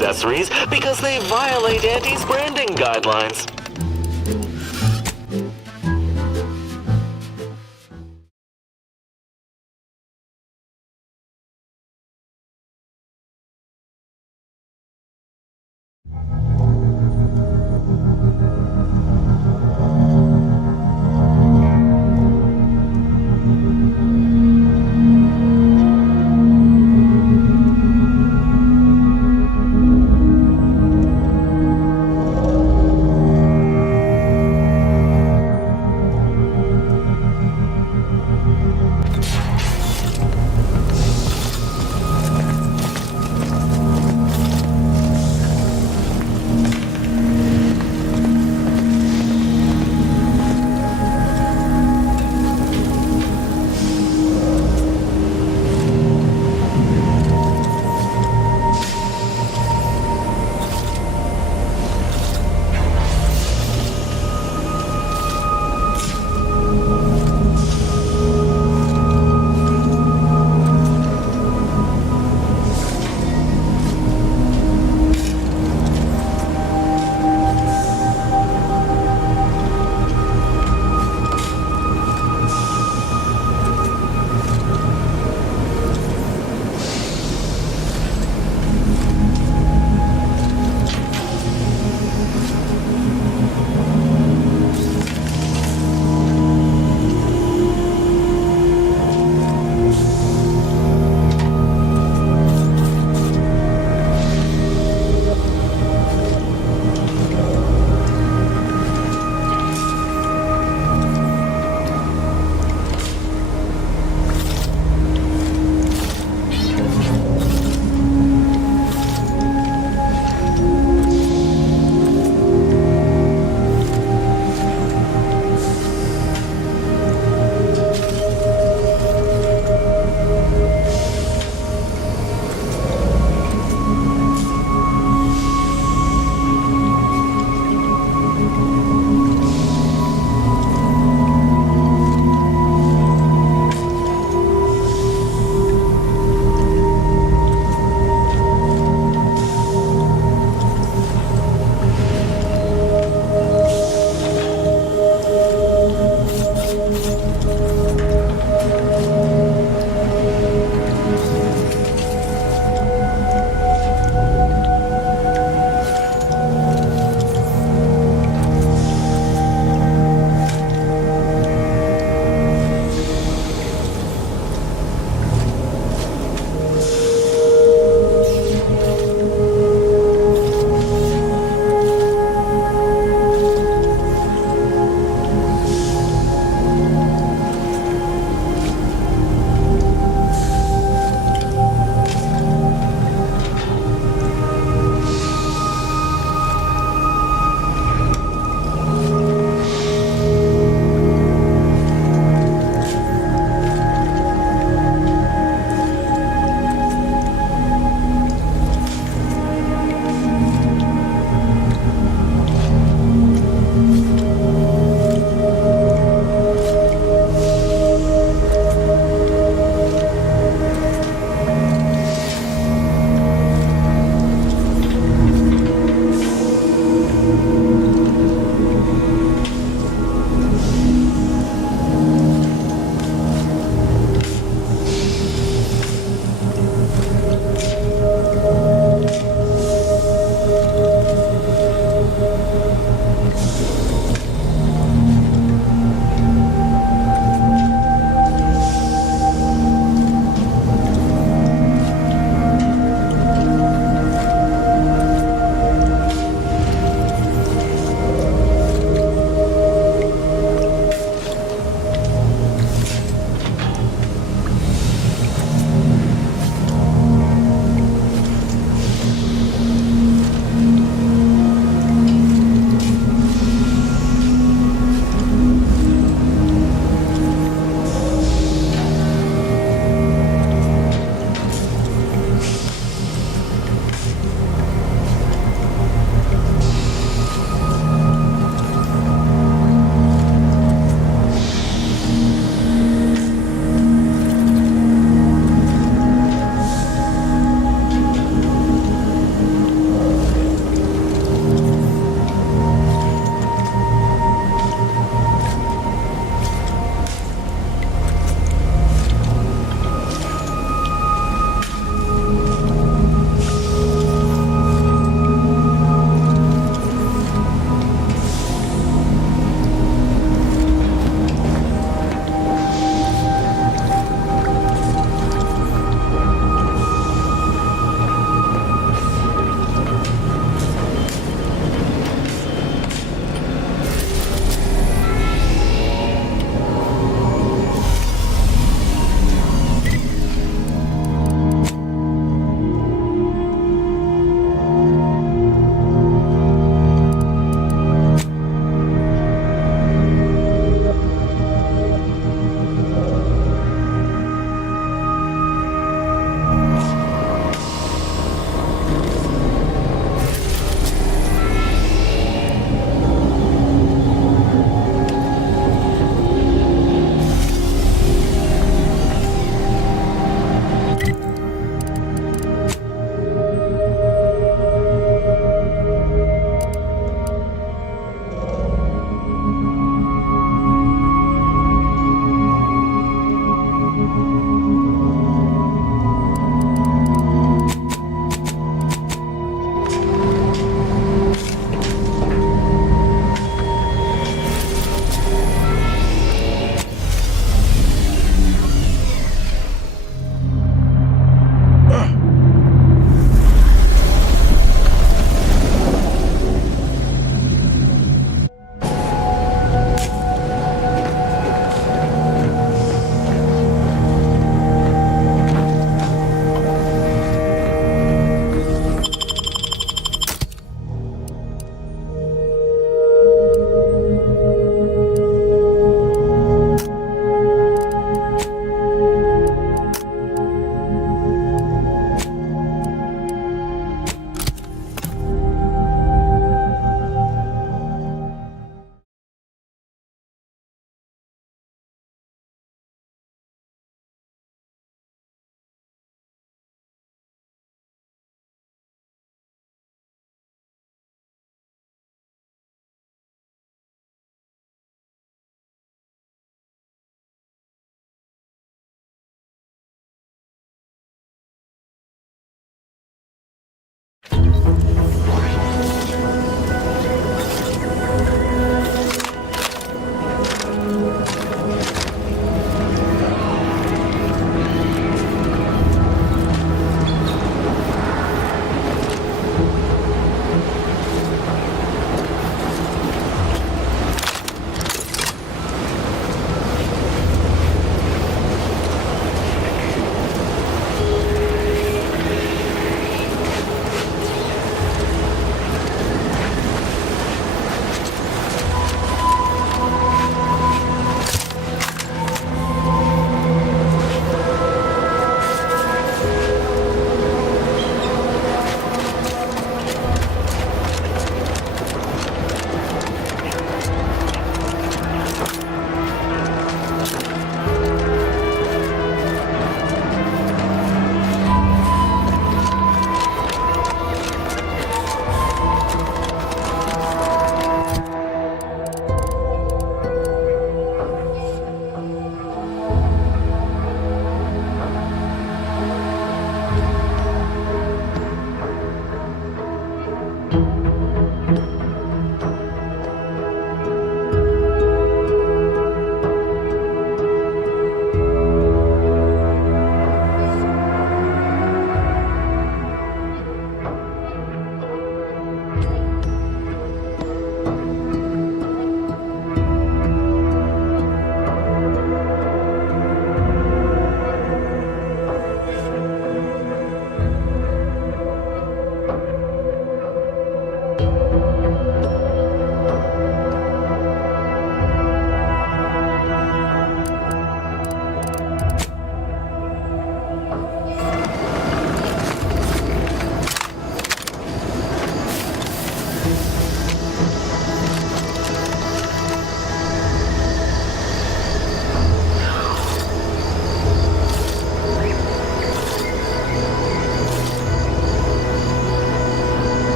accessories because they violate Auntie's branding guidelines.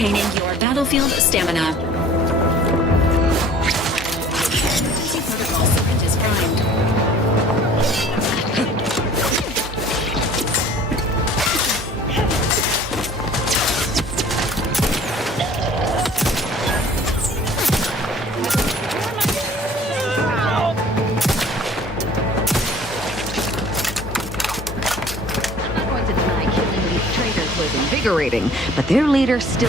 maintaining your battlefield stamina. Protocol syringe is primed. Invigorating, but their leader still...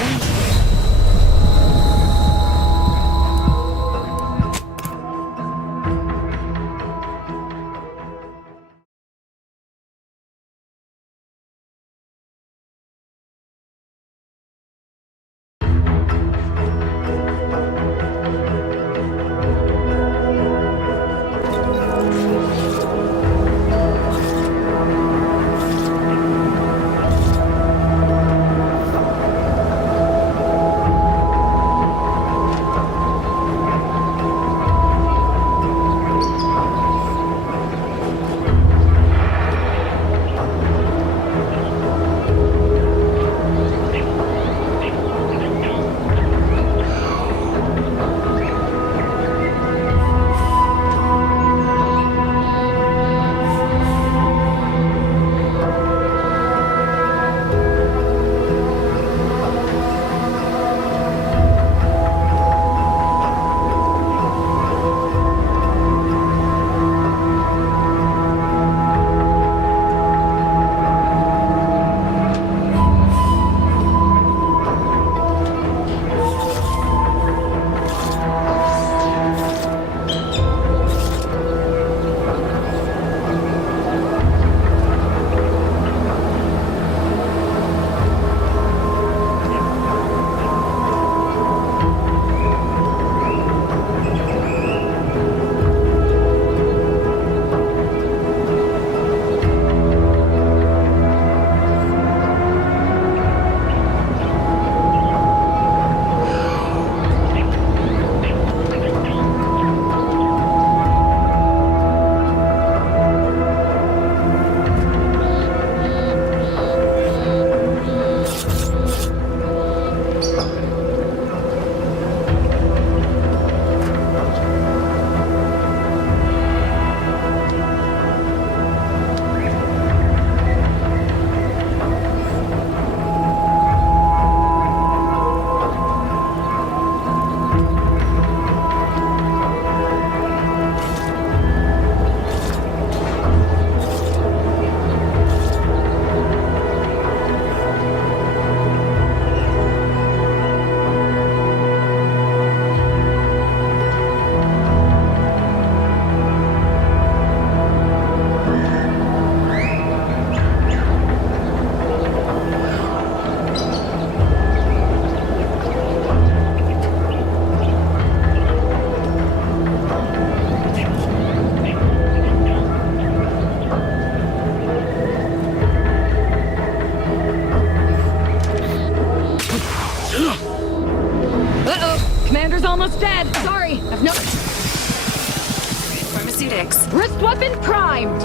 almost dead. Sorry, I've no... Pharmaceutics. Wrist weapon primed.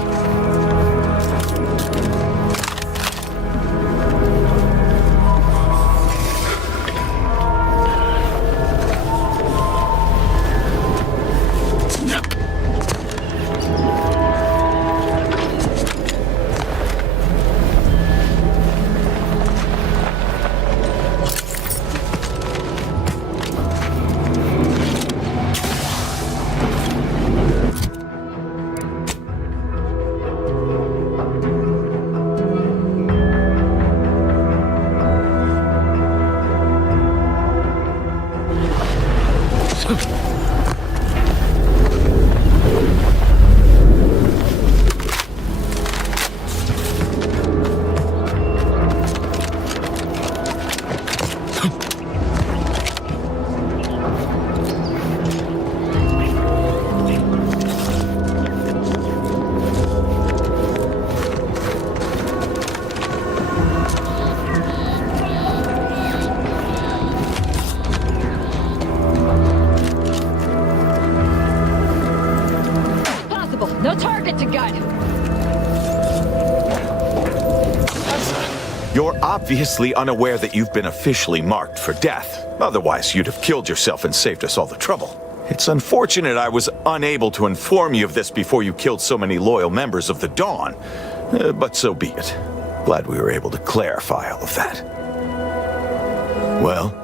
You're obviously unaware that you've been officially marked for death. Otherwise, you'd have killed yourself and saved us all the trouble. It's unfortunate I was unable to inform you of this before you killed so many loyal members of the Dawn. But so be it. Glad we were able to clarify all of that. Well?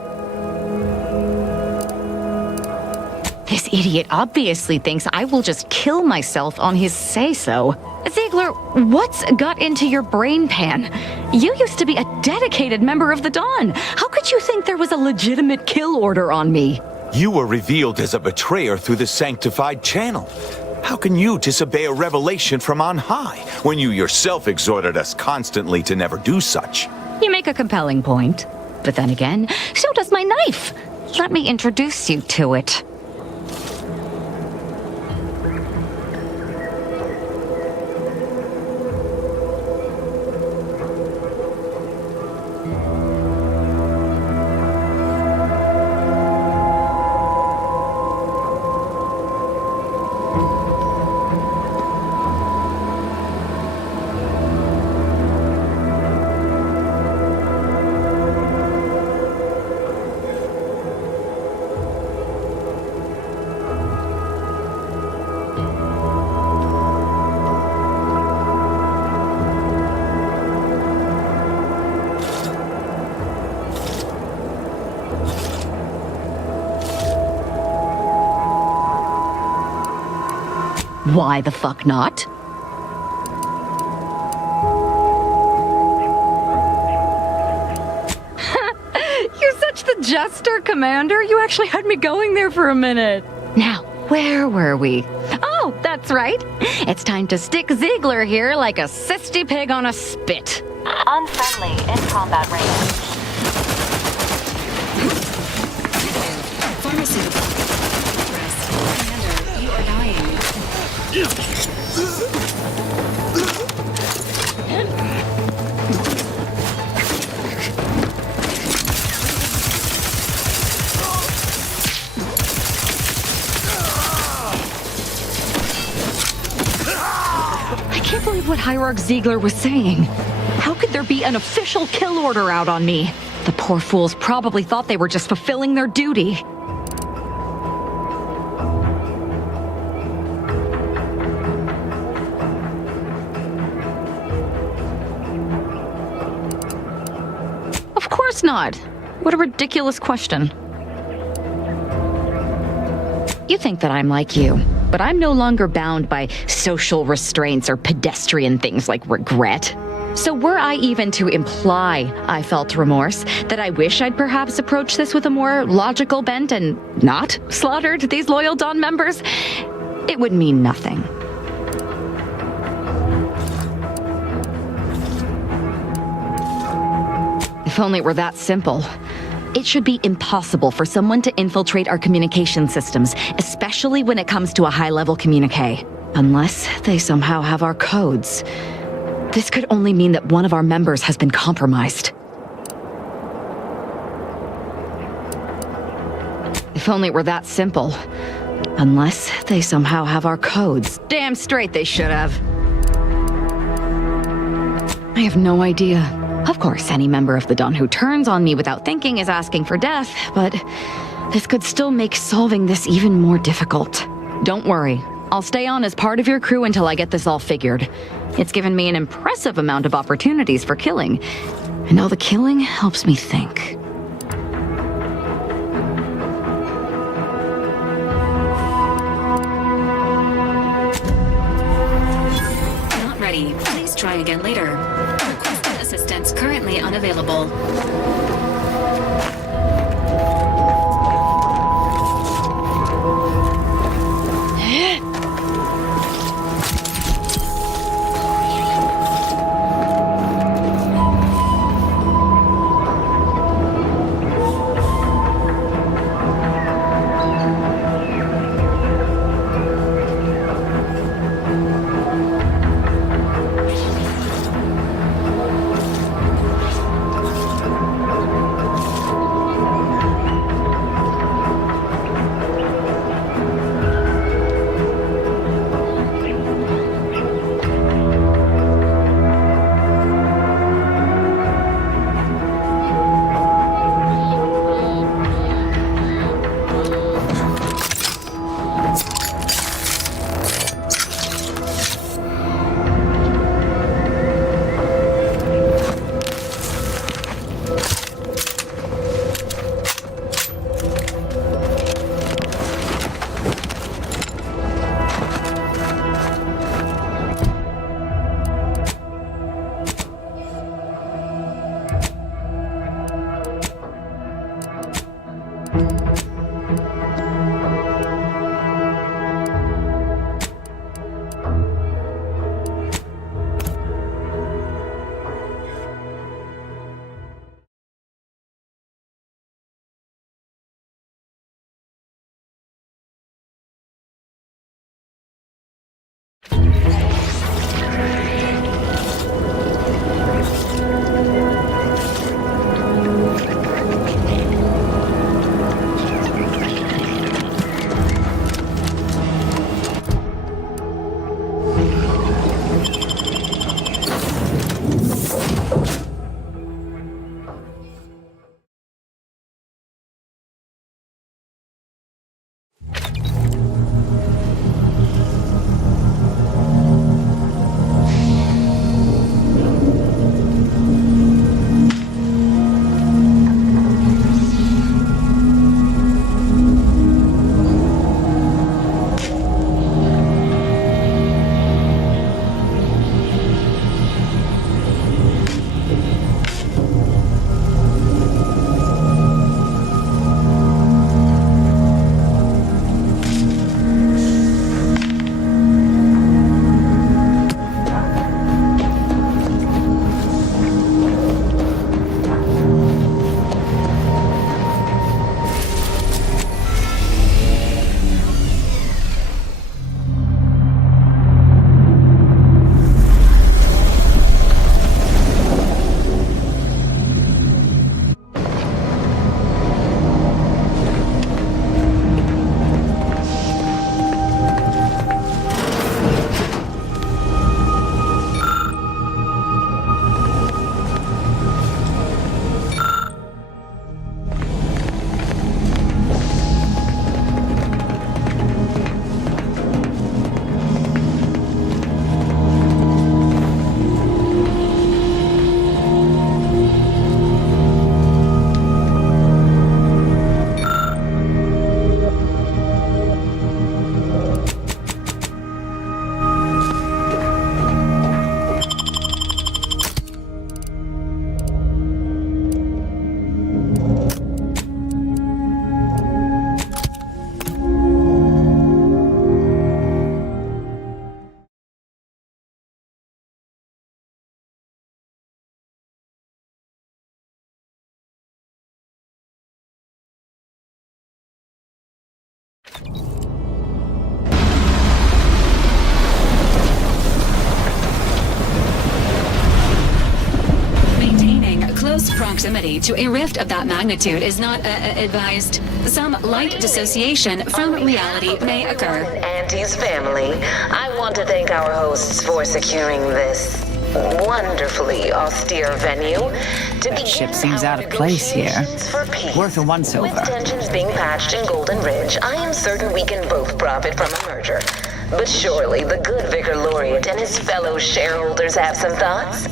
This idiot obviously thinks I will just kill myself on his say-so. Ziegler, what's got into your brain pan? You used to be a dedicated member of the Dawn. How could you think there was a legitimate kill order on me? You were revealed as a betrayer through the sanctified channel. How can you disobey a revelation from on high, when you yourself exhorted us constantly to never do such? You make a compelling point. But then again, so does my knife. Let me introduce you to it. Why the fuck not? You're such the jester, Commander. You actually had me going there for a minute. Now, where were we? Oh, that's right. It's time to stick Ziegler here like a cysty pig on a spit. Unfriendly in combat range. Pharmaceutical. Commander, you are dying. I can't believe what Hierarch Ziegler was saying. How could there be an official kill order out on me? The poor fools probably thought they were just fulfilling their duty. Of course not. What a ridiculous question. You think that I'm like you, but I'm no longer bound by social restraints or pedestrian things like regret. So were I even to imply I felt remorse, that I wish I'd perhaps approached this with a more logical bent and not slaughtered these loyal Dawn members, it would mean nothing. If only it were that simple. It should be impossible for someone to infiltrate our communication systems, especially when it comes to a high-level communique. Unless they somehow have our codes. This could only mean that one of our members has been compromised. If only it were that simple. Unless they somehow have our codes. Damn straight they should have. I have no idea. Of course, any member of the Dawn who turns on me without thinking is asking for death, but this could still make solving this even more difficult. Don't worry. I'll stay on as part of your crew until I get this all figured. It's given me an impressive amount of opportunities for killing, and all the killing helps me think. Not ready. Please try again later. Requested assistance currently unavailable. proximity to a rift of that magnitude is not advised. Some light dissociation from reality may occur. Auntie's family, I want to thank our hosts for securing this wonderfully austere venue. To Ship seems out of place here. Worth a once-over. With tensions being patched in Golden Ridge, I am certain we can both profit from a merger. But surely the good Vicar Laureate and his fellow shareholders have some thoughts?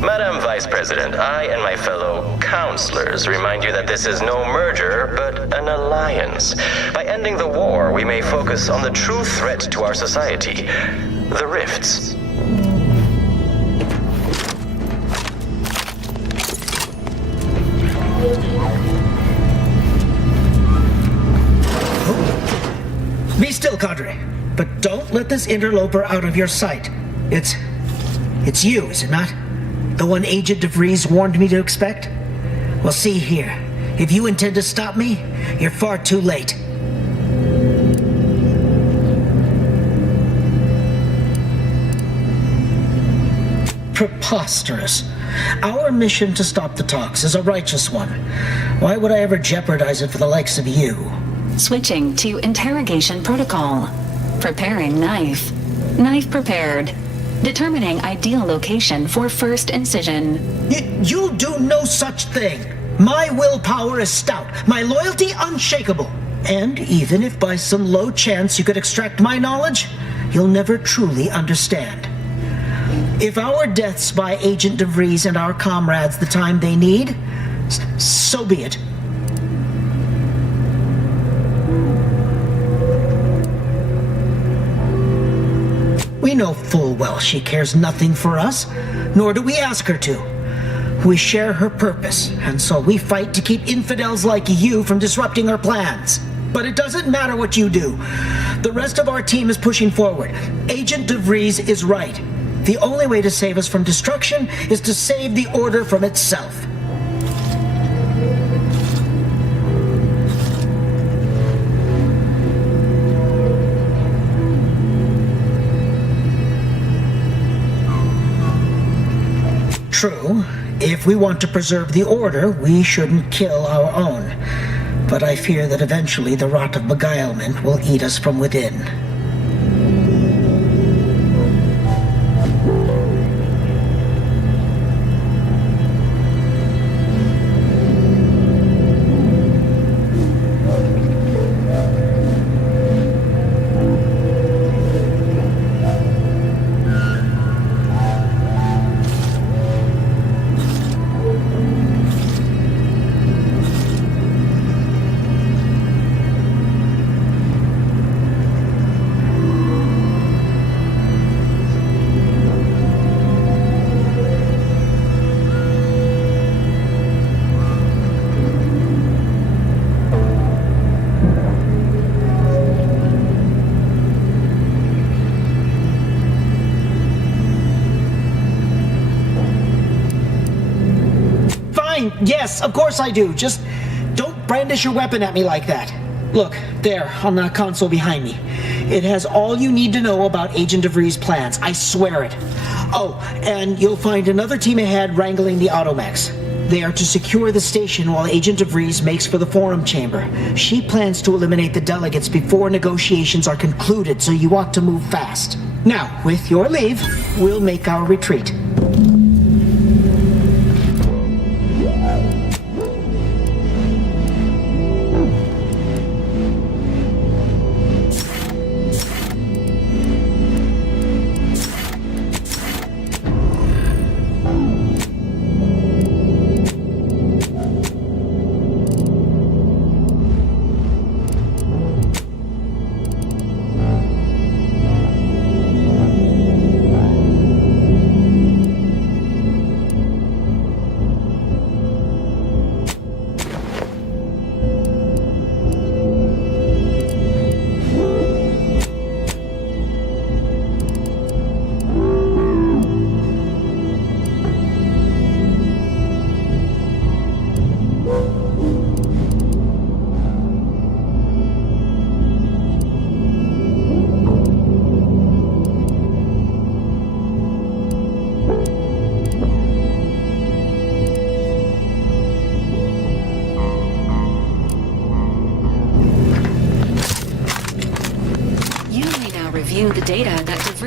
Madam Vice President, I and my fellow counselors remind you that this is no merger, but an alliance. By ending the war, we may focus on the true threat to our society, the rifts. Be still, Cadre. But don't let this interloper out of your sight. It's you, is it not? The one Agent DeVries warned me to expect? Well, see here. If you intend to stop me, you're far too late. Preposterous. Our mission to stop the talks is a righteous one. Why would I ever jeopardize it for the likes of you? Switching to interrogation protocol. Preparing knife. Knife prepared. Determining ideal location for first incision. You'll do no such thing. My willpower is stout, my loyalty unshakable. And even if by some low chance you could extract my knowledge, you'll never truly understand. If our deaths buy Agent DeVries and our comrades the time they need, so be it. We know full well she cares nothing for us, nor do we ask her to. We share her purpose, and so we fight to keep infidels like you from disrupting her plans. But it doesn't matter what you do. The rest of our team is pushing forward. Agent DeVries is right. The only way to save us from destruction is to save the Order from itself. True, if we want to preserve the Order, we shouldn't kill our own. But I fear that eventually the rot of beguilement will eat us from within. Yes, of course I do. Just don't brandish your weapon at me like that. Look, there, on the console behind me. It has all you need to know about Agent DeVries' plans. I swear it. Oh, and you'll find another team ahead wrangling the automechs. They are to secure the station while Agent DeVries makes for the forum chamber. She plans to eliminate the delegates before negotiations are concluded, so you ought to move fast. Now, with your leave, we'll make our retreat.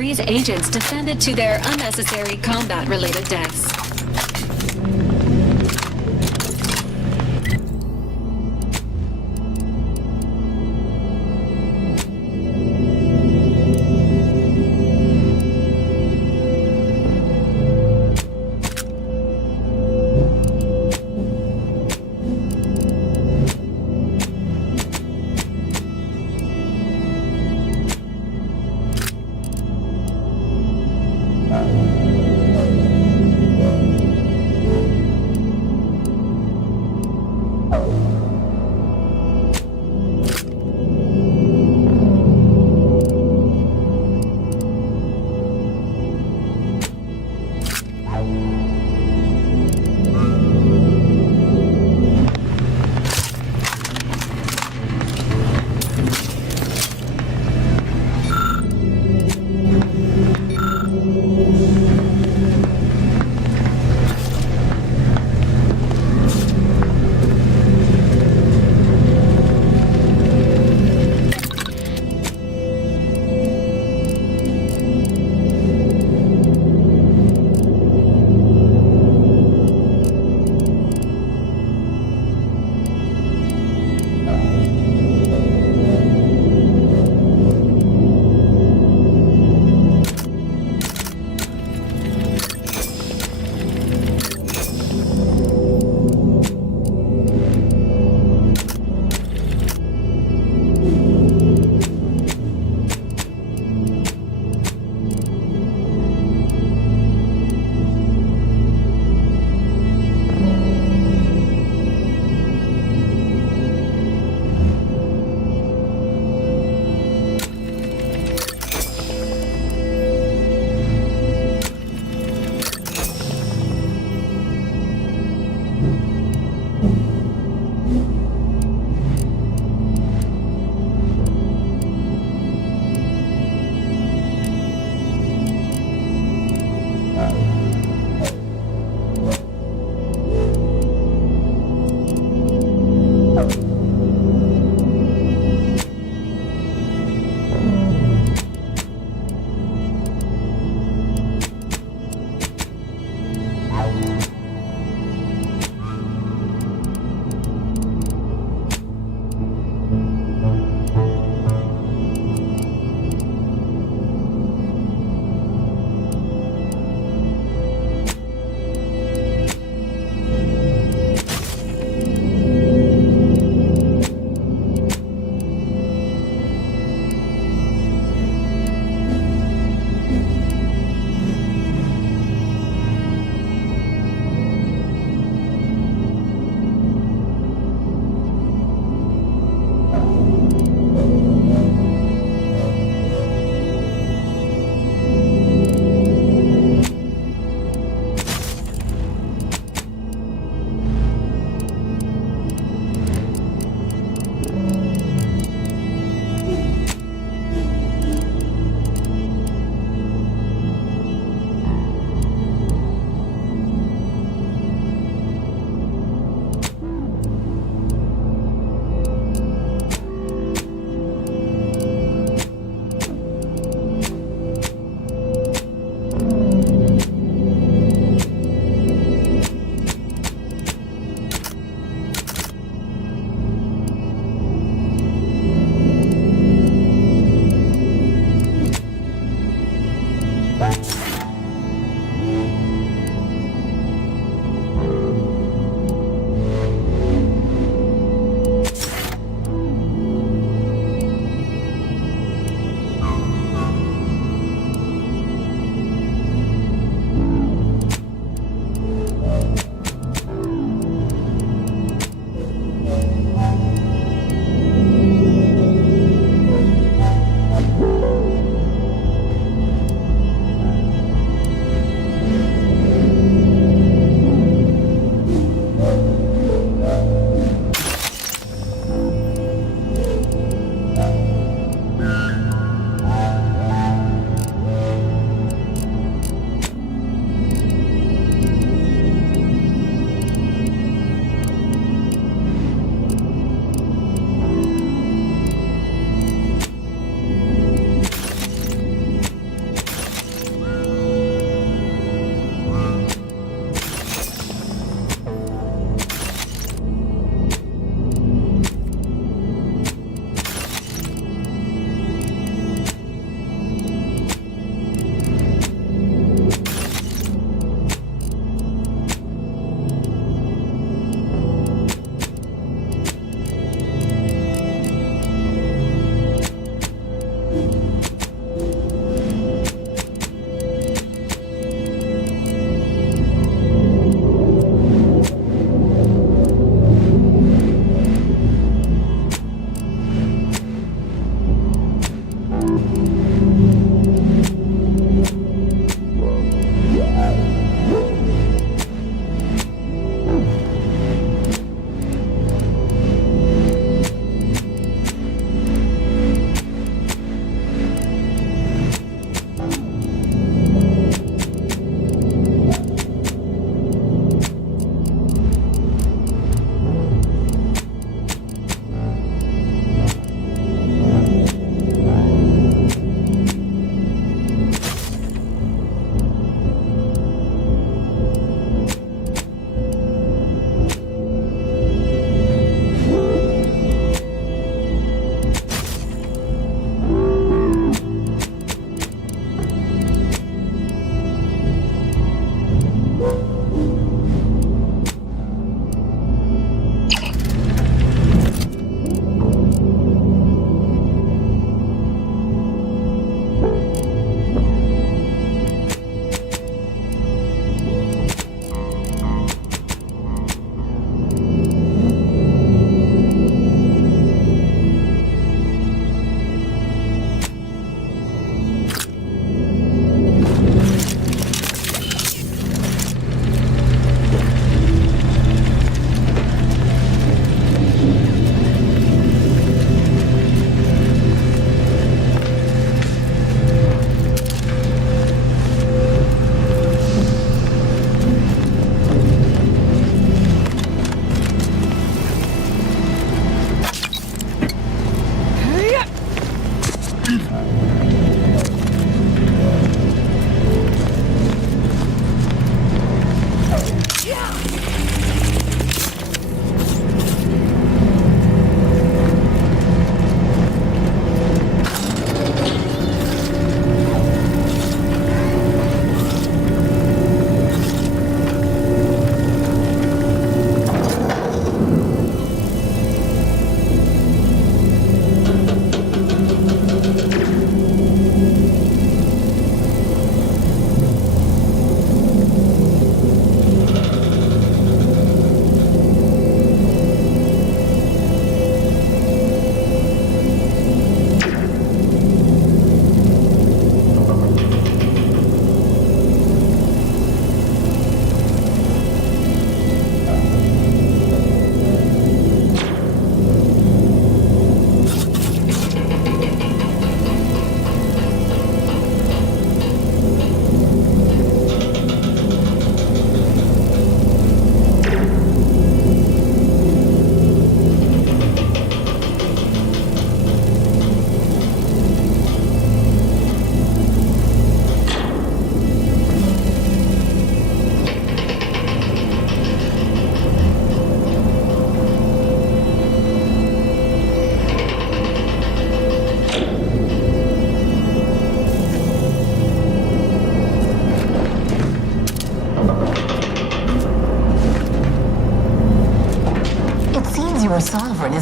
Freeze agents defended to their unnecessary combat-related deaths.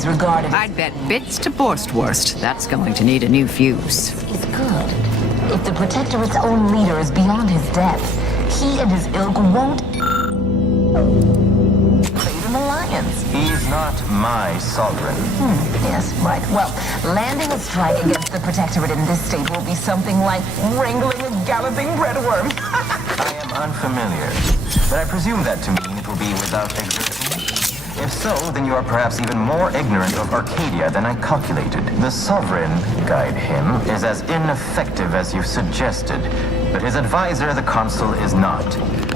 is regarded I'd bet bits to Borstwurst. That's going to need a new fuse. is good. If the Protectorate's own leader is beyond his depth, he and his ilk won't create an alliance. He's not my sovereign. Yes, right. Well, landing a strike against the Protectorate in this state will be something like wrangling a galloping breadworm. I am unfamiliar, but I presume that to mean it will be without exertion. If so, then you are perhaps even more ignorant of Arcadia than I calculated. The Sovereign, guide him, is as ineffective as you suggested, but his advisor, the Consul, is not.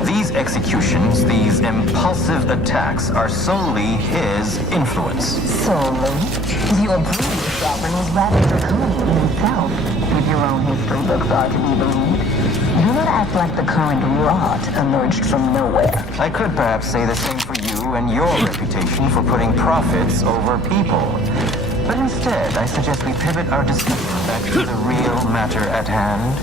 These executions, these impulsive attacks, are solely his influence. Solely? Your previous sovereign was rather draconian himself, if your own history books are to be believed. Do not act like the current rot emerged from nowhere. I could perhaps say the same for you and your reputation for putting profits over people. But instead, I suggest we pivot our discussion back to the real matter at hand.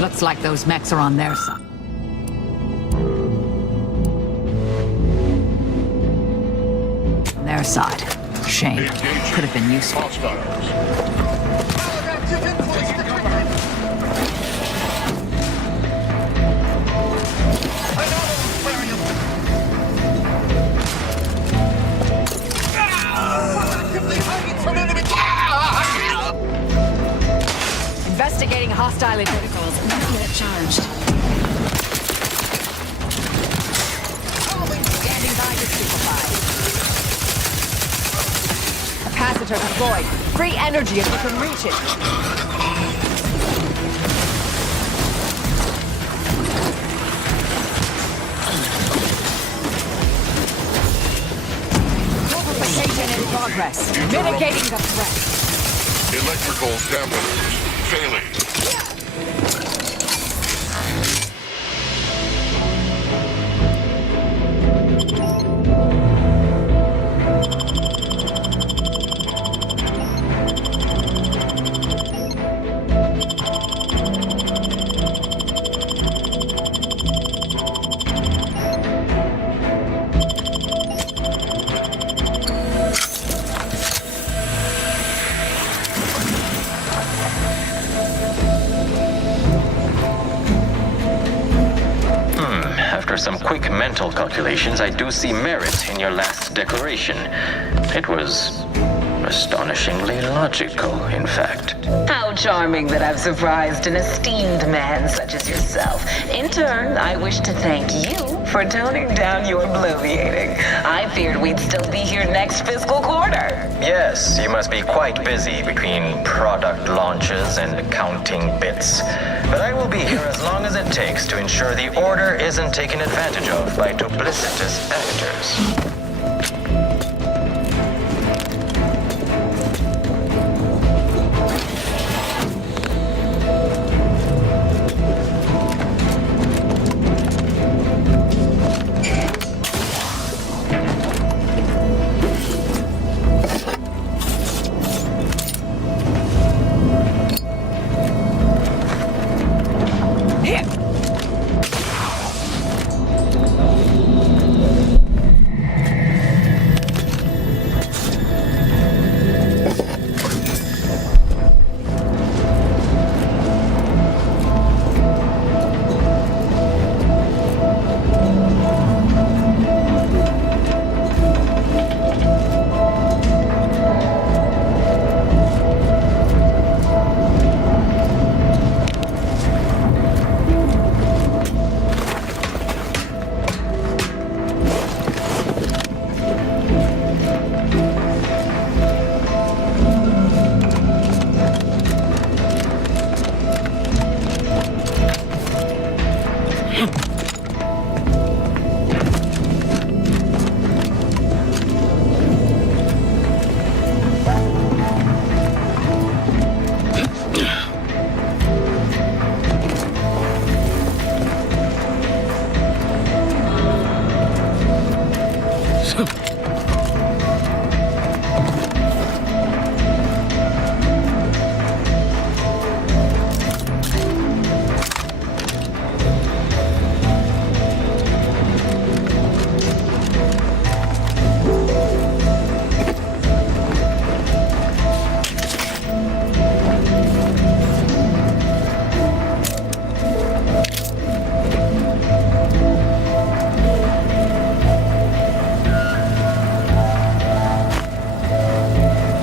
Looks like those mechs are on their side. On their side. Shame. Could have been useful. Investigating hostile Protocols not yet charged. Standing by to stupefy. Capacitor deployed. Free energy if you can reach it. Amplification in progress. Mitigating the threat. Electrical dampeners failing. After some quick mental calculations, I do see merit in your last declaration. It was astonishingly logical, in fact. How charming that I've surprised an esteemed man such as yourself. In turn, I wish to thank you for toning down your bloviating. I feared we'd still be here next fiscal quarter. Yes, you must be quite busy between product launches and accounting bits. But I will be here as long as it takes to ensure the order isn't taken advantage of by duplicitous actors.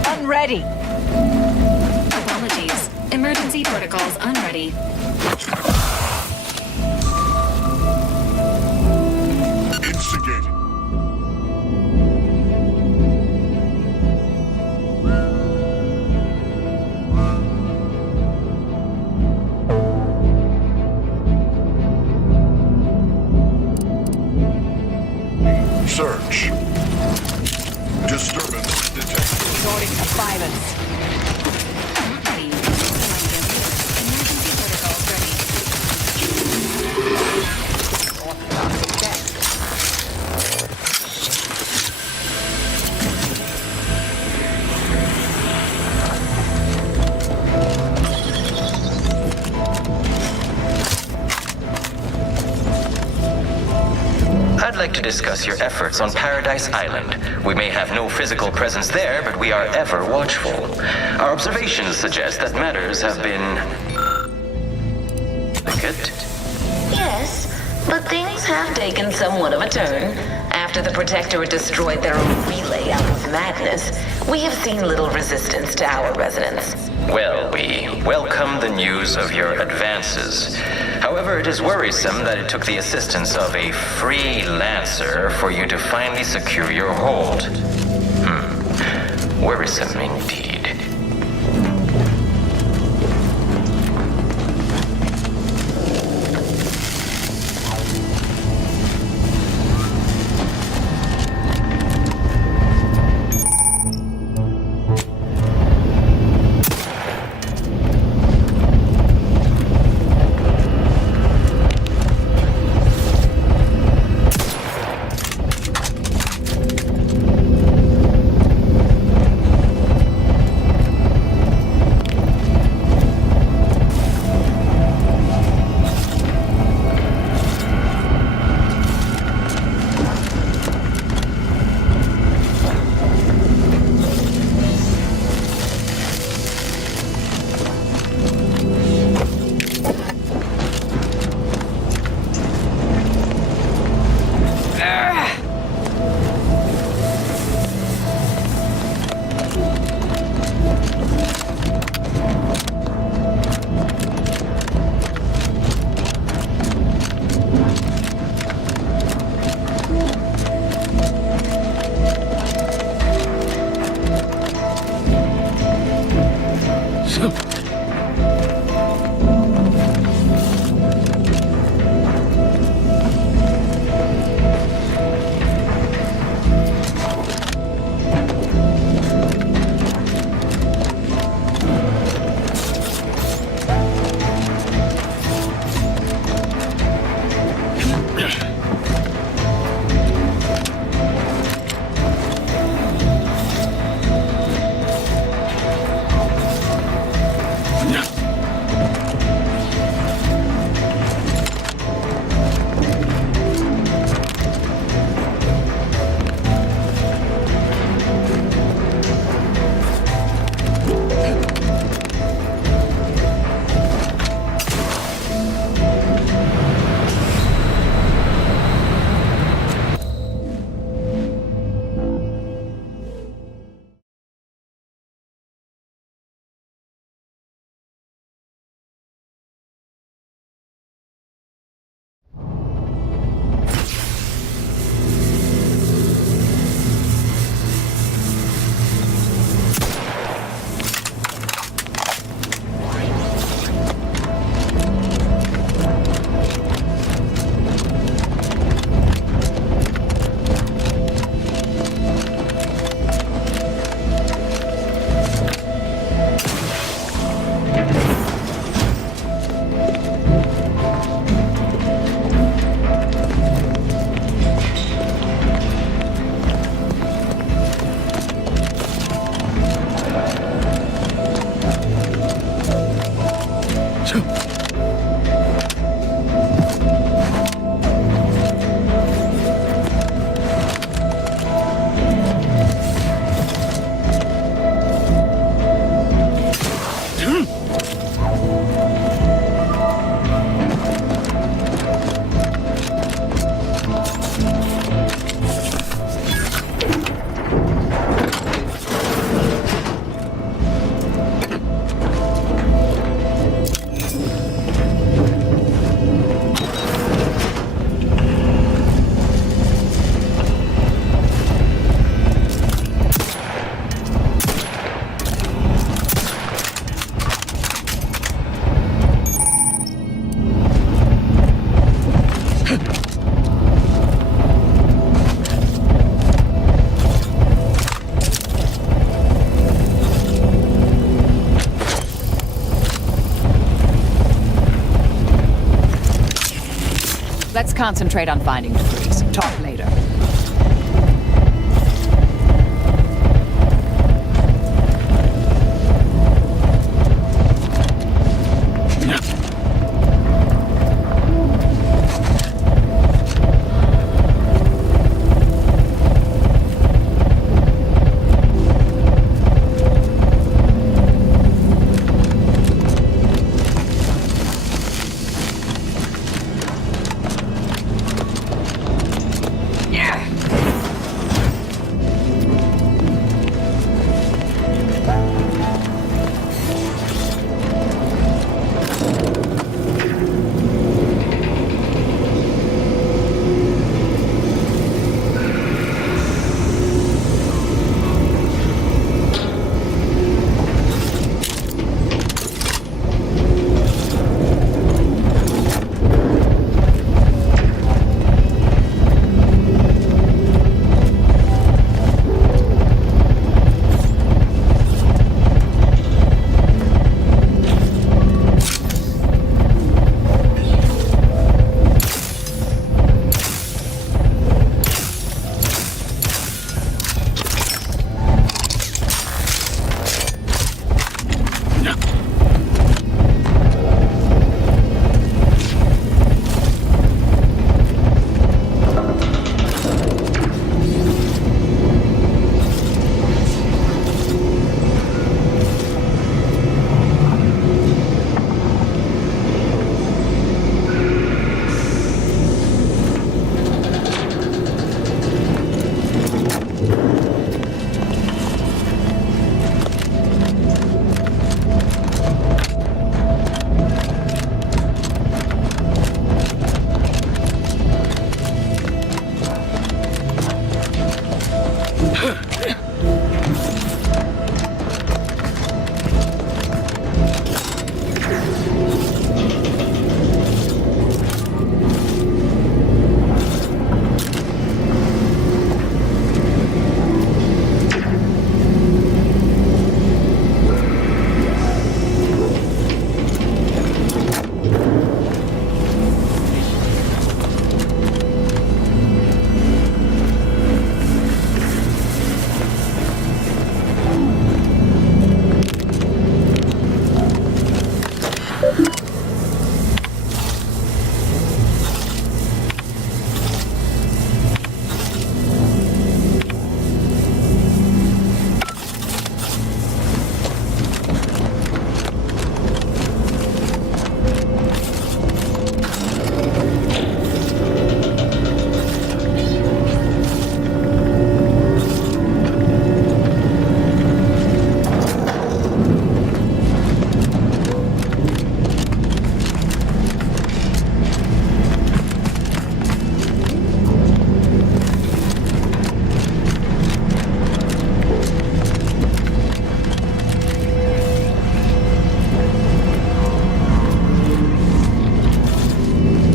Unready. Apologies. Emergency protocols unready. Instigate. Search. Disturbance detected. Resorting to violence. Ready. Emergency protocols ready. I'd like to discuss your efforts on Paradise Island. We may have no physical presence there, but we are ever watchful. Our observations suggest that matters have been... delicate. Yes, but things have taken somewhat of a turn. After the Protectorate destroyed their own relay out of madness, we have seen little resistance to our residents. Well, we welcome the news of your advances. However, it is worrisome that it took the assistance of a freelancer for you to finally secure your hold. Worrisome indeed. concentrate on finding degrees. Talk later.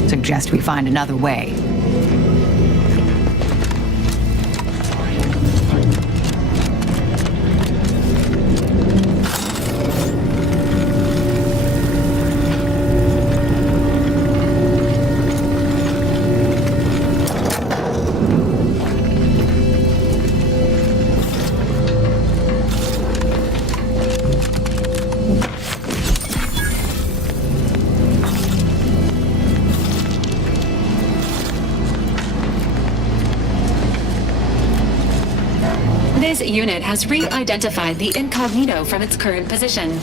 Suggest we find another way. This unit has re-identified the incognito from its current position.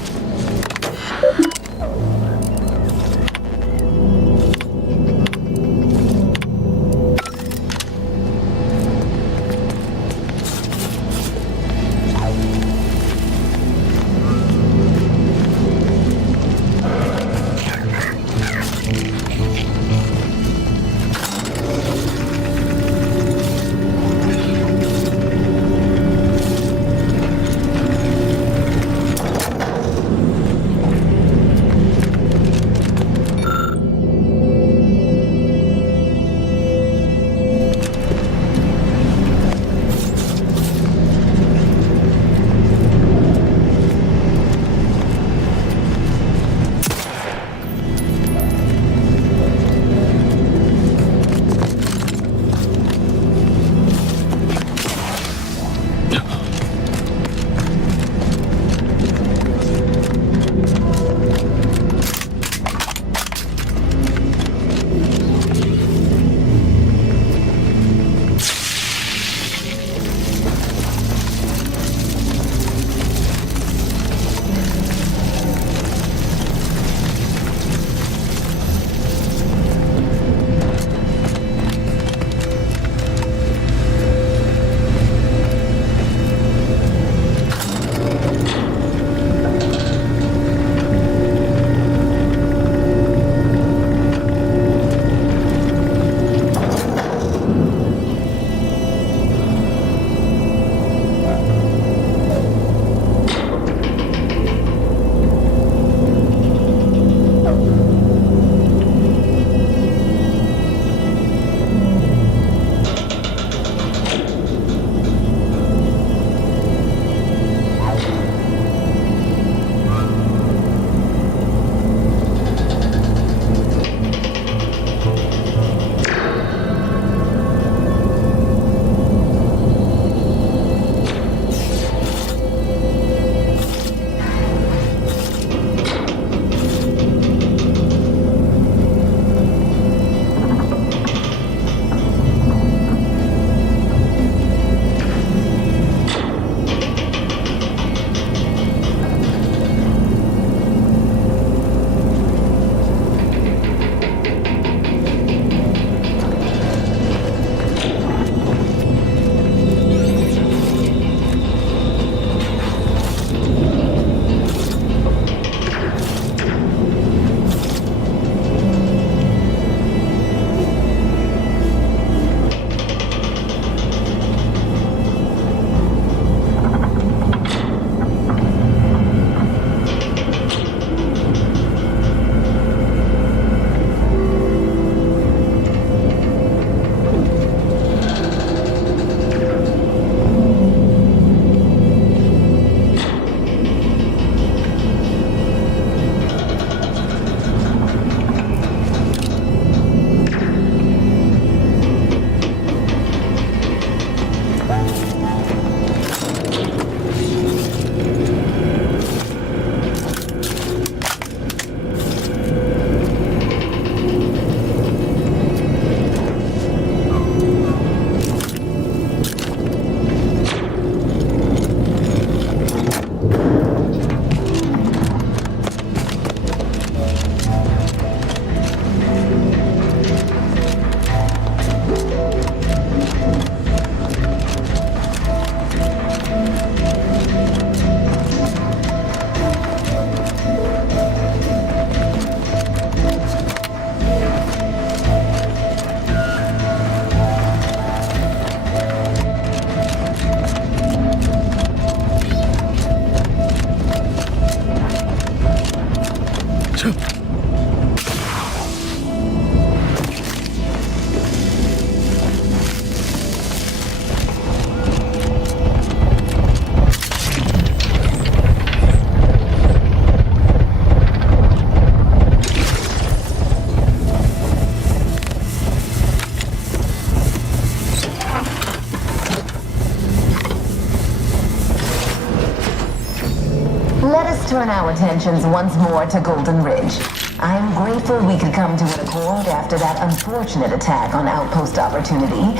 let's turn our attentions once more to Golden Ridge. I am grateful we could come to an accord after that unfortunate attack on Outpost Opportunity,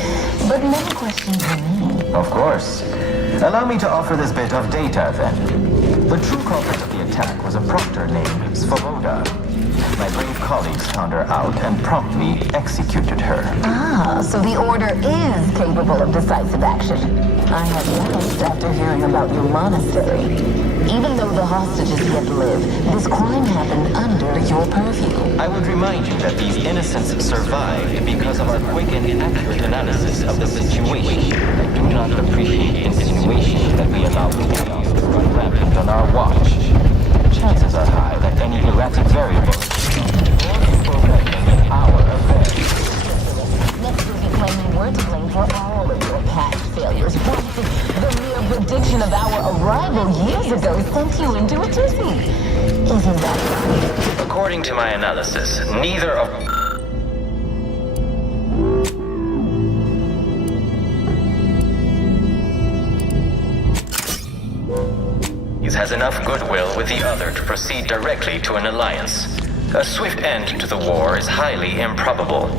but many questions remain. Of course. Allow me to offer this bit of data, then. The true culprit of the attack was a proctor named Svoboda. My brave colleagues found her out and promptly executed her. Ah, so the Order is capable of decisive action. I have lost after hearing about your monastery. Even though the hostages yet live, this crime happened under your purview. I would remind you that these innocents survived because of our quick and accurate analysis of the situation. I do not appreciate insinuations that we allow chaos to run rampant on our watch. Chances are high that any erratic variable in our affairs. Next we'll be claiming we're to blame for all of your past failures. The mere prediction of our arrival years ago sent you into a tizzy. Isn't that right? According to my analysis, neither of... has enough goodwill with the other to proceed directly to an alliance. A swift end to the war is highly improbable.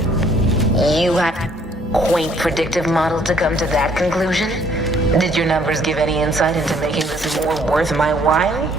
You had a quaint predictive model to come to that conclusion? Did your numbers give any insight into making this more worth my while?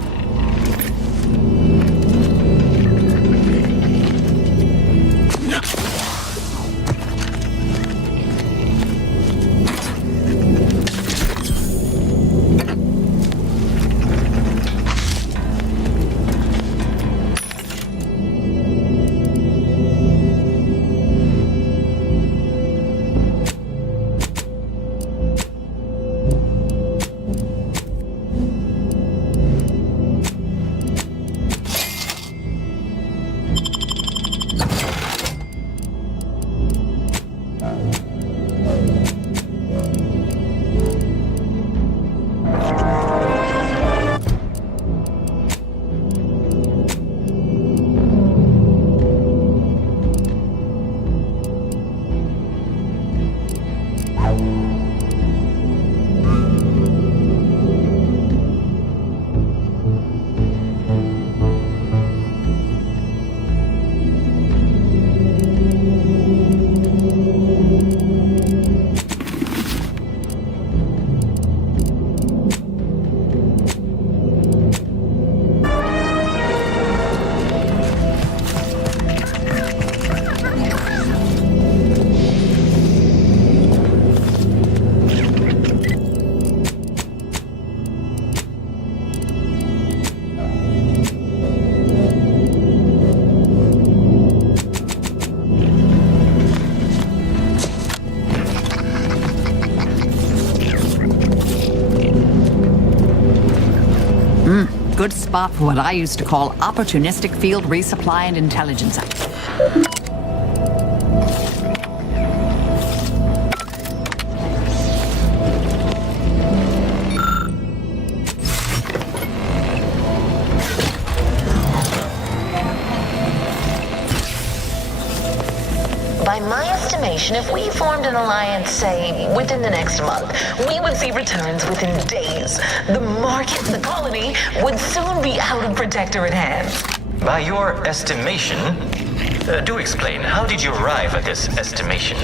Good spot for what I used to call opportunistic field resupply and intelligence. By my estimation, if we formed an alliance, say, within the next month, we would see returns within days. The market, the colony, would soon be out of Protectorate hands. By your estimation? Do explain, how did you arrive at this estimation?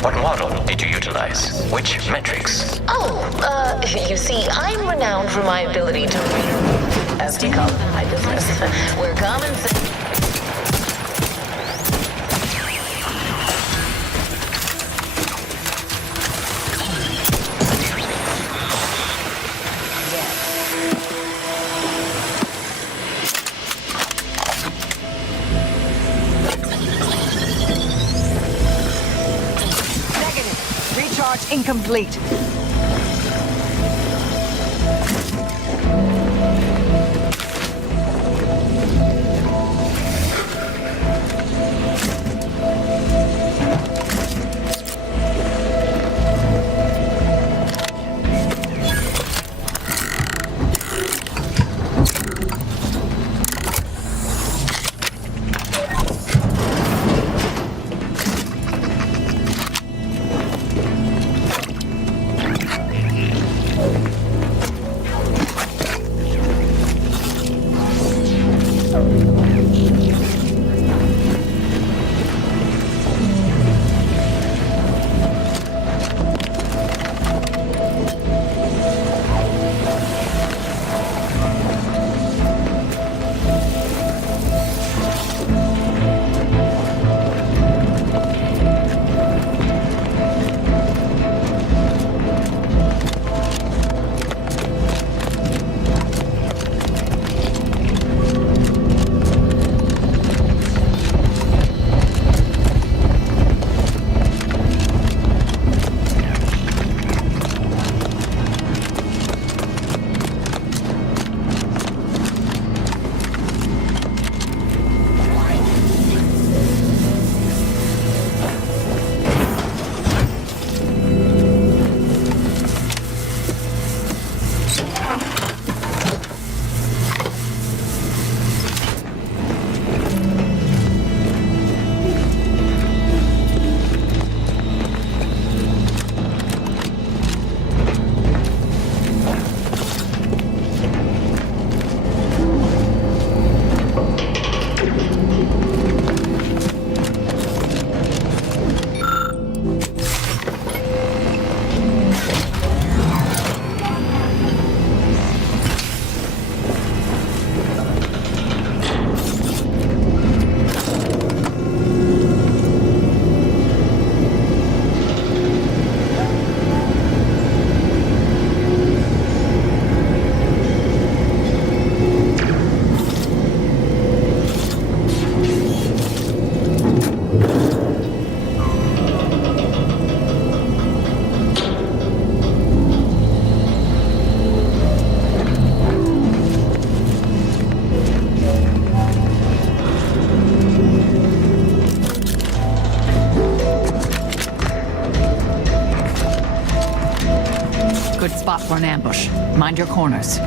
What model did you utilize? Which metrics? You see, I'm renowned for my ability to read, as we call it in my business, where common sense... Incomplete. Good spot for an ambush. Mind your corners.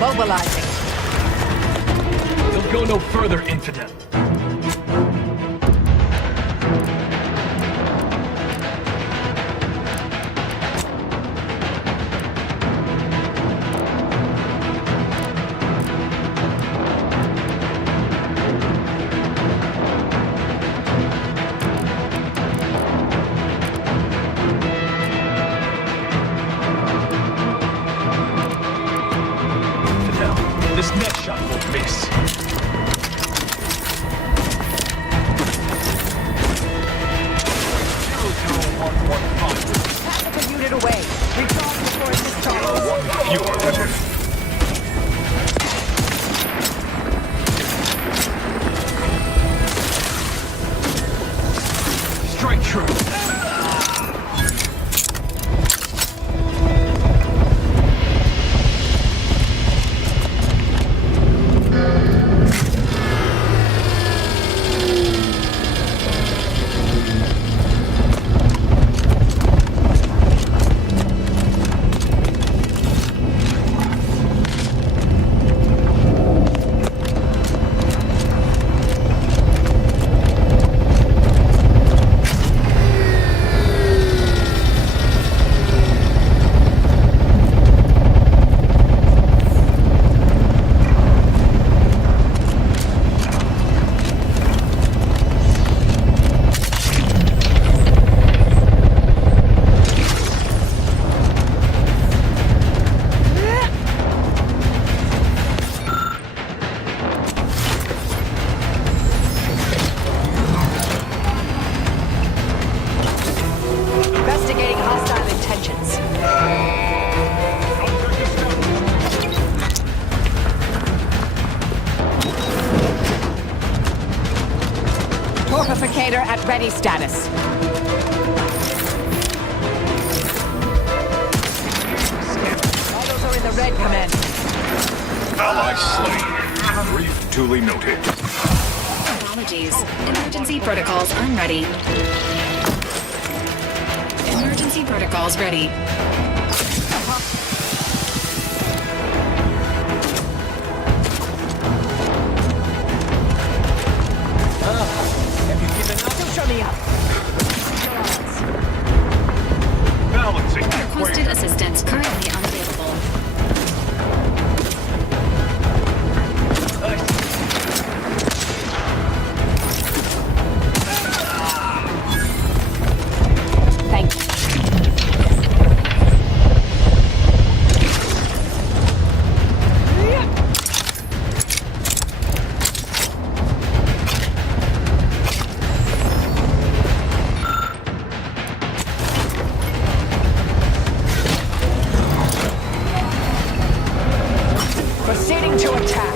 Mobilizing. They'll go no further, infidel. This next shot will miss. Tactical unit away. Recharge before it discharges. One fewer than him. Strike true. Investigating hostile intentions. Torpificator at ready status. Vitals are in the red, Commander. Ally slain. Brief duly noted. Apologies. Emergency protocols unready. Emergency protocols ready. Have you given up? Still show me up. Balancing Requested assistance currently unavailable. Thank you. Proceeding to attack.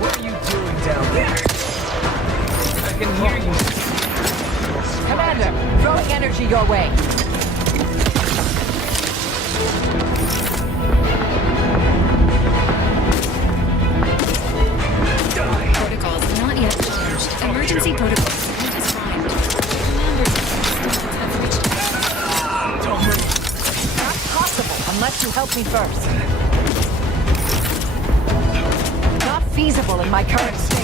What are you doing down there? I can hear you. Commander, throwing energy your way. Protocols not yet launched. Emergency protocols not defined. Commander. Unless you help me first. Not feasible in my current state.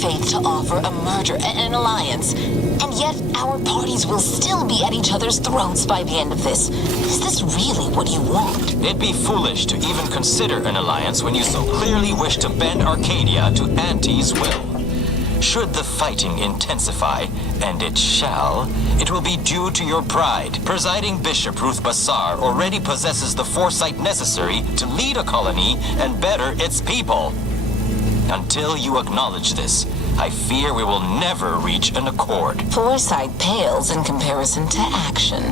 faith to offer a merger, an alliance. And yet, our parties will still be at each other's throats by the end of this. Is this really what you want? It'd be foolish to even consider an alliance when you so clearly wish to bend Arcadia to Auntie's will. Should the fighting intensify, and it shall, it will be due to your pride. Presiding Bishop Ruth Besar already possesses the foresight necessary to lead a colony and better its people. Until you acknowledge this, I fear we will never reach an accord. Foresight pales in comparison to action.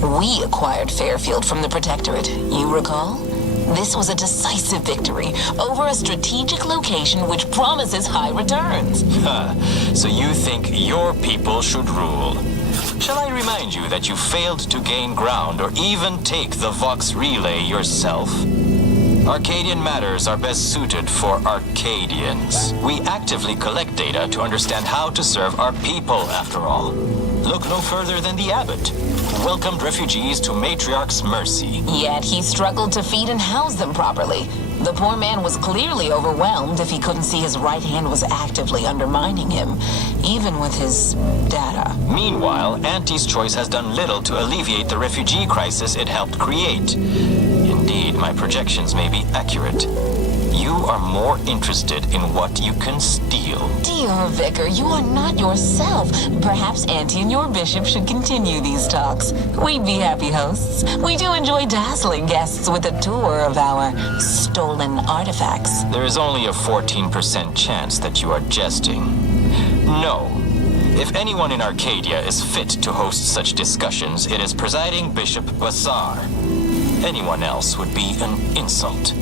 We acquired Fairfield from the Protectorate, you recall? This was a decisive victory over a strategic location which promises high returns. So you think your people should rule? Shall I remind you that you failed to gain ground or even take the Vox Relay yourself? Arcadian matters are best suited for Arcadians. We actively collect data to understand how to serve our people, after all. Look no further than the abbot, who welcomed refugees to Matriarch's mercy. Yet he struggled to feed and house them properly. The poor man was clearly overwhelmed if he couldn't see his right hand was actively undermining him, even with his data. Meanwhile, Auntie's choice has done little to alleviate the refugee crisis it helped create. Indeed, my projections may be accurate. You are more interested in what you can steal. Dear Vicar, you are not yourself. Perhaps Auntie and your bishop should continue these talks. We'd be happy hosts. We do enjoy dazzling guests with a tour of our stolen artifacts. There is only a 14% chance that you are jesting. No. If anyone in Arcadia is fit to host such discussions, it is Presiding Bishop Besar. Anyone else would be an insult.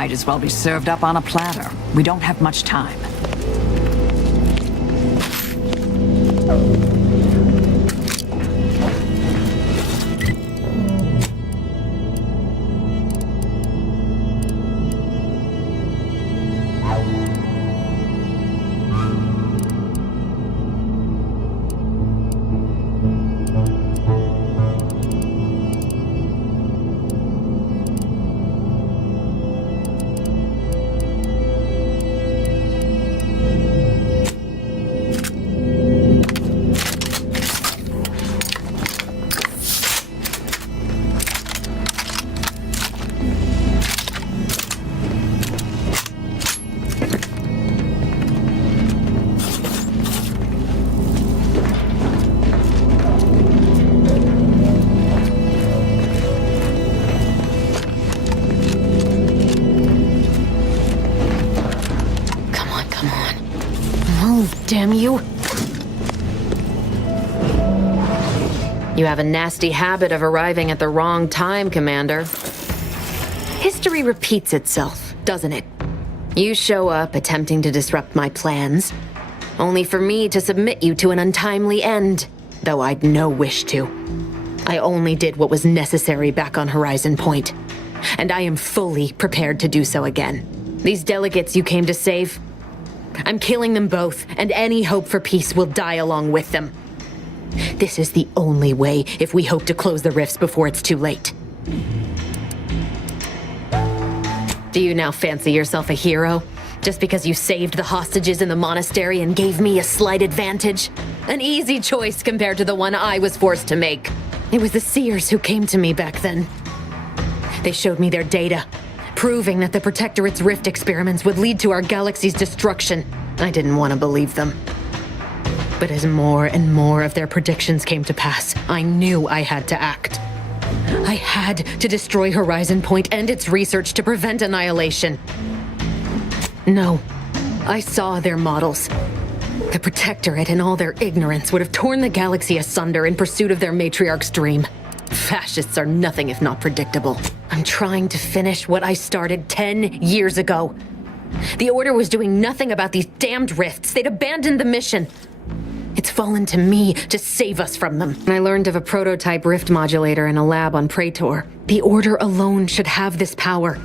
Might as well be served up on a platter. We don't have much time. Damn you. You have a nasty habit of arriving at the wrong time, Commander. History repeats itself, doesn't it? You show up attempting to disrupt my plans, only for me to submit you to an untimely end, though I'd no wish to. I only did what was necessary back on Horizon Point, and I am fully prepared to do so again. These delegates you came to save, I'm killing them both, and any hope for peace will die along with them. This is the only way if we hope to close the rifts before it's too late. Do you now fancy yourself a hero? Just because you saved the hostages in the monastery and gave me a slight advantage? An easy choice compared to the one I was forced to make. It was the Seers who came to me back then. They showed me their data, proving that the Protectorate's rift experiments would lead to our galaxy's destruction. I didn't want to believe them. But as more and more of their predictions came to pass, I knew I had to act. I had to destroy Horizon Point and its research to prevent annihilation. No, I saw their models. The Protectorate, in all their ignorance, would have torn the galaxy asunder in pursuit of their matriarch's dream. Fascists are nothing if not predictable. I'm trying to finish what I started 10 years ago. The Order was doing nothing about these damned rifts. They'd abandoned the mission. It's fallen to me to save us from them. I learned of a prototype rift modulator in a lab on Praetor. The Order alone should have this power.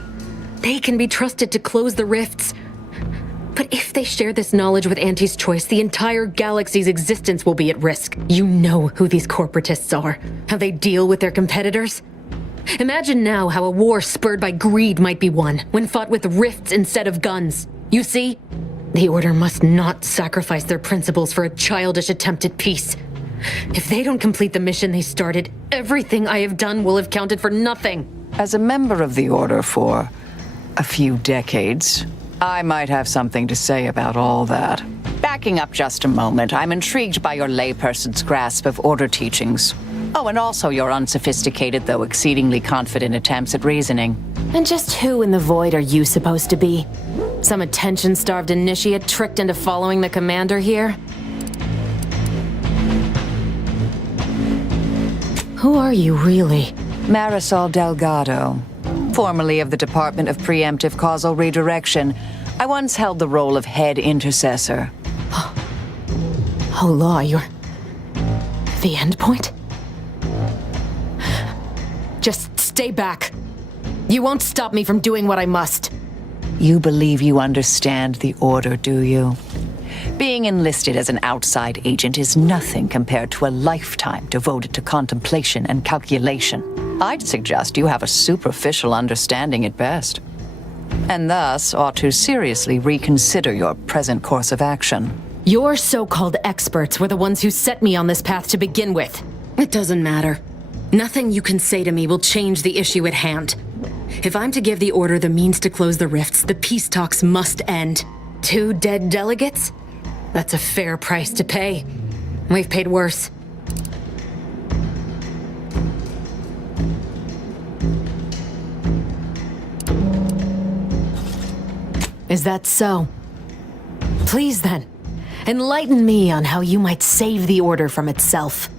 They can be trusted to close the rifts. But if they share this knowledge with Auntie's Choice, the entire galaxy's existence will be at risk. You know who these corporatists are, how they deal with their competitors. Imagine now how a war spurred by greed might be won when fought with rifts instead of guns. You see? The Order must not sacrifice their principles for a childish attempt at peace. If they don't complete the mission they started, everything I have done will have counted for nothing. As a member of the Order for a few decades, I might have something to say about all that. Backing up just a moment, I'm intrigued by your layperson's grasp of Order teachings. Oh, and also your unsophisticated, though exceedingly confident attempts at reasoning. And just who in the void are you supposed to be? Some attention-starved initiate tricked into following the commander here? Who are you, really? Marisol Delgado, formerly of the Department of Preemptive Causal Redirection. I once held the role of head intercessor. Oh, Law, you're the end point? Just stay back. You won't stop me from doing what I must. You believe you understand the Order, do you? Being enlisted as an outside agent is nothing compared to a lifetime devoted to contemplation and calculation. I'd suggest you have a superficial understanding at best, and thus ought to seriously reconsider your present course of action. Your so-called experts were the ones who set me on this path to begin with. It doesn't matter. Nothing you can say to me will change the issue at hand. If I'm to give the Order the means to close the rifts, the peace talks must end. 2 dead delegates? That's a fair price to pay. We've paid worse. Is that so? Please then, enlighten me on how you might save the Order from itself.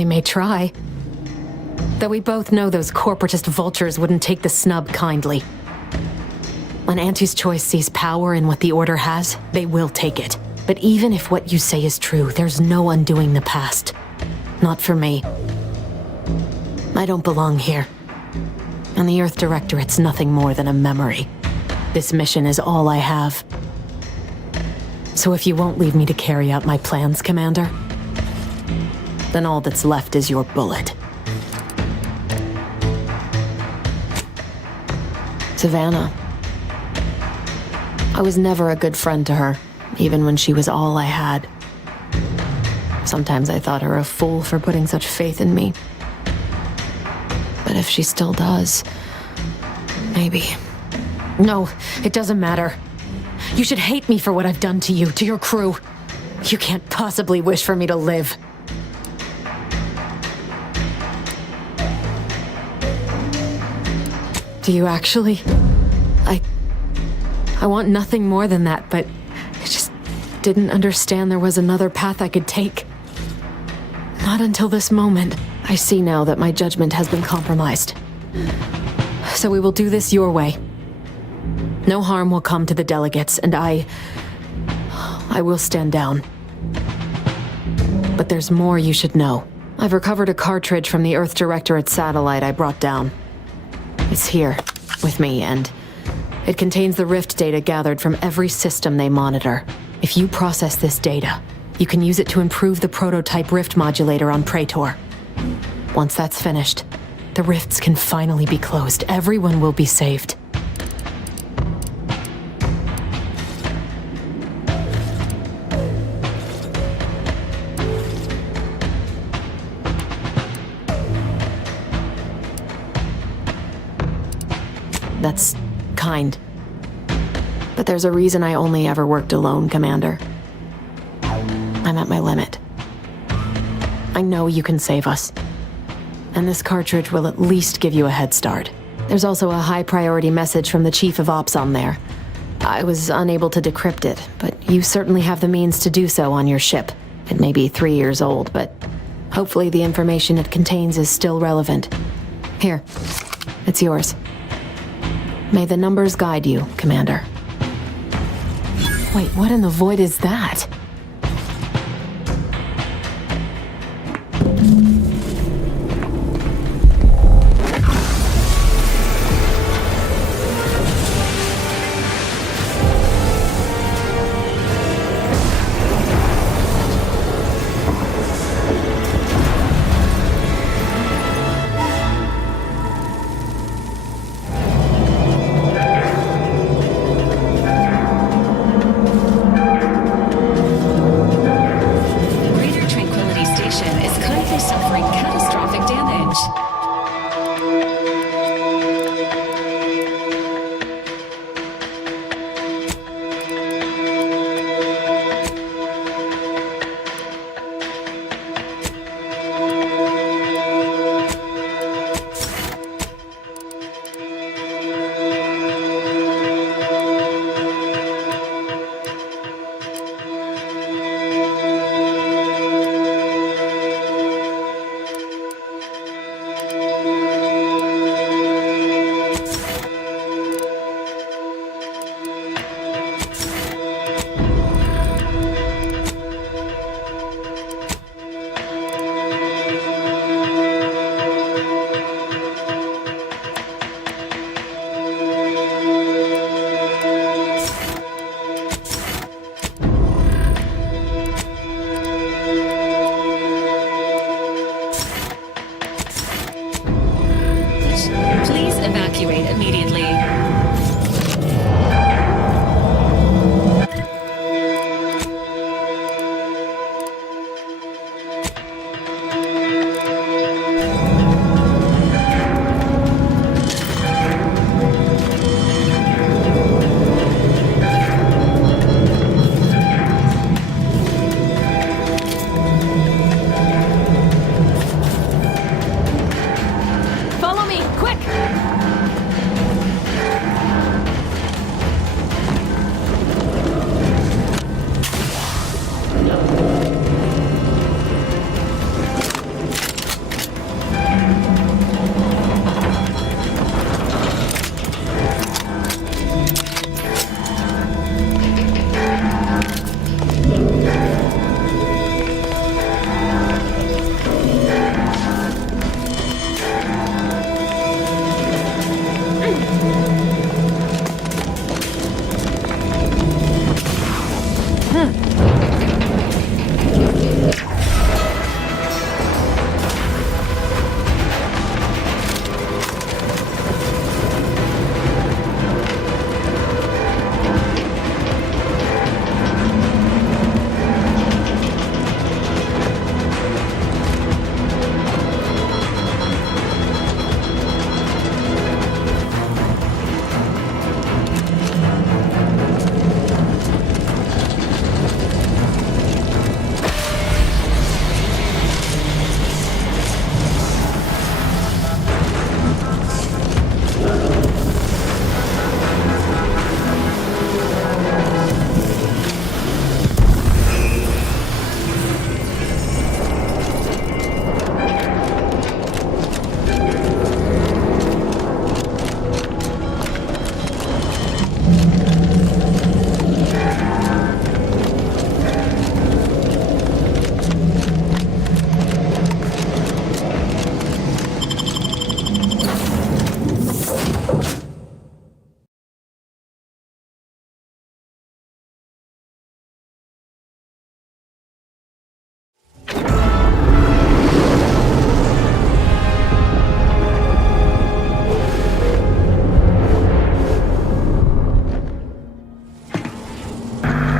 They may try. Though we both know those corporatist vultures wouldn't take the snub kindly. When Auntie's Choice sees power in what the Order has, they will take it. But even if what you say is true, there's no undoing the past. Not for me. I don't belong here. And the Earth Directorate's nothing more than a memory. This mission is all I have. So if you won't leave me to carry out my plans, Commander, then all that's left is your bullet. Savannah. I was never a good friend to her, even when she was all I had. Sometimes I thought her a fool for putting such faith in me. But if she still does, maybe. No, it doesn't matter. You should hate me for what I've done to you, to your crew. You can't possibly wish for me to live. Do you actually? I want nothing more than that, but I just didn't understand there was another path I could take. Not until this moment. I see now that my judgment has been compromised. So we will do this your way. No harm will come to the delegates, and I will stand down. But there's more you should know. I've recovered a cartridge from the Earth Directorate satellite I brought down. It's here, with me, and it contains the rift data gathered from every system they monitor. If you process this data, you can use it to improve the prototype rift modulator on Praetor. Once that's finished, the rifts can finally be closed. Everyone will be saved. That's kind. But there's a reason I only ever worked alone, Commander. I'm at my limit. I know you can save us. And this cartridge will at least give you a head start. There's also a high-priority message from the Chief of Ops on there. I was unable to decrypt it, but you certainly have the means to do so on your ship. It may be 3 years old, but hopefully the information it contains is still relevant. Here, it's yours. May the numbers guide you, Commander. Wait, what in the void is that?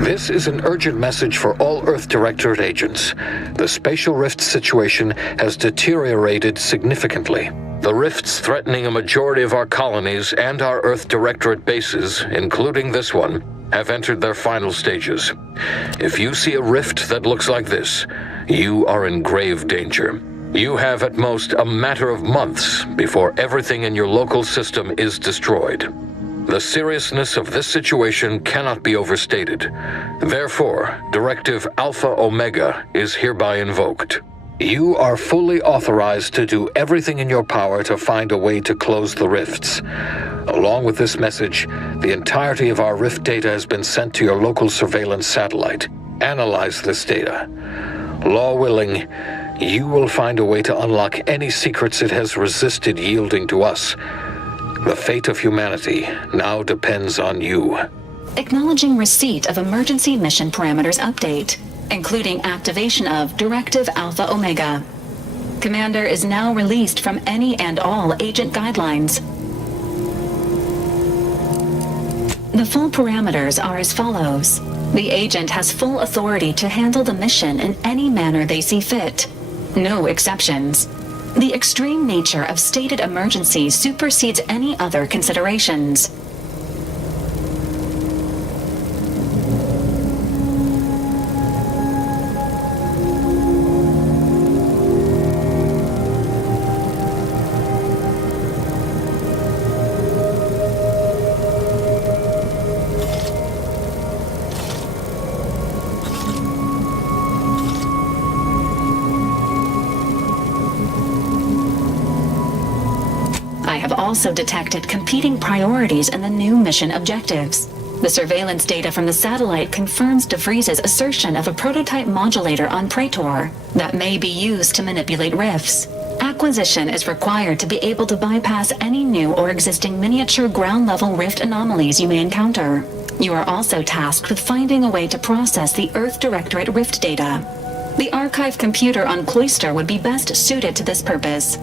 This is an urgent message for all Earth Directorate agents. The spatial rift situation has deteriorated significantly. The rifts threatening a majority of our colonies and our Earth Directorate bases, including this one, have entered their final stages. If you see a rift that looks like this, you are in grave danger. You have at most a matter of months before everything in your local system is destroyed. The seriousness of this situation cannot be overstated. Therefore, Directive Alpha Omega is hereby invoked. You are fully authorized to do everything in your power to find a way to close the rifts. Along with this message, the entirety of our rift data has been sent to your local surveillance satellite. Analyze this data. Law willing, you will find a way to unlock any secrets it has resisted yielding to us. The fate of humanity now depends on you. Acknowledging receipt of emergency mission parameters update, including activation of Directive Alpha Omega. Commander is now released from any and all agent guidelines. The full parameters are as follows. The agent has full authority to handle the mission in any manner they see fit. No exceptions. The extreme nature of stated emergency supersedes any other considerations. Also detected competing priorities in the new mission objectives. The surveillance data from the satellite confirms DeVries's assertion of a prototype modulator on Praetor that may be used to manipulate rifts. Acquisition is required to be able to bypass any new or existing miniature ground-level rift anomalies you may encounter. You are also tasked with finding a way to process the Earth Directorate rift data. The archive computer on Cloister would be best suited to this purpose.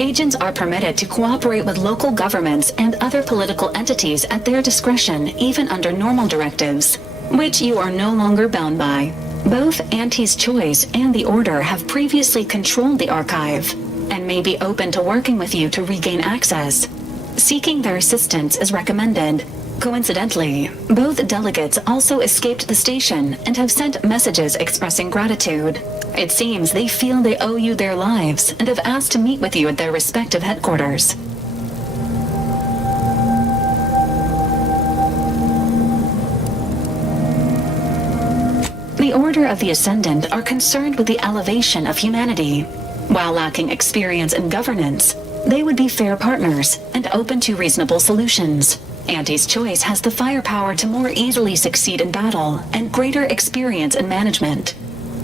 Agents are permitted to cooperate with local governments and other political entities at their discretion, even under normal directives, which you are no longer bound by. Both Auntie's Choice and the Order have previously controlled the archive, and may be open to working with you to regain access. Seeking their assistance is recommended. Coincidentally, both delegates also escaped the station and have sent messages expressing gratitude. It seems they feel they owe you their lives and have asked to meet with you at their respective headquarters. The Order of the Ascendant are concerned with the elevation of humanity. While lacking experience in governance, they would be fair partners and open to reasonable solutions. Auntie's Choice has the firepower to more easily succeed in battle and greater experience in management.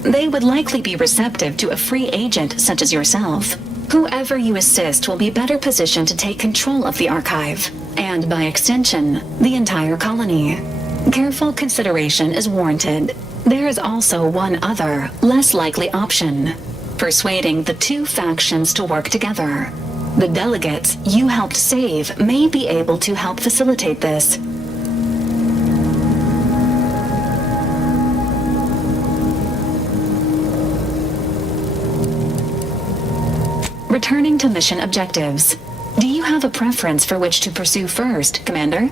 They would likely be receptive to a free agent such as yourself. Whoever you assist will be better positioned to take control of the archive, and by extension, the entire colony. Careful consideration is warranted. There is also one other, less likely option: persuading the two factions to work together. The delegates you helped save may be able to help facilitate this. Returning to mission objectives. Do you have a preference for which to pursue first, Commander?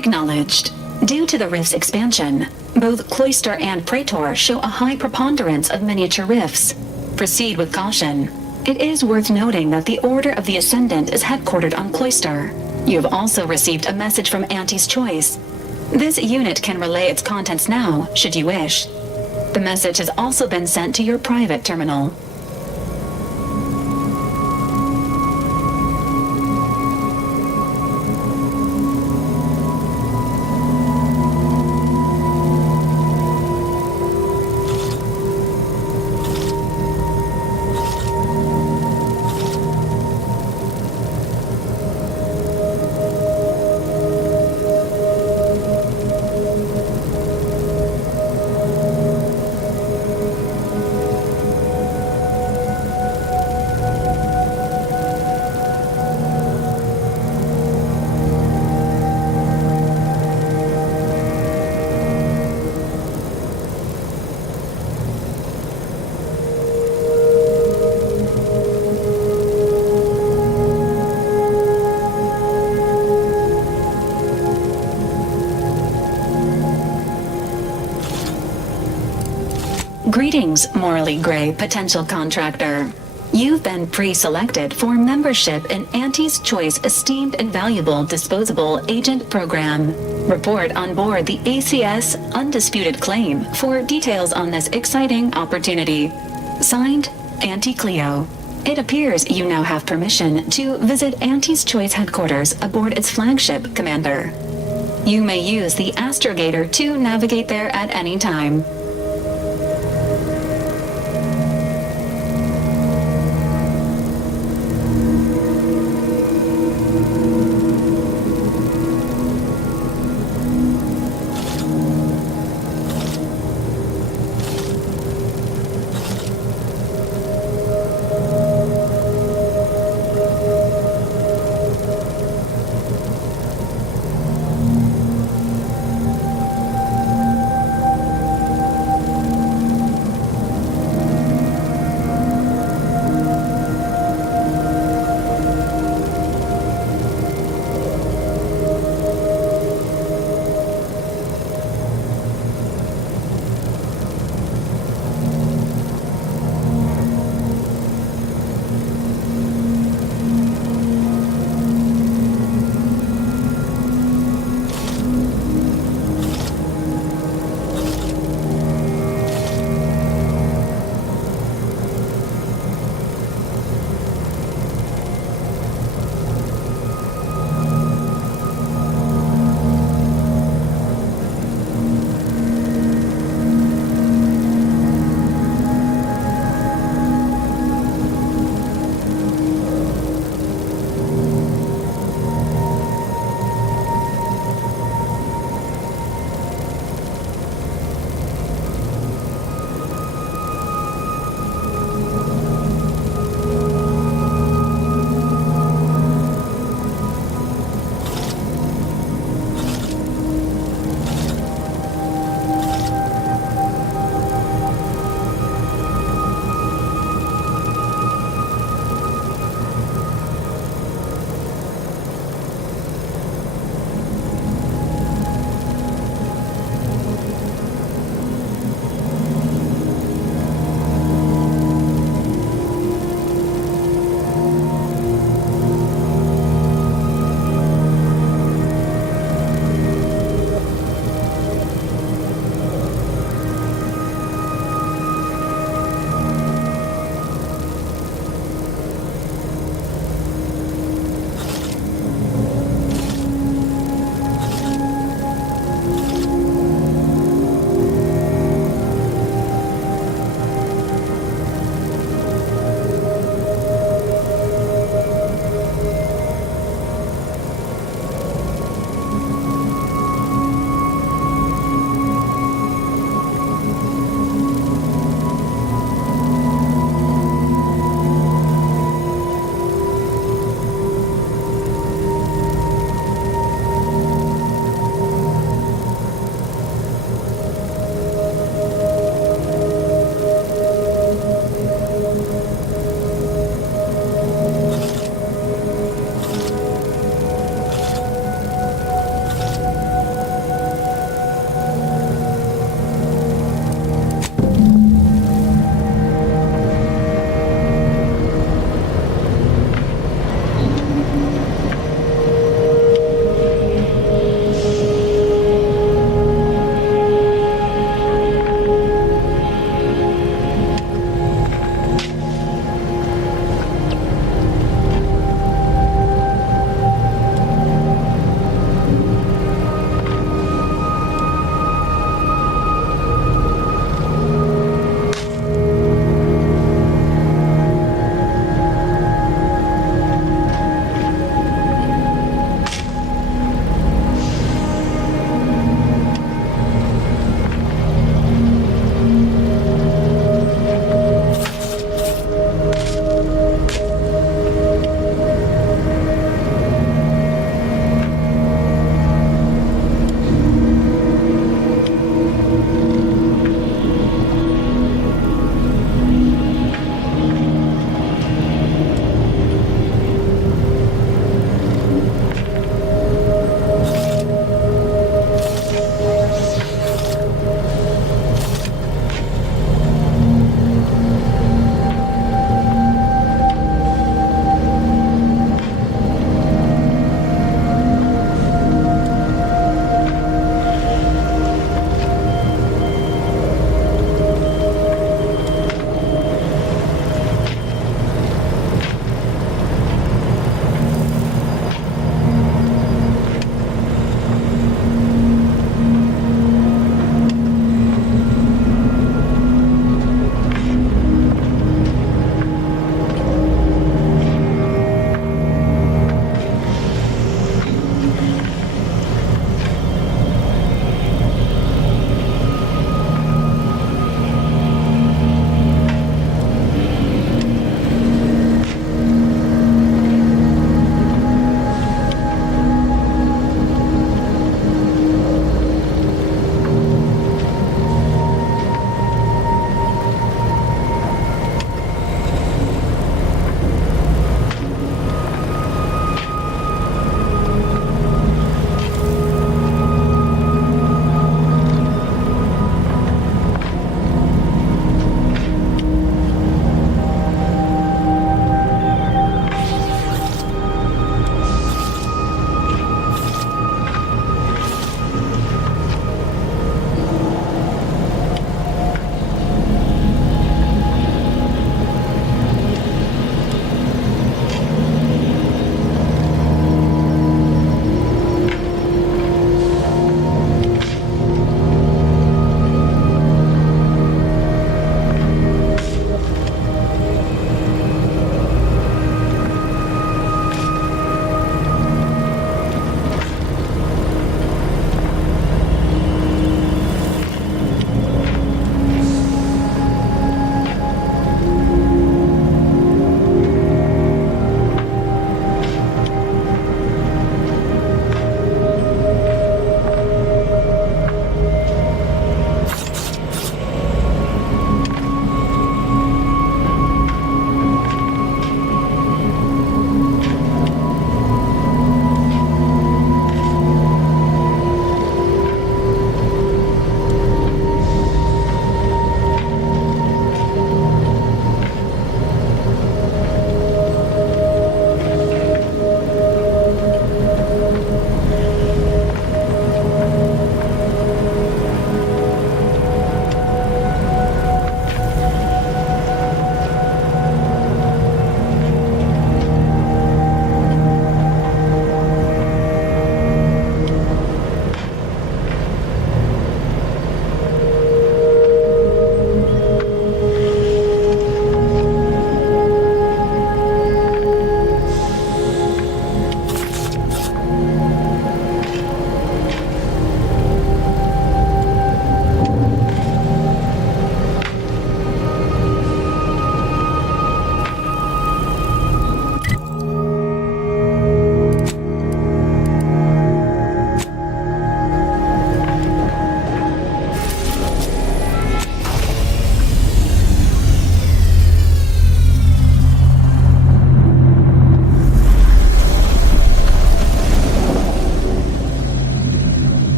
Acknowledged. Due to the rift's expansion, both Cloister and Praetor show a high preponderance of miniature rifts. Proceed with caution. It is worth noting that the Order of the Ascendant is headquartered on Cloister. You have also received a message from Auntie's Choice. This unit can relay its contents now, should you wish. The message has also been sent to your private terminal. Greetings, morally gray potential contractor. You've been pre-selected for membership in Auntie's Choice Esteemed and Valuable Disposable Agent Program. Report on board the ACS Undisputed Claim for details on this exciting opportunity. Signed, Auntie Cleo. It appears you now have permission to visit Auntie's Choice headquarters aboard its flagship, Commander. You may use the astrogator to navigate there at any time.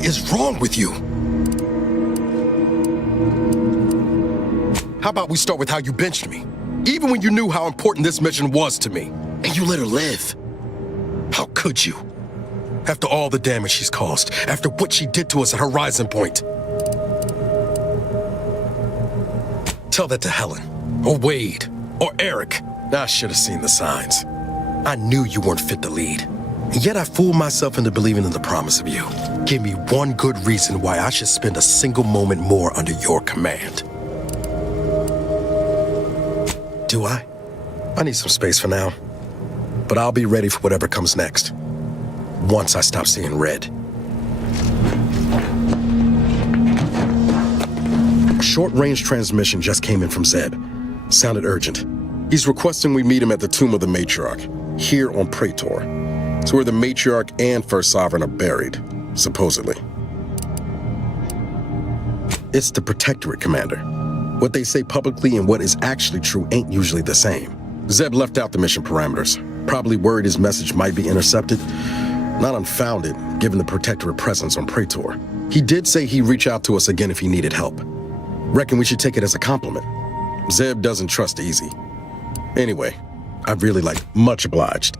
What is wrong with you? How about we start with how you benched me? Even when you knew how important this mission was to me, and you let her live. How could you? After all the damage she's caused, after what she did to us at Horizon Point. Tell that to Helen, or Wade, or Eric. I should have seen the signs. I knew you weren't fit to lead. And yet I fooled myself into believing in the promise of you. Give me one good reason why I should spend a single moment more under your command. Do I? I need some space for now. But I'll be ready for whatever comes next. Once I stop seeing red. A short-range transmission just came in from Zeb. Sounded urgent. He's requesting we meet him at the tomb of the Matriarch, here on Praetor. It's where the Matriarch and First Sovereign are buried, supposedly. It's the Protectorate, Commander. What they say publicly and what is actually true ain't usually the same. Zeb left out the mission parameters, probably worried his message might be intercepted. Not unfounded, given the Protectorate presence on Praetor. He did say he'd reach out to us again if he needed help. Reckon we should take it as a compliment. Zeb doesn't trust easy. Anyway, I'd really like much obliged.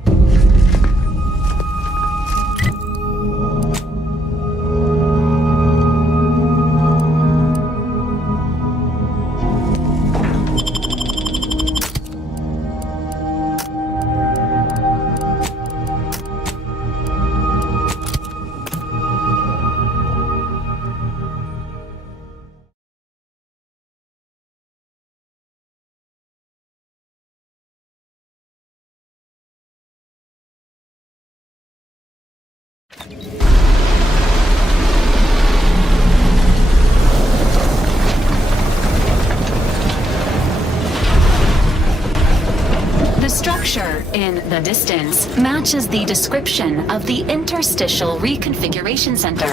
The structure in the distance matches the description of the Interstitial Reconfiguration Center.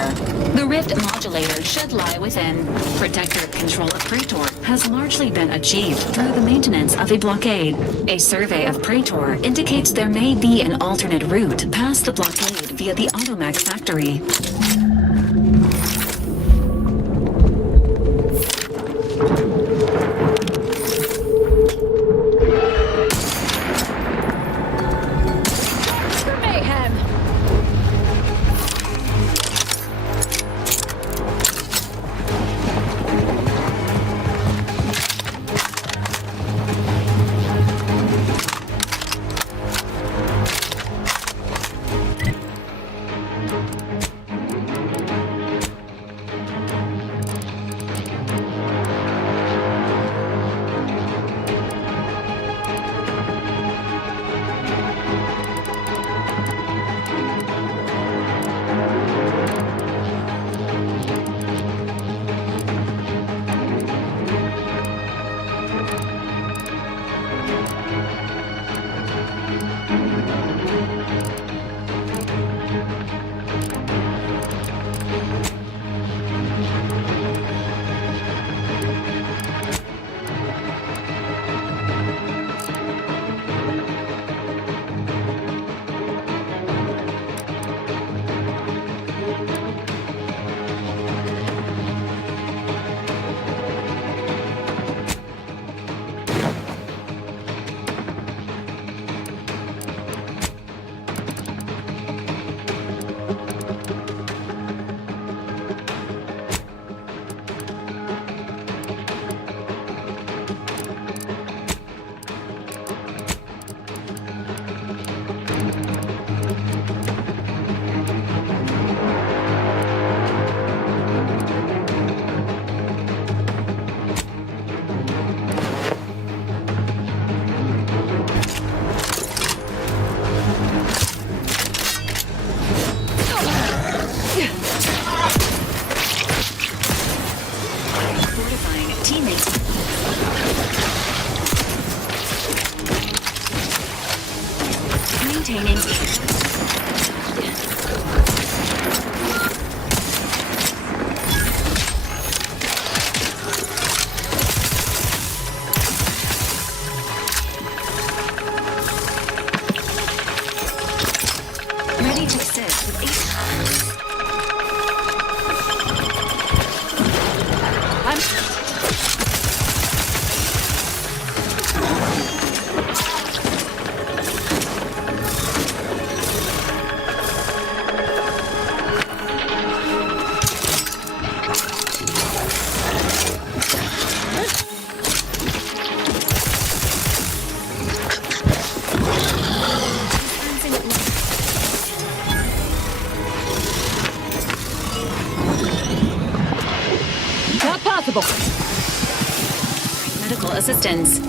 The rift modulator should lie within. Protectorate control of Praetor has largely been achieved through the maintenance of a blockade. A survey of Praetor indicates there may be an alternate route past the blockade via the Automech factory. stable. Medical assistance.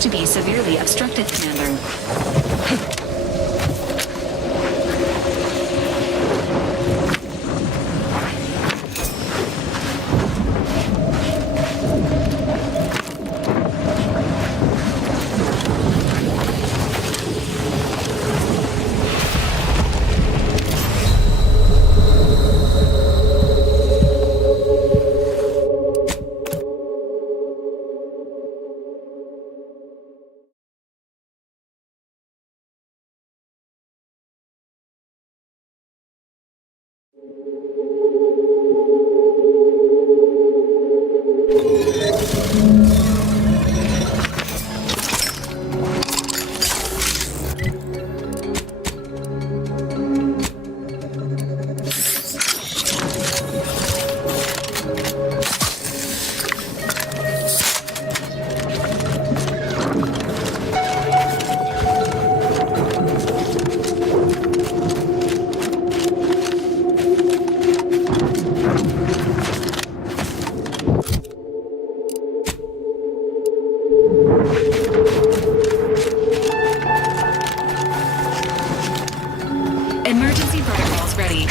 To be severely obstructed, Commander. Emergency protocols ready.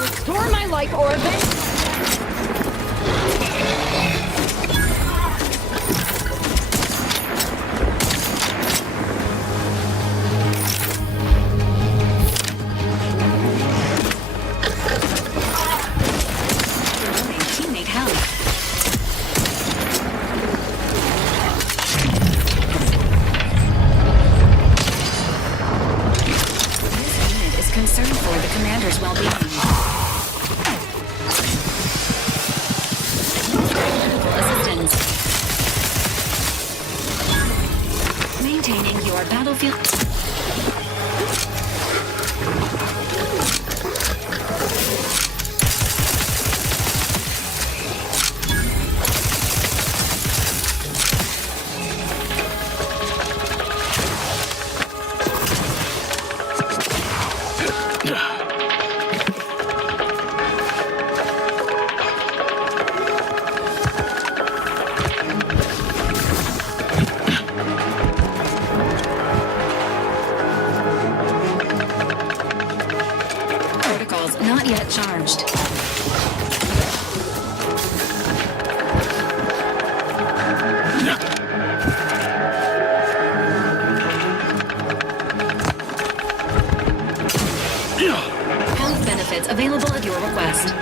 Restore my life organ. Not yet charged. Health benefits available at your request.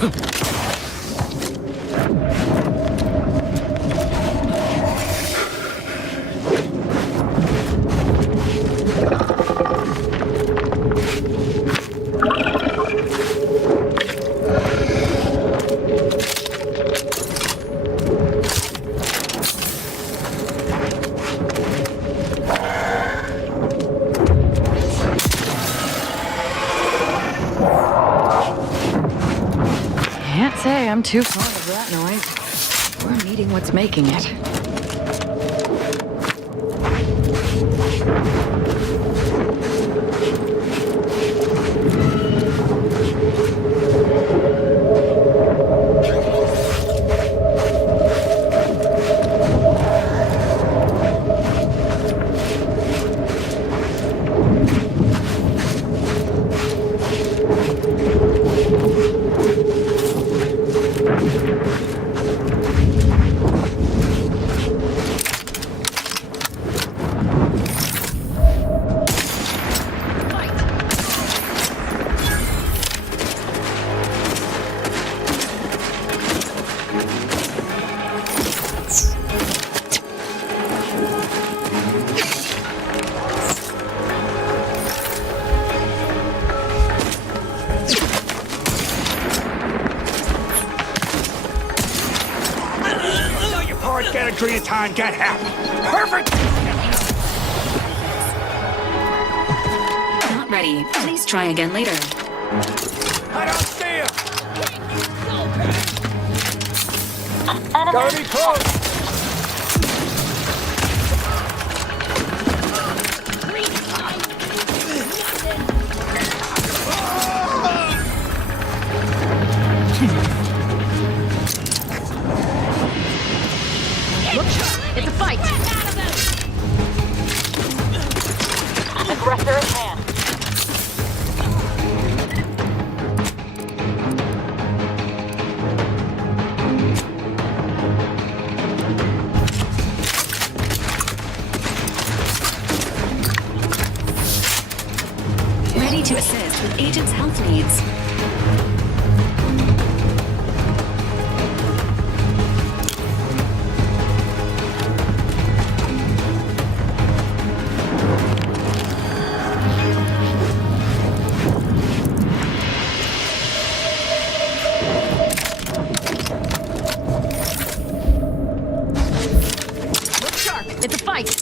Can't say I'm too fond of that noise. We're meeting what's making it. Time can't happen. Perfect! Not ready. Please try again later. I don't see you! Enemy. Gotta be close! It's a fight! Aggressor in hand. Ready to assist with agent's health needs. It's a fight!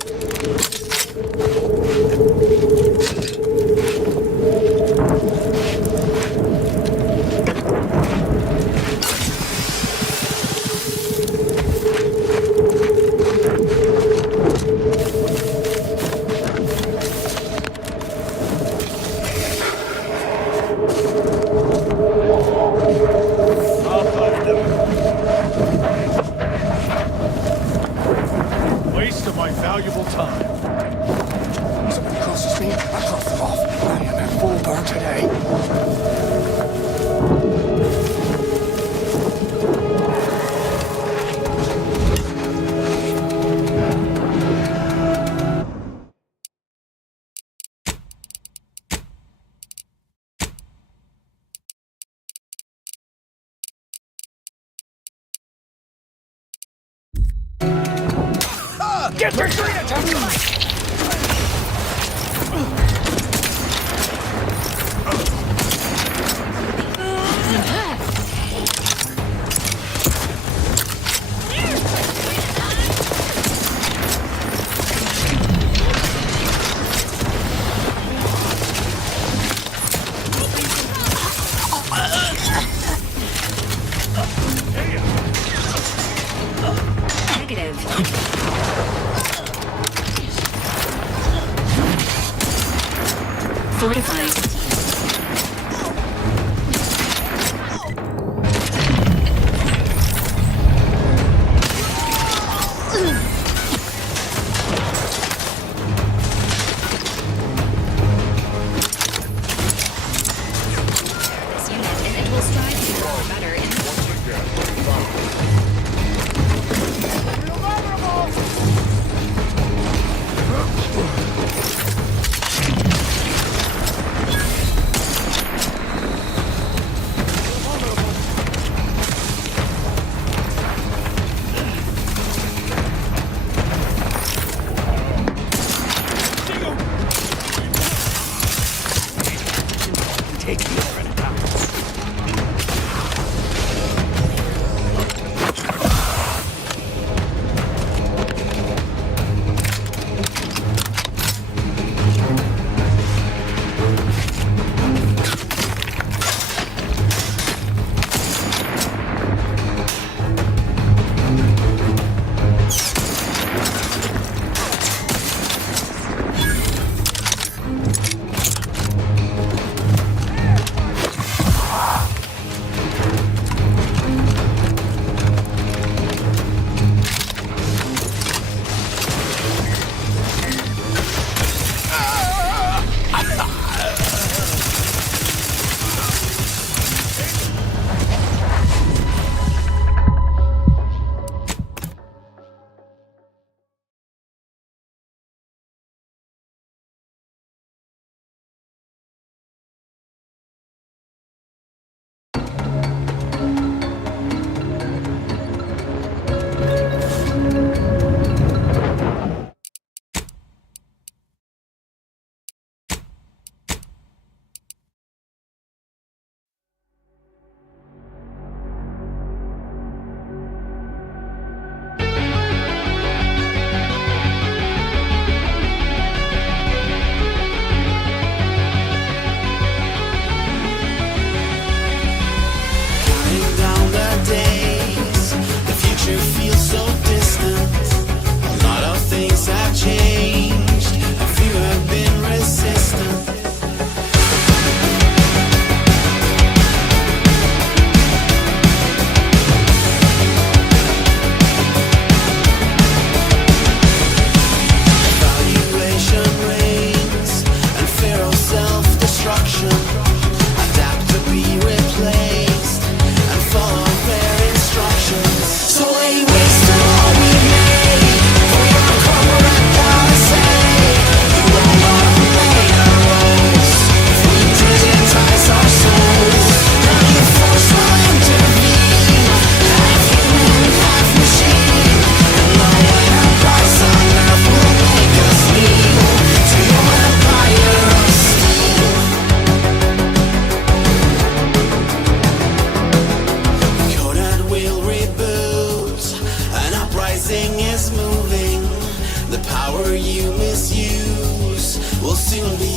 My valuable time. Somebody crosses me, I cross them off. I am at full bar today. Get your green attack! Fortified. This unit, and it will strive to perform better in the future.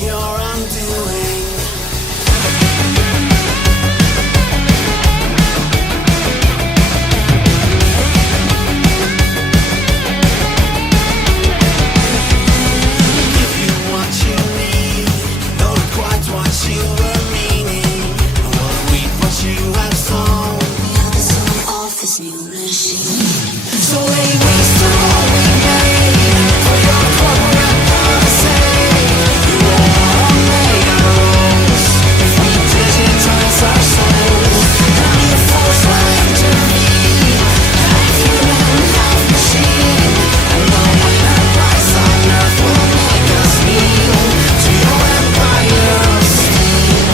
your undoing. Give you what you need, not quite what you were meaning. I wanna reap what you have sown. We are the sum of this new machine. So lay waste to all we made for your corporate policy. You all made our rules. If we digitize our souls, can you force my intervene? Half human, half machine. And no enterprise on earth will make us kneel to your empire of steam.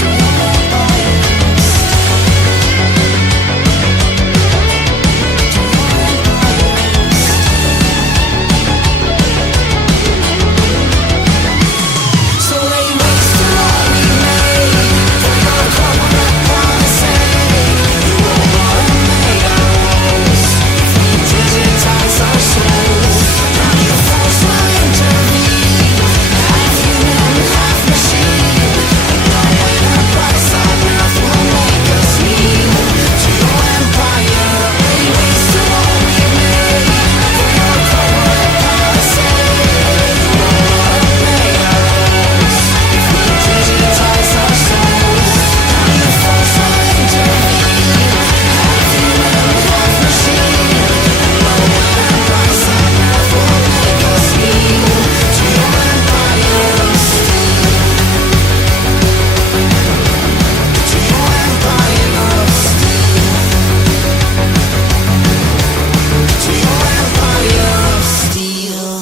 To your empire of So lay waste to all we made for your corporate policy. You all made our rules. If we digitize our souls, can you force my intervene? Half human, half machine. And no enterprise on earth will make us kneel to your empire. Lay waste to all we made for your corporate policy. You all made our rules. If we digitize our souls, can you force my intervene? Half human, half machine. And no enterprise on earth will make us kneel to your empire of steam. To your empire of steam. To your empire of steel.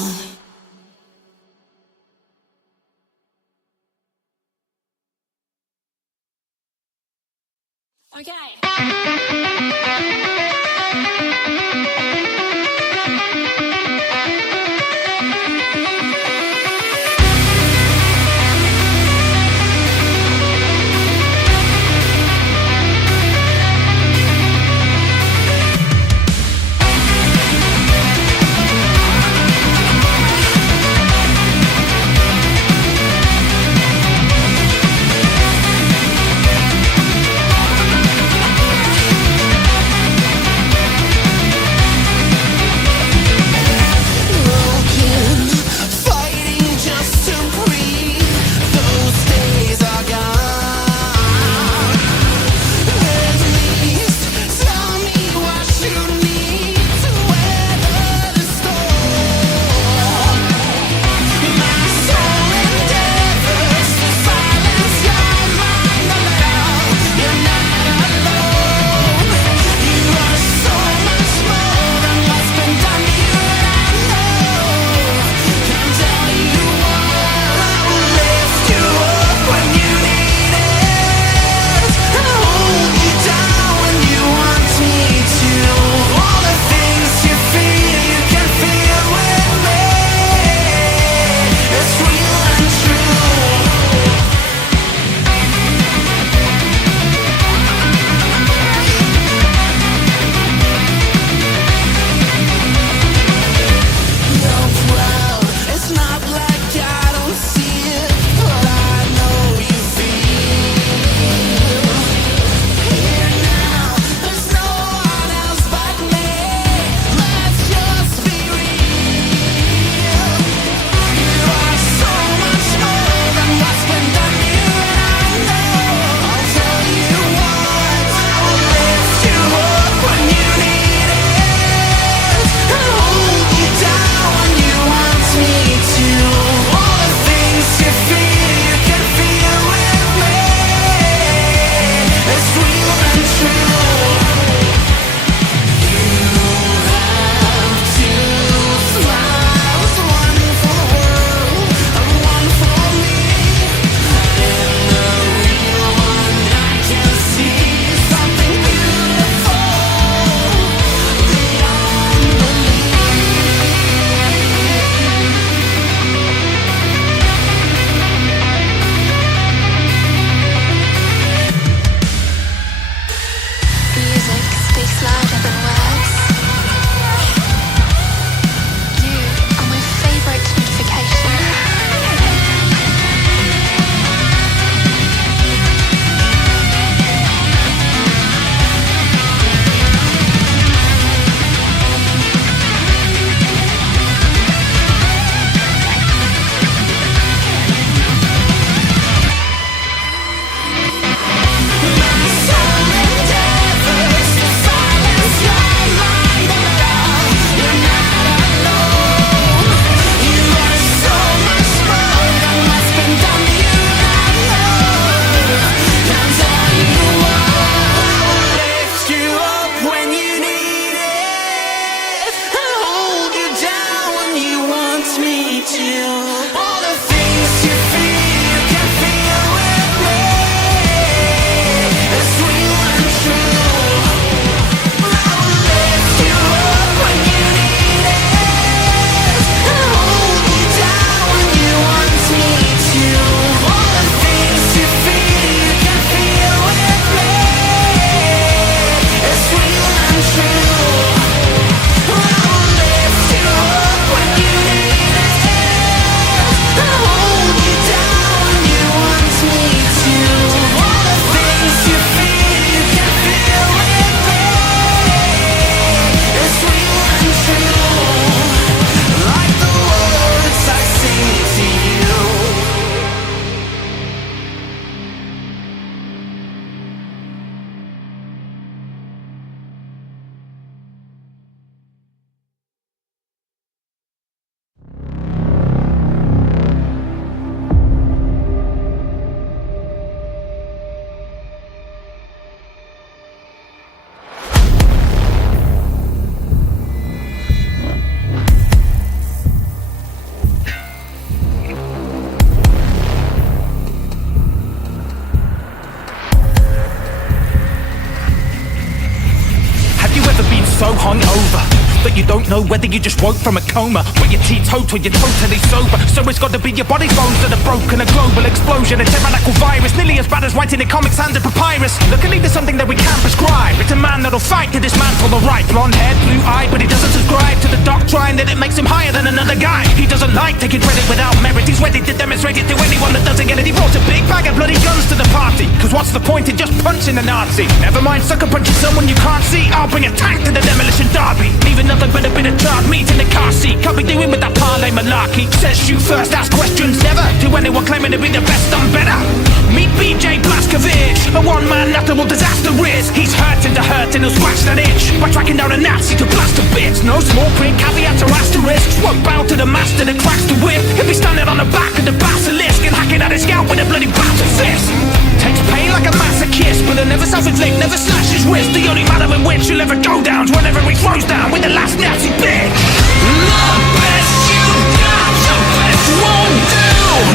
so hungover that you don't know whether you just woke from a coma, but you're teetotal, you're totally sober. So it's got to be your body's bones that are broken. A global explosion, a tyrannical virus, nearly as bad as writing in comics and a papyrus. Look, at least there's something that we can't prescribe. It's a man that'll fight to dismantle the right. Blonde hair, blue eye, but he doesn't subscribe to the doctrine that it makes him higher than another guy. He doesn't like taking credit without merit. He's ready to demonstrate it to anyone that doesn't get it. He brought a big bag of bloody guns to the party, cause what's the point in just punching a Nazi? Never mind sucker punching someone you can't see. I'll bring a tank to the demolition derby, leaving nothing but a bit of charred meat in the car seat. Can't be doing with that parlay malarkey. Says shoot first, ask questions never. To anyone claiming to be the best, I'm better. Meet BJ Blazkowicz, a one-man natural disaster is. He's hurting to hurt and he'll scratch that itch by tracking down a Nazi to blast a bits. No small print, caveats or asterisks. Won't bow to the master that cracks the whip. He'll be standing on the back of the basilisk and hacking at his scalp with a bloody battle fist. Takes pain like a masochist, but he'll never self-inflict, never slash his wrist. The only manner in which he'll ever go down's whenever he throws down with the last Nazi bitch. The best you got, the best won't do.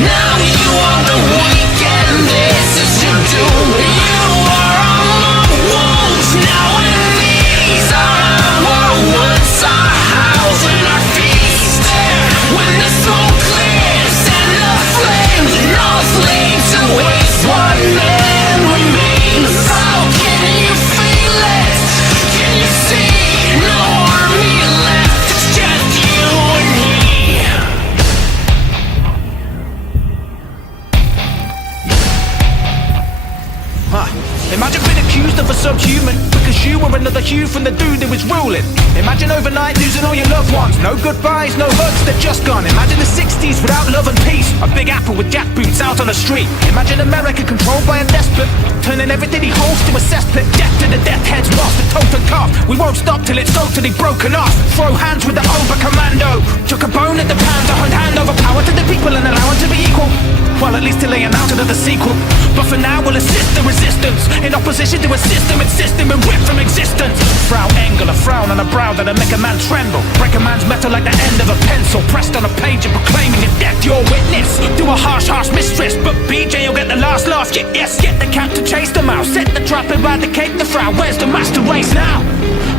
Now you are the weak and this is your doom. You are our wolves now, and these are our woods, our house and our feast. There, when the smoke clears and the flames north lead to waste, one man remains. How can you feel it? Can you see? No army left, it's just you and me. Imagine being accused of a subhuman because you were another hue from the dude who was ruling. Imagine overnight losing all your loved ones. No goodbyes, no hugs, they're just gone. Imagine the 60s without love and peace. A big apple with jackboots out on the street. Imagine America controlled by a despot, turning everything he holds to a cesspit. Death to the death heads lost, the total cough. We won't stop till it's totally broken off. Throw hands with the Oberkommando. Took a bone at the pound to hand over power to the people and allow it to be equal. Well, at least till laying out another sequel. But for now we'll assist the resistance, in opposition to a system insisting we're ripped from existence. Frau Engel, a frown on a brow that'll make a man tremble. Break a man's metal like the end of a pencil pressed on a page and proclaiming your death your witness. Do a harsh mistress, but BJ will get the last laugh. Yes, get the cat to chase the mouse, set the trap, eradicate the frown. Where's the master race now?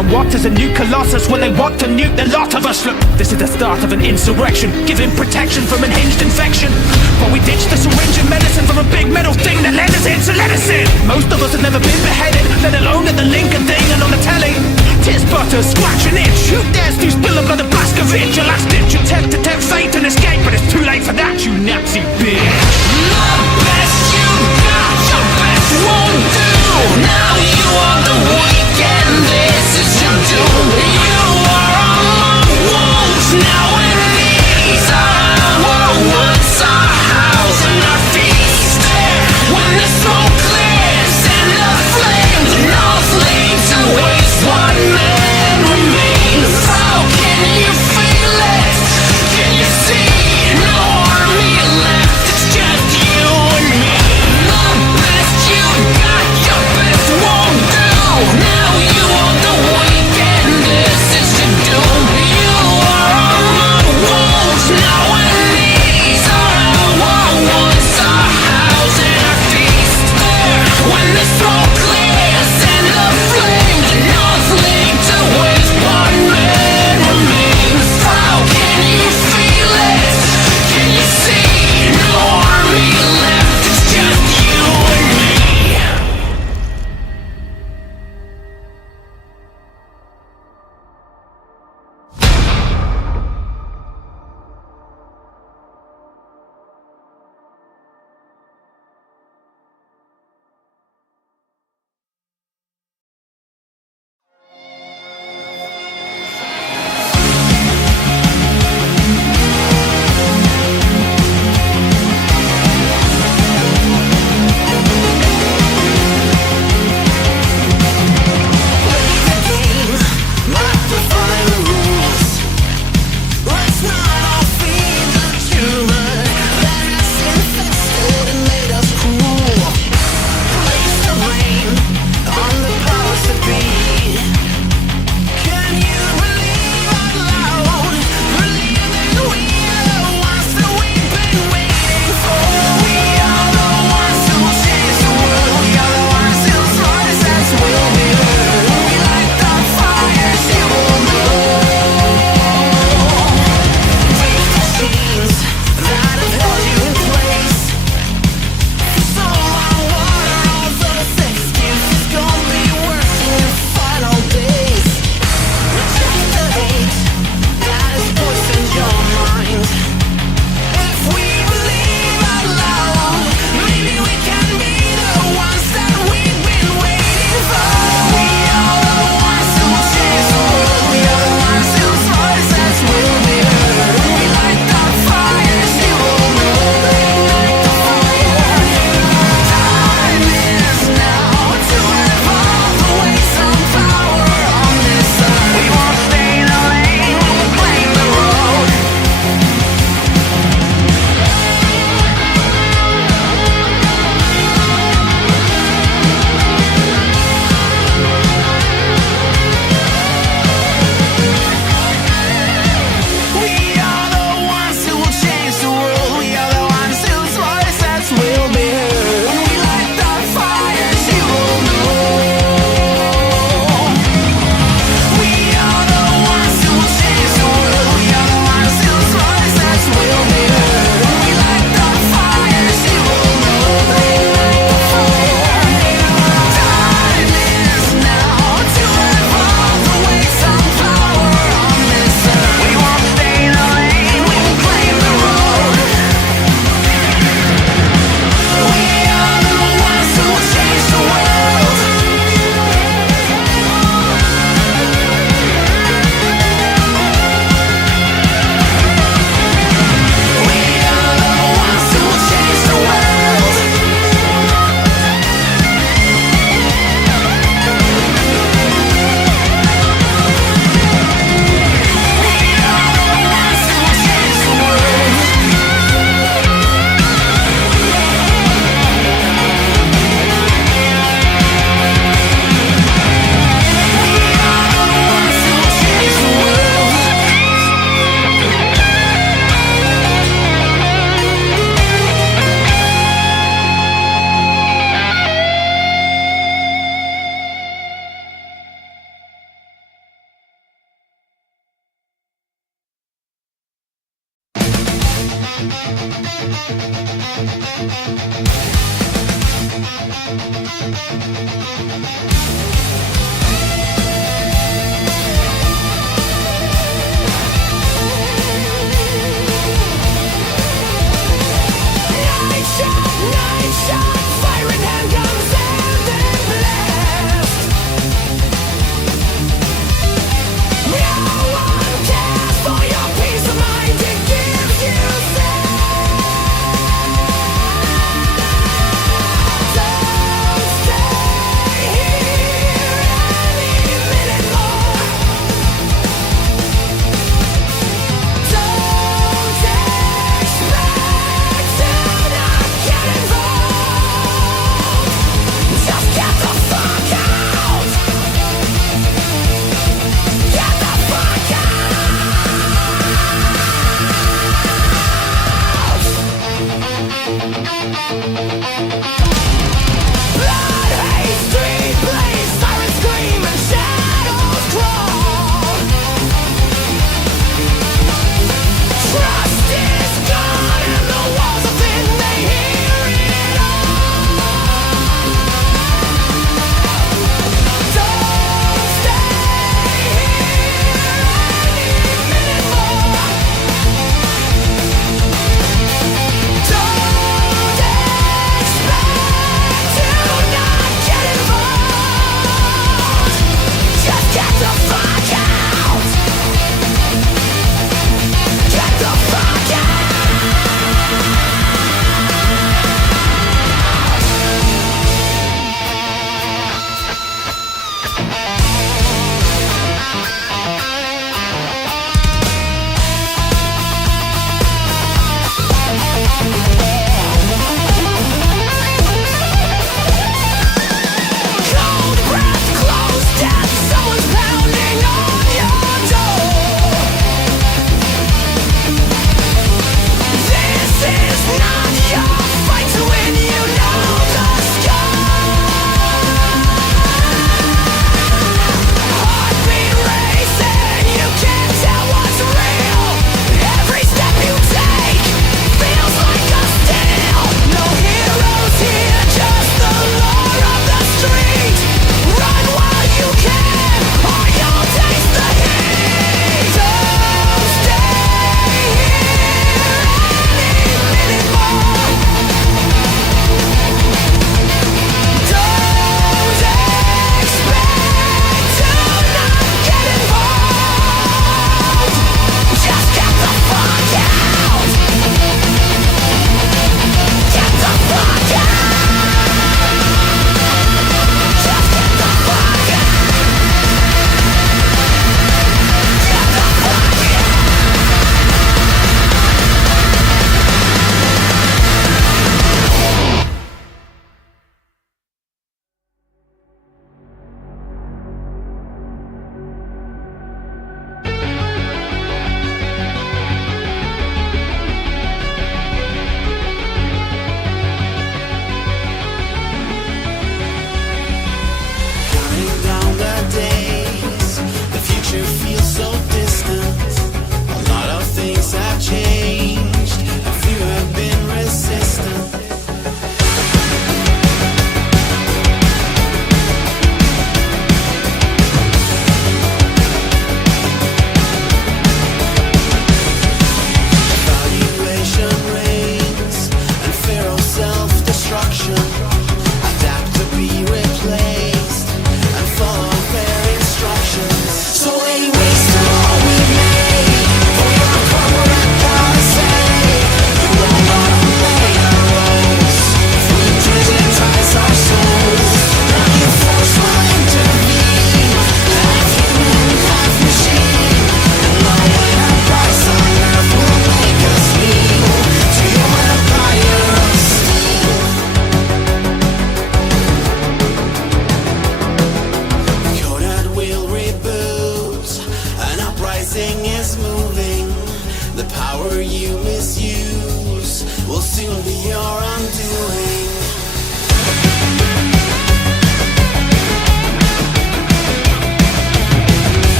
And what is a new colossus when they want to nuke the lot of us? Look, this is the start of an insurrection, giving protection from unhinged infection. But we ditched the syringe and medicine for a big metal thing that let us in, so let us in. Most of us have never been beheaded, let alone at the Lincoln thing and on the telly. Tis butter, scratch an itch. Who dares to spill a blood of Blazkowicz? Your last ditch attempt to tempt fate and escape, but it's too late for that, you Nazi bitch. The best you got, the best won't do. Now you are the weak and this is your doom. You are our wolves now, and these are our woods, our house and our feast. There, when the smoke clears and the flames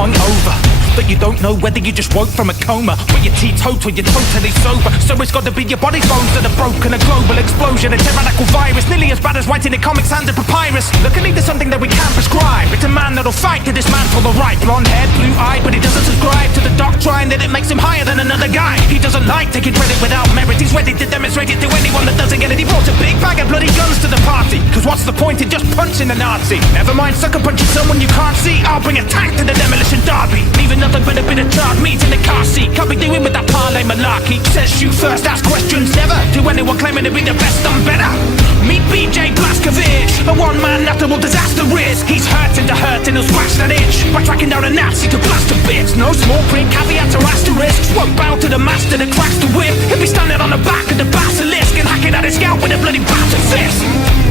hungover. But you don't know whether you just woke from a coma, but you're teetotal, you're totally sober. So it's got to be your body's bones that are broken. A global explosion, a tyrannical virus, nearly as bad as writing in comics and a papyrus. Luckily there's something that we can prescribe. It's a man that'll fight to dismantle the right. Blonde haired, blue eyed, but he doesn't subscribe to the doctrine that it makes him higher than another guy. He doesn't like taking credit without merit. He's ready to demonstrate it to anyone that doesn't get it. He brought a big bag of bloody guns to the party, cause what's the point in just punching a Nazi? Never mind sucker punching someone you can't see. I'll bring a tank to the demolition derby, leaving nothing but a bit of charred meat in the car seat. Can't be doing with that parlay malarkey. Says shoot first, ask questions never, to anyone claiming to be the best and better. Meet BJ Blazkowicz, a one-man natural disaster risk. He's hurting to hurt and he'll scratch that itch by tracking down a Nazi to blast a bitch. No small print, caveats or asterisks. Won't bow to the master that cracks the whip. He'll be standing on the back of the basilisk and hacking at his scalp with a bloody battered fist.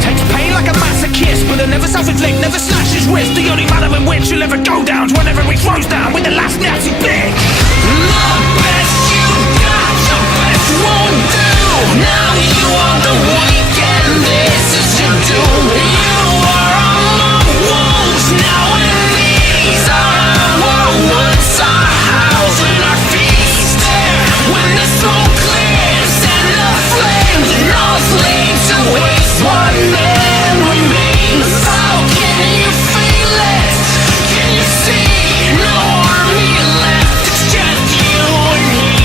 Takes pain like a masochist, but he'll never self-inflict, never slash his wrist. The only manner in which he'll ever go down's whenever he throws down with the last Nazi bitch. The best you got, the best won't do. Now you are the weak and this is your doom. You are among wolves now, and these are our woods, our house and our feast. When the smoke clears and the flames all lead to waste, one man remains. How can you feel it? Can you see? No army left, it's just you and me.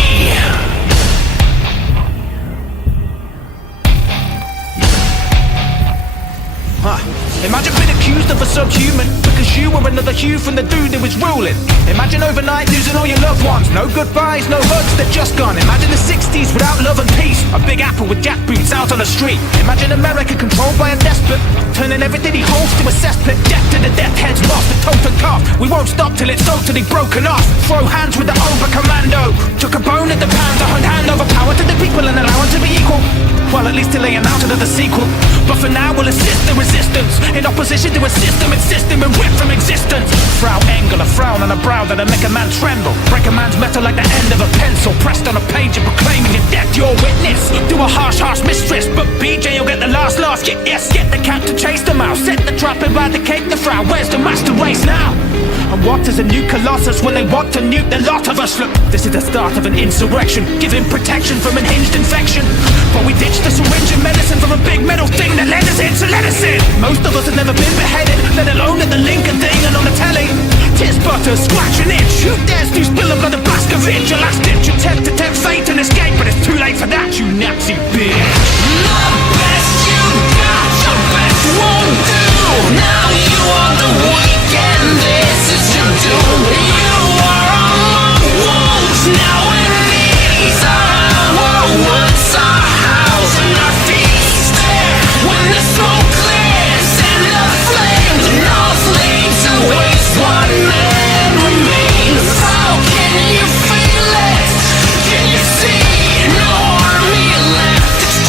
Imagine being accused of a subhuman because you were another hue from the dude that was ruling. Imagine overnight losing all your loved ones. No goodbyes, no hugs, they're just gone. Imagine the 60s without love and peace. A big apple with jackboots out on the street. Imagine America controlled by a despot, turning everything he holds to a cesspit. Death to the death heads lost, the totem cough. We won't stop till it's totally broken off. Throw hands with the over commando. Took a bone at the pound to hand over power to the people and allow them to be equal. Well, at least till they announce it as the sequel. But for now we'll assist the resistance, in opposition to a system insisting we're ripped from existence. Frau Engel, a frown on a brow that'll make a man tremble. Break a man's metal like the end of a pencil pressed on a page and proclaiming your death your witness. Do a harsh mistress, but BJ will get the last laugh. Yes, get the cat to chase the mouse. Set the trap and eradicate the Frau. Where's the master race now? And what is a new colossus when they want to nuke the lot of us? Look, this is the start of an insurrection, giving protection from unhinged infection. But we ditched the syringe and medicine from a big metal thing that led us in, so let us in. Most of us have never been beheaded, let alone at the Lincoln thing and on the telly. Tis but a scratch and itch. Who dares to spill a blood of Blazkowicz? Your last ditch attempt to tempt fate and escape, but it's too late for that, you Nazi bitch. The best you got, the best won't do. Now you are the weak and this is your doom. You are among wolves now, and these are our woods, our house and our feast. When the smoke clears and the flames all lead to waste, one man remains. How can you feel it? Can you see? No army left, it's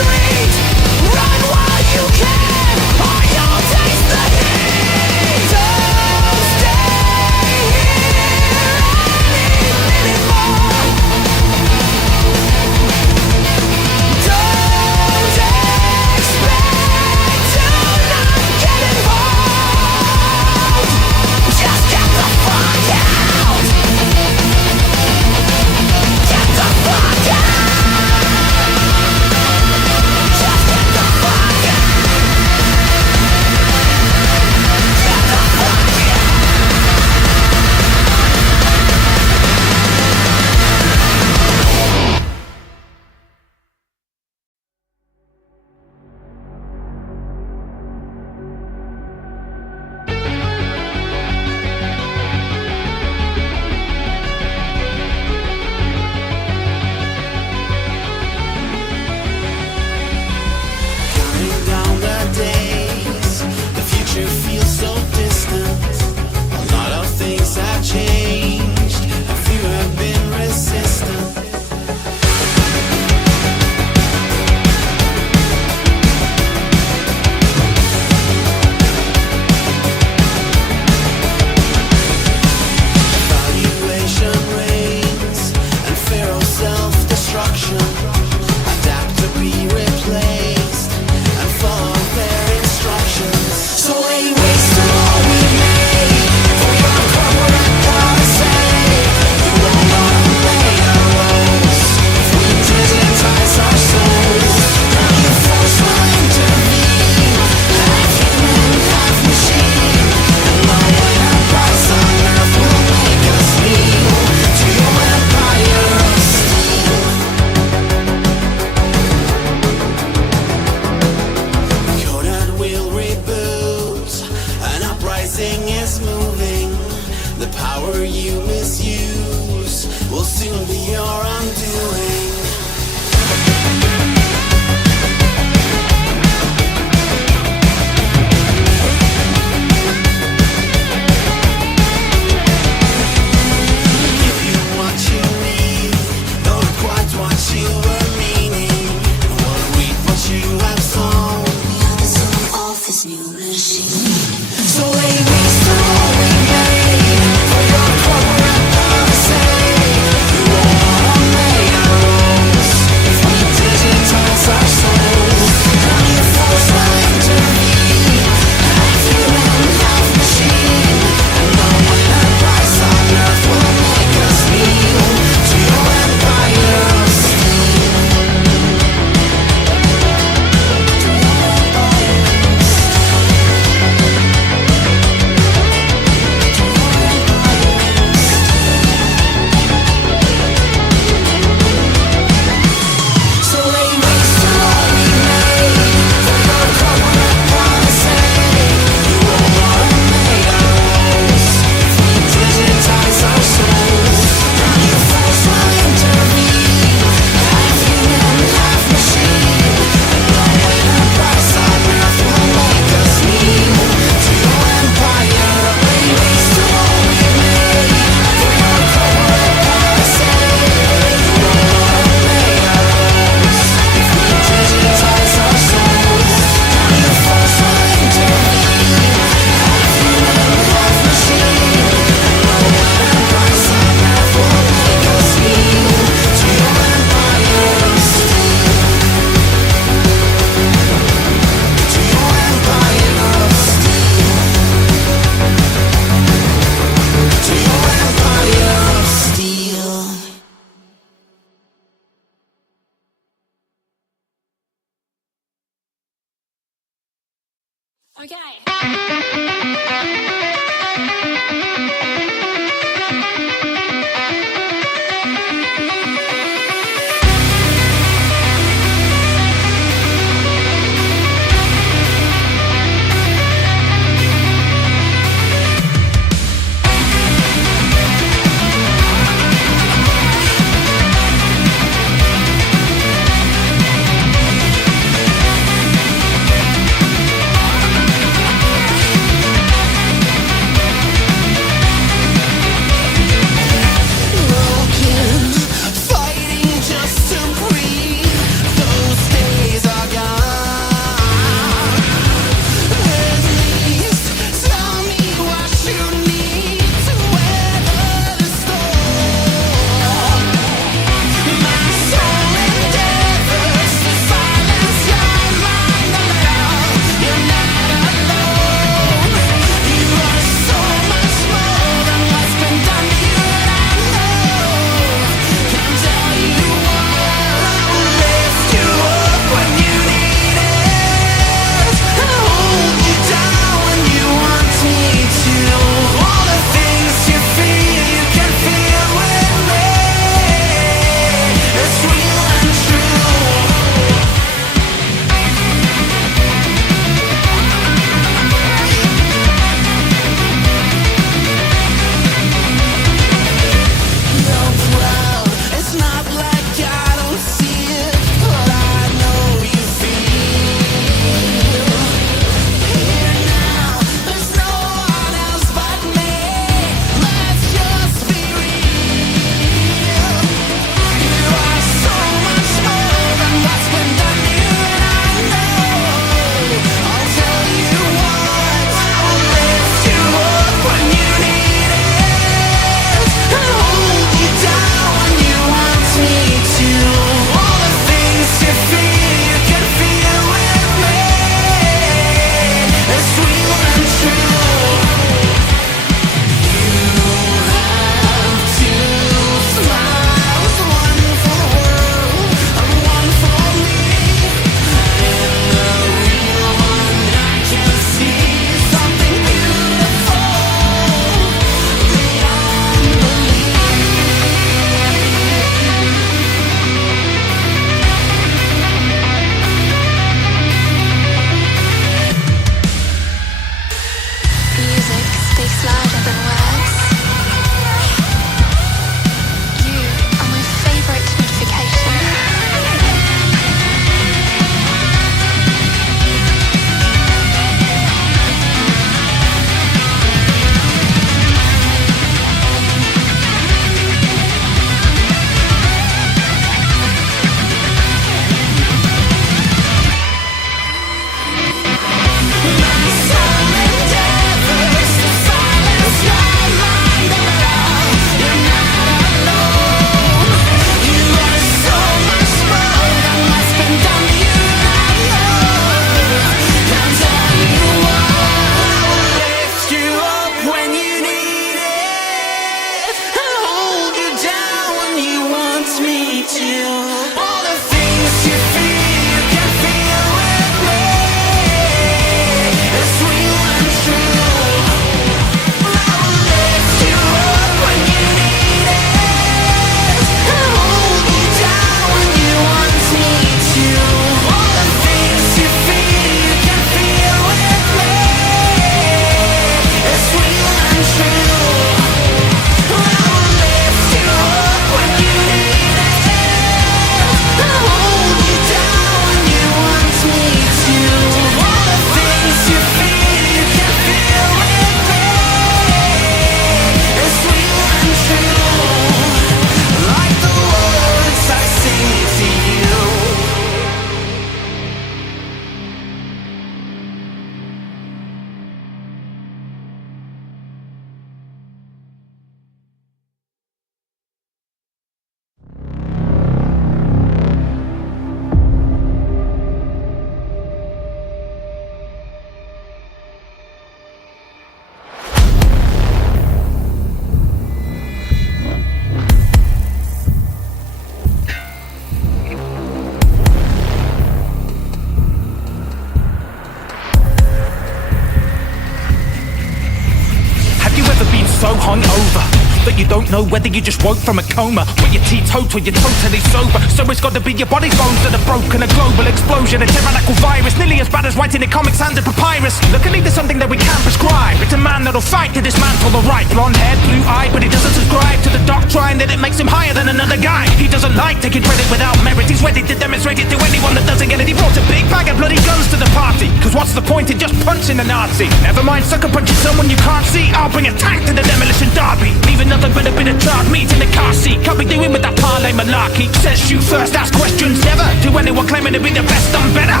you don't know whether you just woke from a coma, but you're teetotal, you're totally sober. So it's got to be your body's bones that are broken. A global explosion, a tyrannical virus, nearly as bad as writing in comics and a papyrus. Luckily there's something that we can prescribe. It's a man that'll fight to dismantle the right. Blonde haired, blue eyed, but he doesn't subscribe to the doctrine that it makes him higher than another guy. He doesn't like taking credit without merit. He's ready to demonstrate it to anyone that doesn't get it. He brought a big bag of bloody guns to the party, cause what's the point in just punching a Nazi? Never mind sucker punching someone you can't see. I'll bring a tank to the demolition derby, leaving nothing but a bit of charred meat in the car seat. Can't be doing with that parlay malarkey. Says shoot first, ask questions never, to anyone claiming to be the best, I'm better.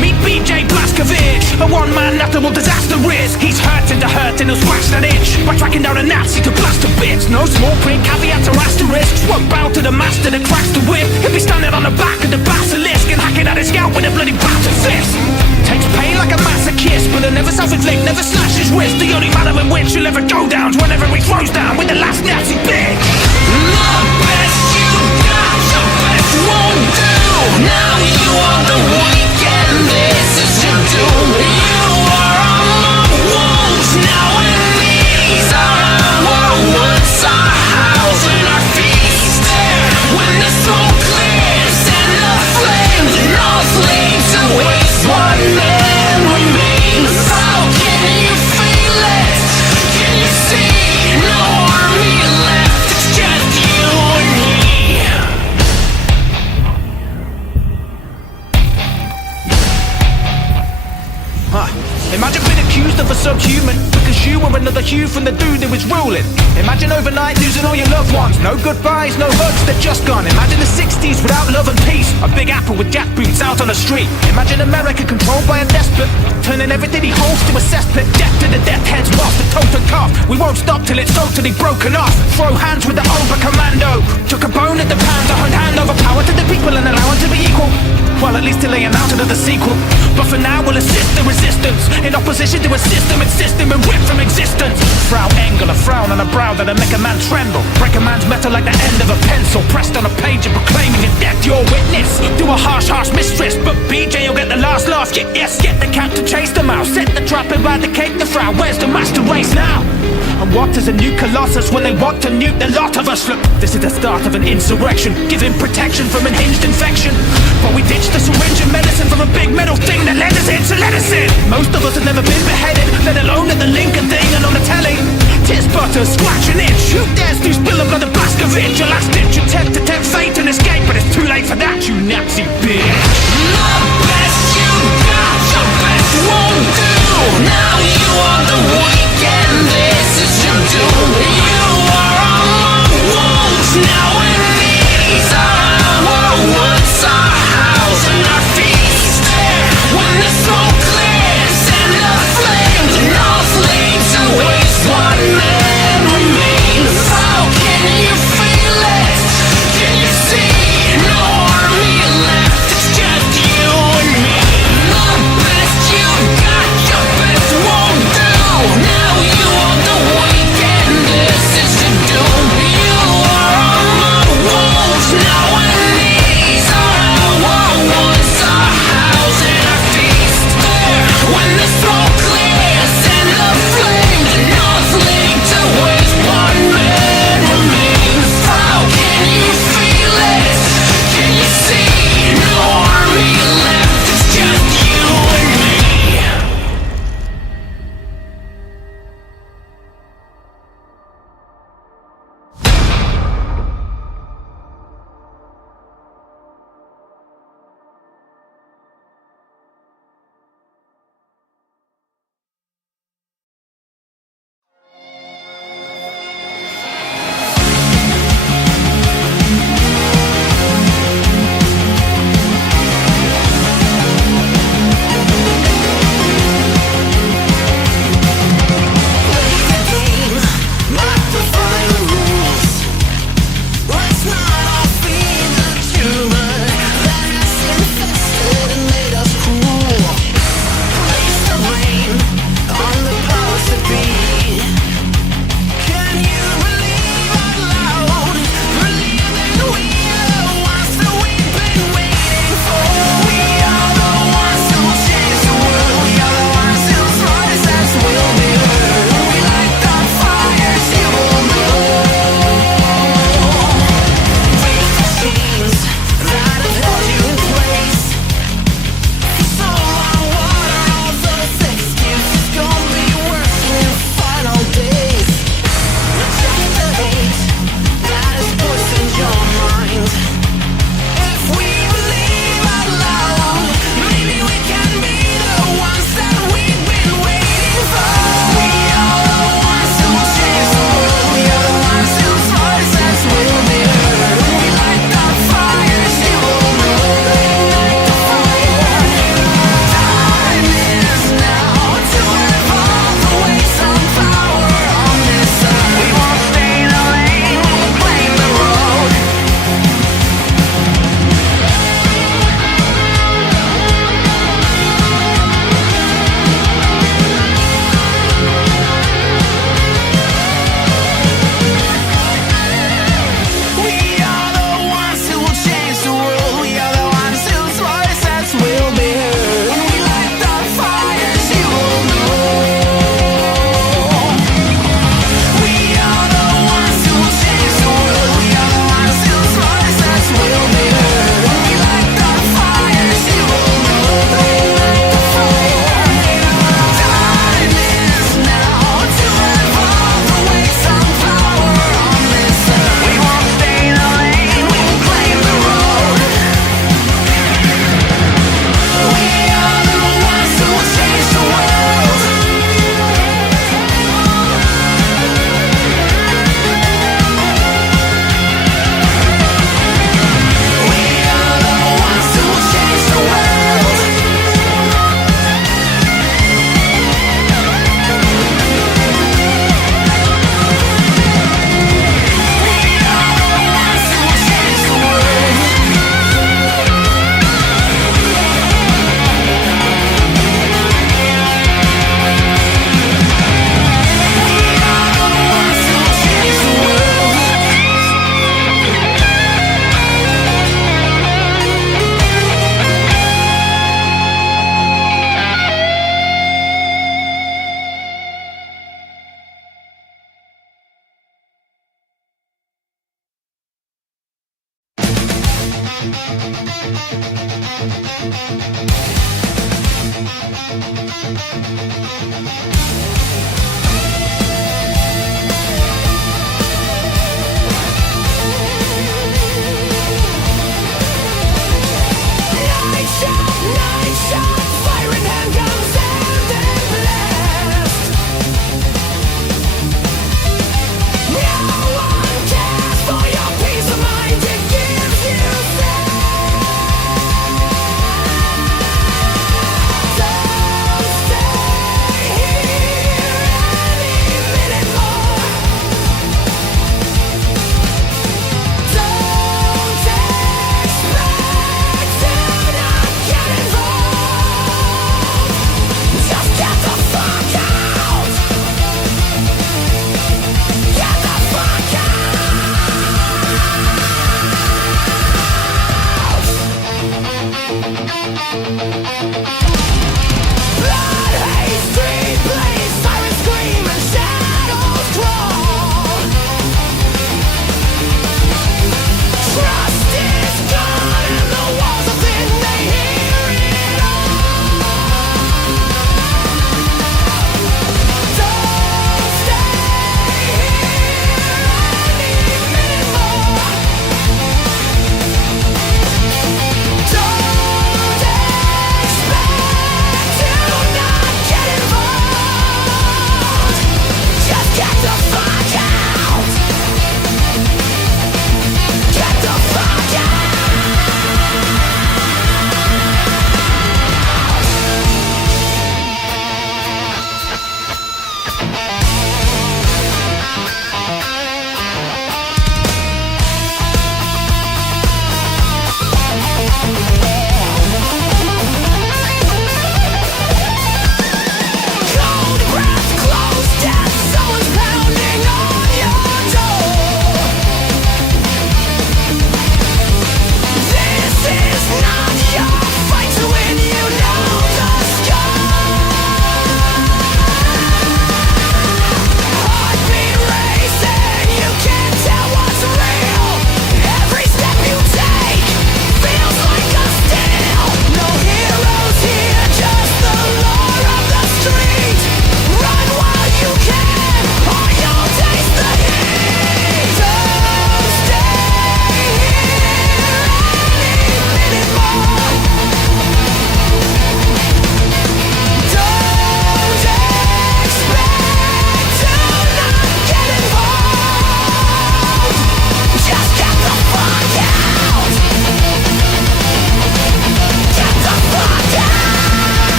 Meet BJ Blazkowicz, a one-man natural disaster is. He's hurting to hurt and he'll scratch that itch by tracking down a Nazi to blast to bits. No small print, caveats or asterisks. Won't bow to the master that cracks the whip. He'll be standing on the back of the basilisk and hacking at his scalp with a bloody battered fist. Takes pain like a masochist, but he'll never self-inflict, never slash his wrist. The only manner in which he'll ever go down's whenever he throws down with the last Nazi bitch. The best you got, the best won't do. Now you are the weak and this is your doom. You are on my wounds, now and these are our woods, our house and our feast. When the smoke clears and the flames and all flames to waste, one man remains. How can you feel it? Can you see? No army left, it's just you and me. Imagine being accused of a subhuman because you were another hue from the dude who was ruling. Imagine overnight losing all your loved ones. No goodbyes, no hugs, they're just gone. Imagine the 60s without love and peace. A big apple with jack boots out on the street. Imagine America controlled by a despot, turning everything he holds to a cesspit. Death to the death heads whilst the totem cough. We won't stop till it's totally broken off. Throw hands with the Oba Commando. Took a bone at the pound to hand over power to the people and allow it to be equal. Well, at least till they announce another sequel. But for now we'll assist the resistance in opposition to a system insisting we're ripped from existence. Frau Engel, a frown on a brow that'll make a man tremble. Break a man's metal like the end of a pencil pressed on a page and proclaiming your death your witness. Do a harsh mistress, but BJ will get the last laugh. Yes, get the cat to chase the mouse. Set the trap, eradicate the Frau. Where's the master race now? And what is a new colossus when they want to nuke the lot of us? Look, this is the start of an insurrection, giving protection from unhinged infection. But we ditched the syringe and medicine for a big metal thing that led us in, so let us in. Most of us have never been beheaded, let alone at the Lincoln thing and on the telly. Tis butter, scratch an itch. Who dares to spill the blood of Blazkowicz? Your last ditch attempt to tempt fate and escape, but it's too late for that, you Nazi bitch. The best you got, the best won't do. Now you are the weak and this is your doom. You are on my wounds, now and these are our woods, our house and our feast. When the smoke clears and the flames and all flames to waste, one man remains. How can you feel it? Can you see? No army left, it's just you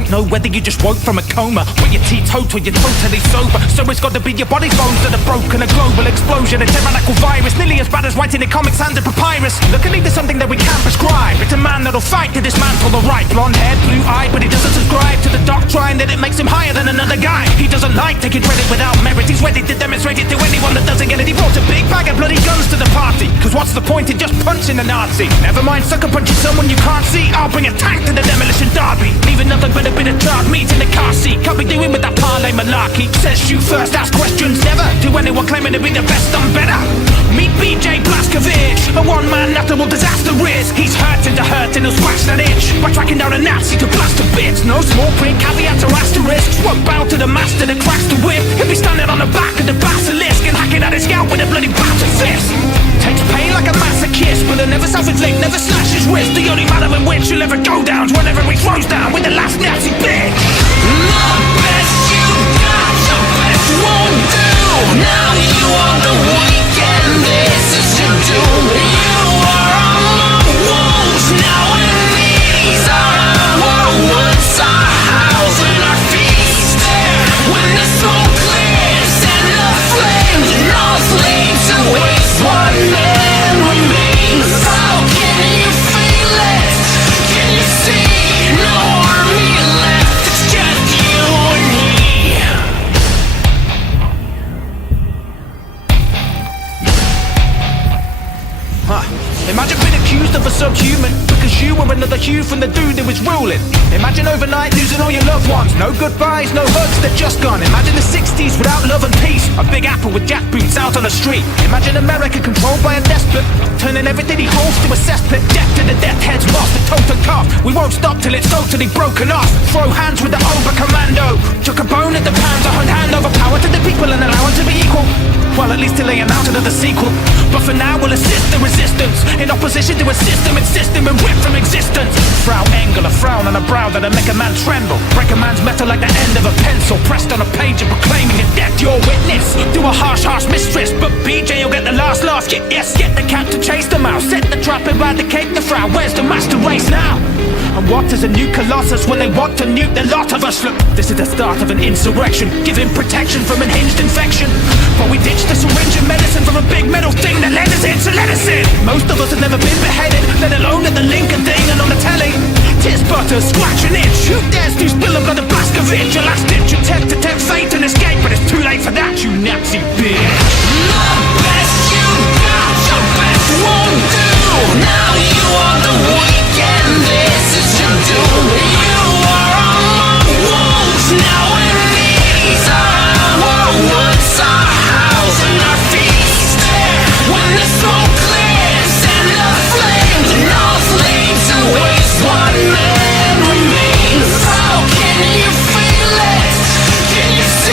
don't know whether you just woke from a coma, but your teetotal, you're totally sober. So it's got to be your body's bones that are broken. A global explosion, a tyrannical virus, nearly as bad as writing in comics and a papyrus. Luckily there's something that we can't prescribe. It's a man that'll fight to dismantle the right. Blonde haired, blue eyed, but he doesn't subscribe to the doctrine that it makes him higher than another guy. He doesn't like taking credit without merit. He's ready to demonstrate it to anyone that doesn't get it. He brought a big bag of bloody guns to the party, cause what's the point in just punching a Nazi? Never mind sucker punching someone you can't see. I'll bring a tank to the demolition derby, leaving nothing but a bit of charred meat in the car seat. Can't be doing with that parlay malarkey. Says shoot first, ask questions never. To anyone claiming to be the best, I'm better. Meet BJ Blazkowicz, a one-man natural disaster risk. He's hurting to hurt and he'll scratch that itch by tracking down a Nazi to blast to bits. No small print, caveats or asterisks. Won't bow to the master that cracks the whip. He'll be standing on the back of the basilisk and hacking at his scalp with a bloody battered fist. Takes pain like a masochist, but he'll never self-inflict, never slash his wrist. The only manner in which he'll ever go down's whenever he throws down with the last Nazi bitch. The best you got, the best won't do. Now you are the weak and this is your doom. You are among wolves now, and these are our woods, our house and our feast. There, when the smoke clears and the flames all lead to waste, one man remains. How can you feel it? Can you see? No army left, it's just you and me. Imagine being accused of a subhuman because you were another hue from the dude who was ruling. Imagine overnight losing all your loved ones. No goodbyes, no hugs, they're just gone. Imagine the 60s without love and peace. A big apple with jackboots out on the street. Imagine America controlled by a despot, turning everything he holds to a cesspit. Death to the death heads, lost the total cough. We won't stop till it's totally broken off. Throw hands with the Ober Commando. Took a bone at the pound to hand over power to the people and allow it to be equal. Well, at least till they announce another sequel. But for now we'll assist the resistance in opposition to a system insisting we're ripped from existence. Frau Engel, a frown on a brow that'll make a man tremble. Break a man's metal like the end of a pencil pressed on a page and proclaiming your death your witness. Do a harsh mistress, but BJ will get the last laugh. Yes, get the cat to chase the mouse. Set the trap, eradicate the Frau. Where's the master race now? And what is a new colossus when they want to nuke the lot of us? Look, this is the start of an insurrection, giving protection from unhinged infection. But we ditched the syringe and medicine from a big metal thing that led us in, so let us in. Most of us have never been beheaded, let alone at the Lincoln thing and on the telly. Tis butter, scratch an itch. Who dares to spill a blood of Blazkowicz? Your last ditch attempt to tempt fate and escape, but it's too late for that, you Nazi bitch. The best you got, the best won't do. Now you are the weak and this is your doom. You are among wolves now, and these are our woods, our house and our feast. There, when the smoke clears and the flames all lead to waste, one man remains. How can you feel it? Can you see?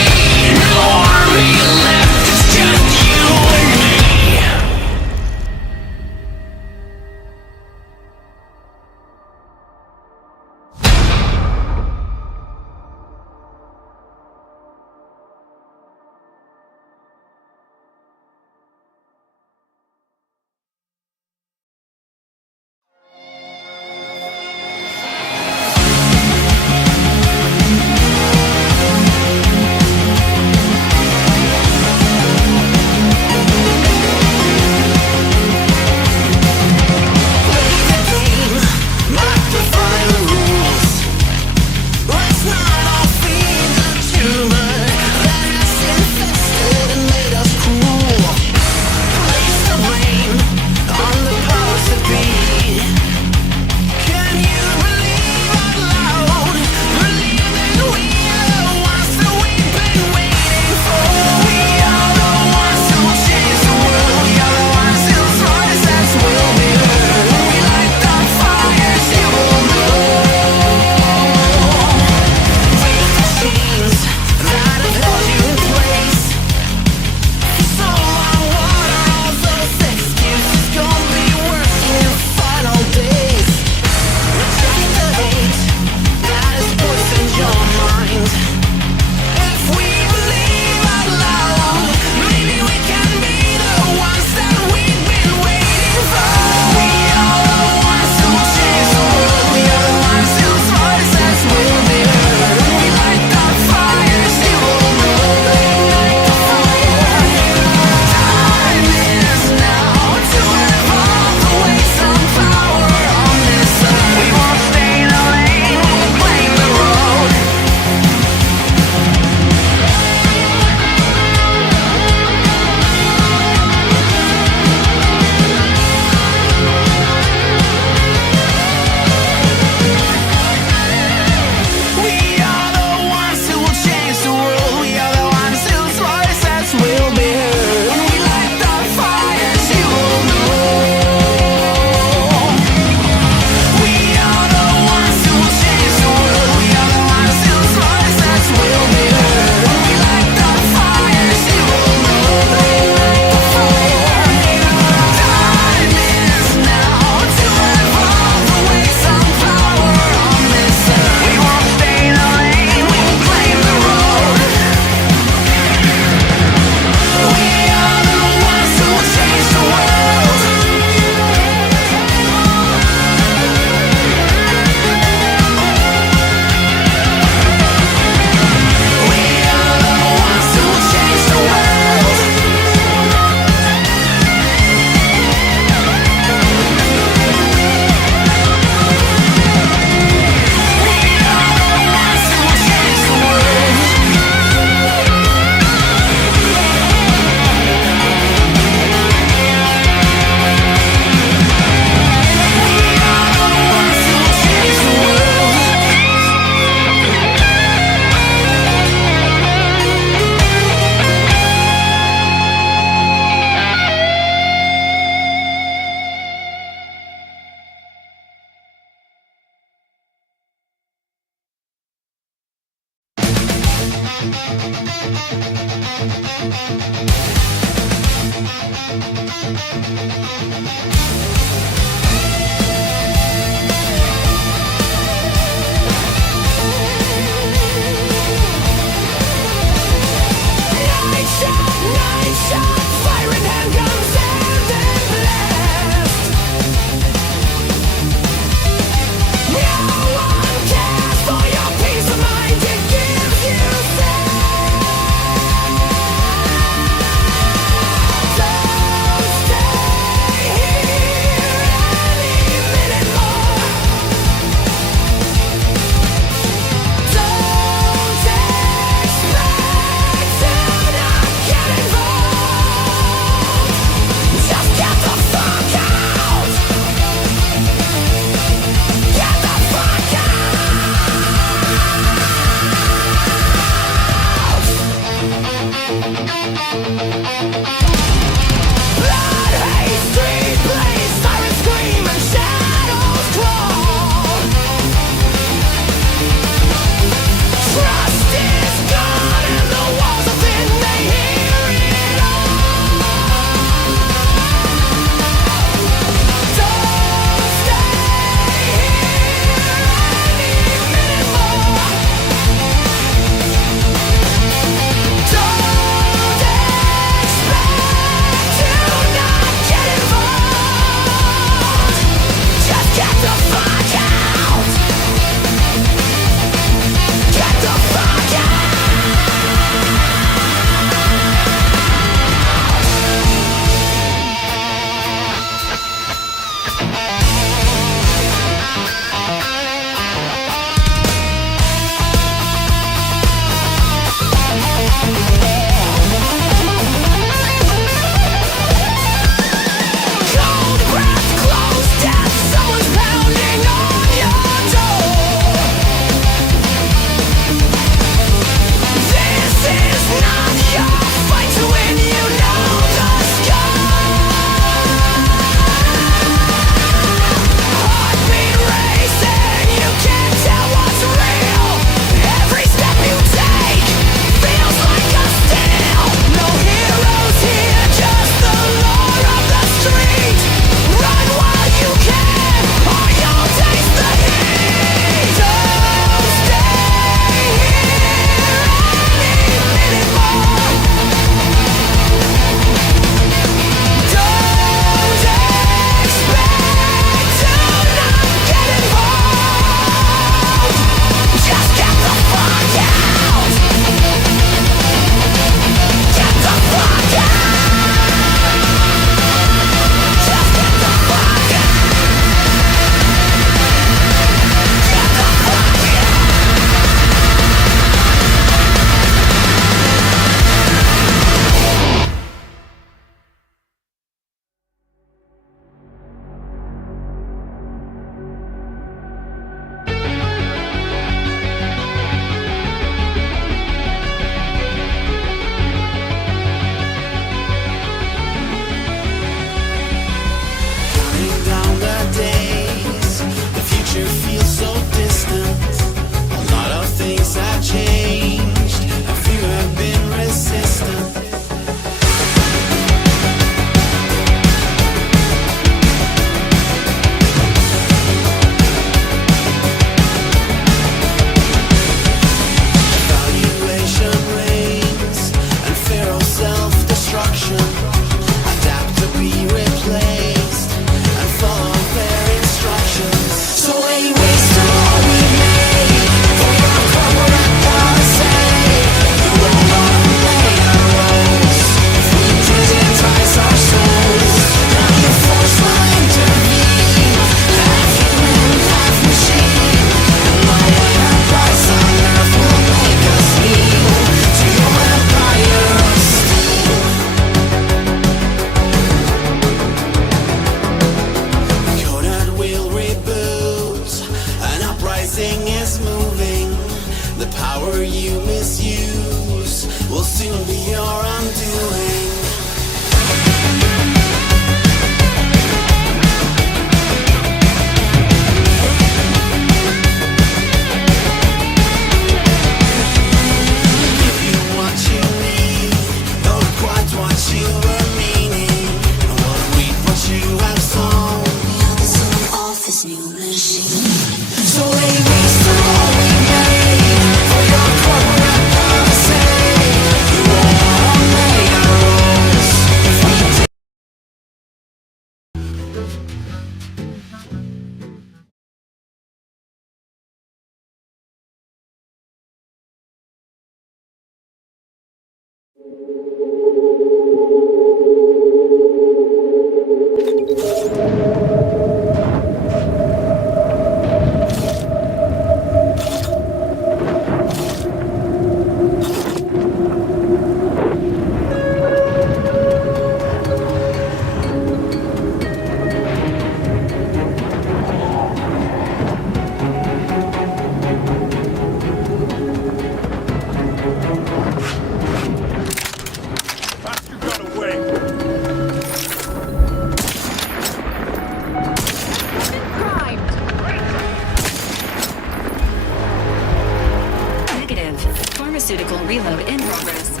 Pharmaceutical reload in progress.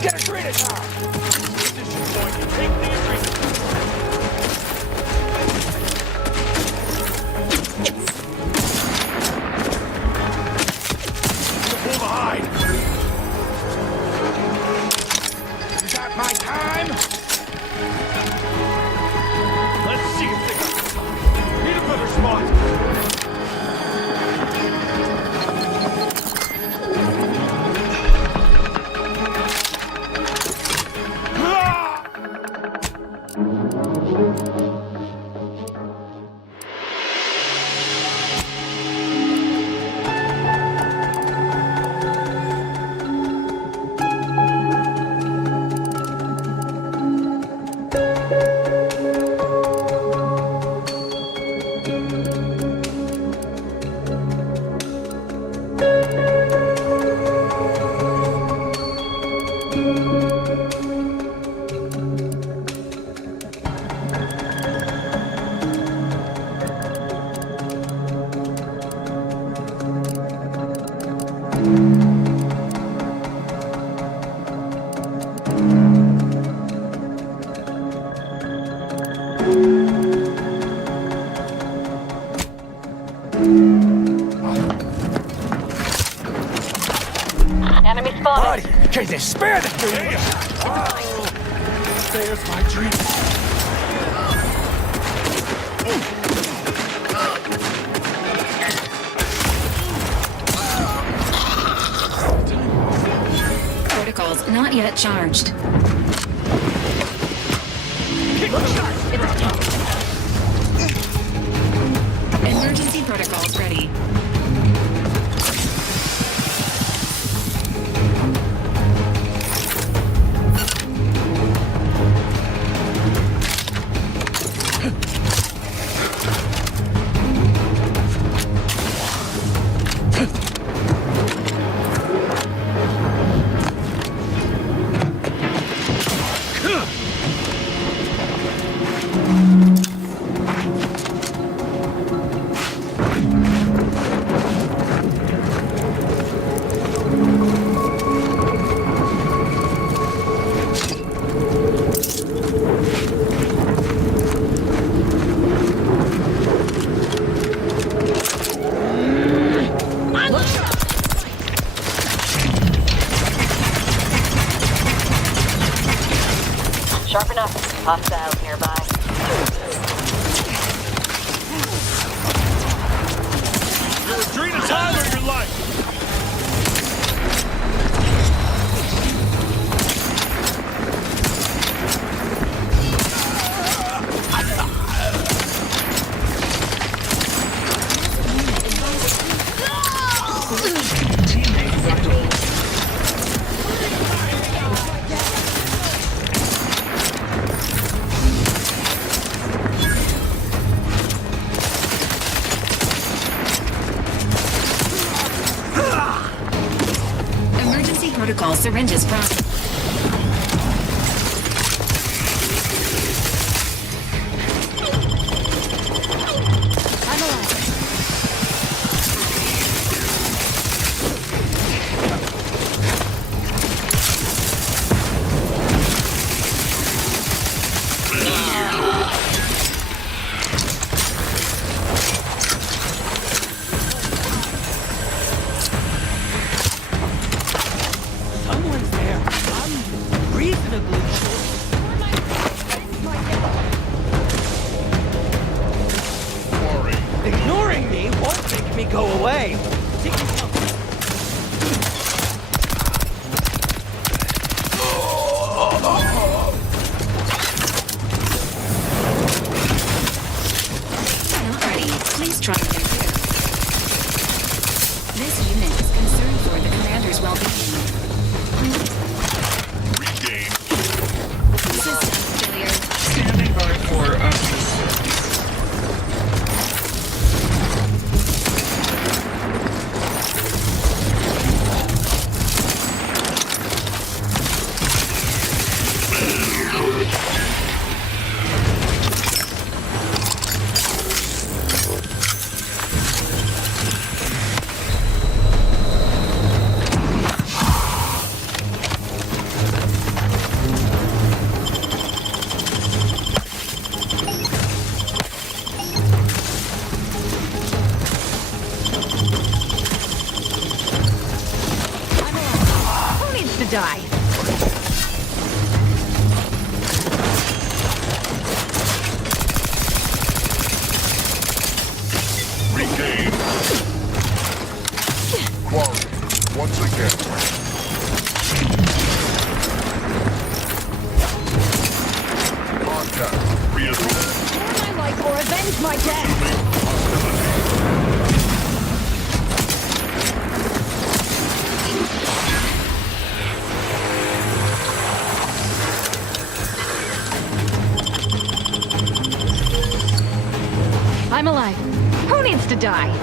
Get a grenade car! Position point to take the agreement. Pull behind. You got my time? Let's see if they got time. Need a better spot. Enemy spotted. Can you spare the dude? There's my dream. Protocols not yet charged. Emergency protocols ready. Sharp enough. Hostile nearby. You're a dream of time of your life. Protocol syringes processed. Someone's there. player's well-being. Regain. System failure. Standing by for updates. Who needs to die? Regain. Quality. Once again. Contact. Reassured. Share my life or avenge my death! I'm alive. Who needs to die?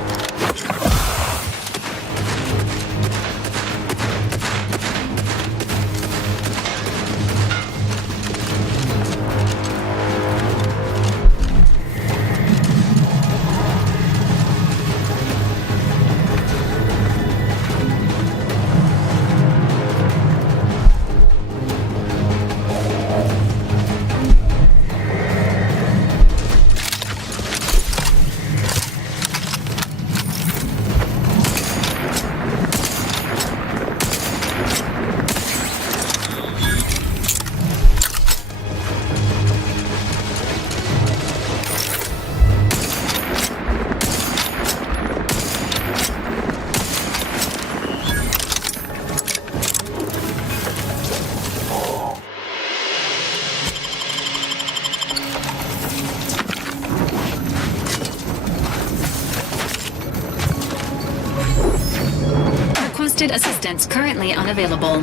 Requested assistance currently unavailable.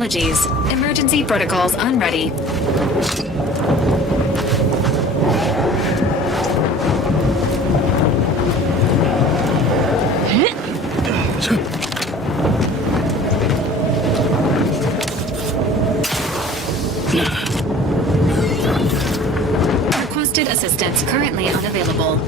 Apologies. Emergency protocols unready. Requested assistance currently unavailable.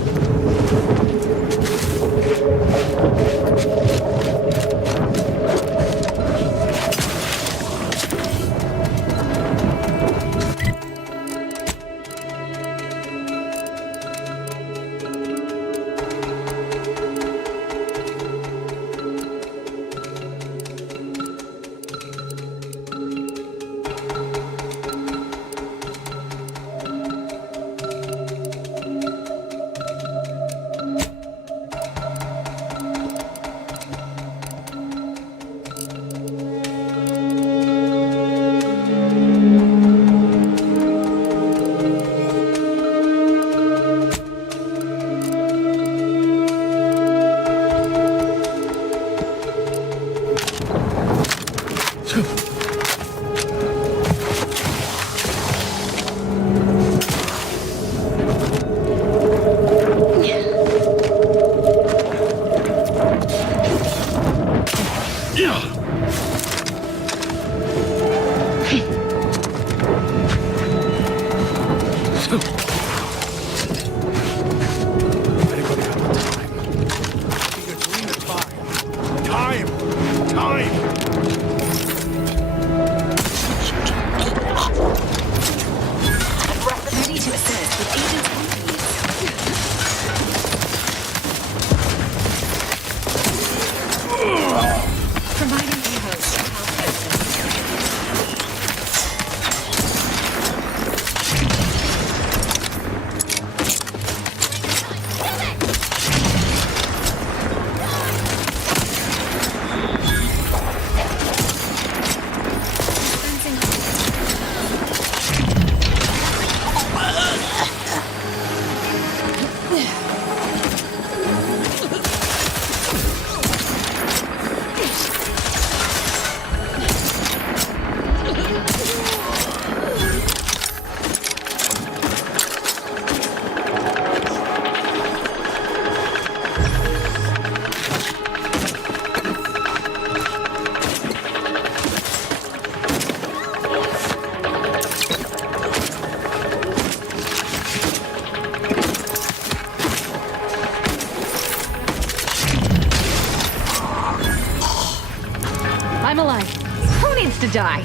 I'm alive. Who needs to die?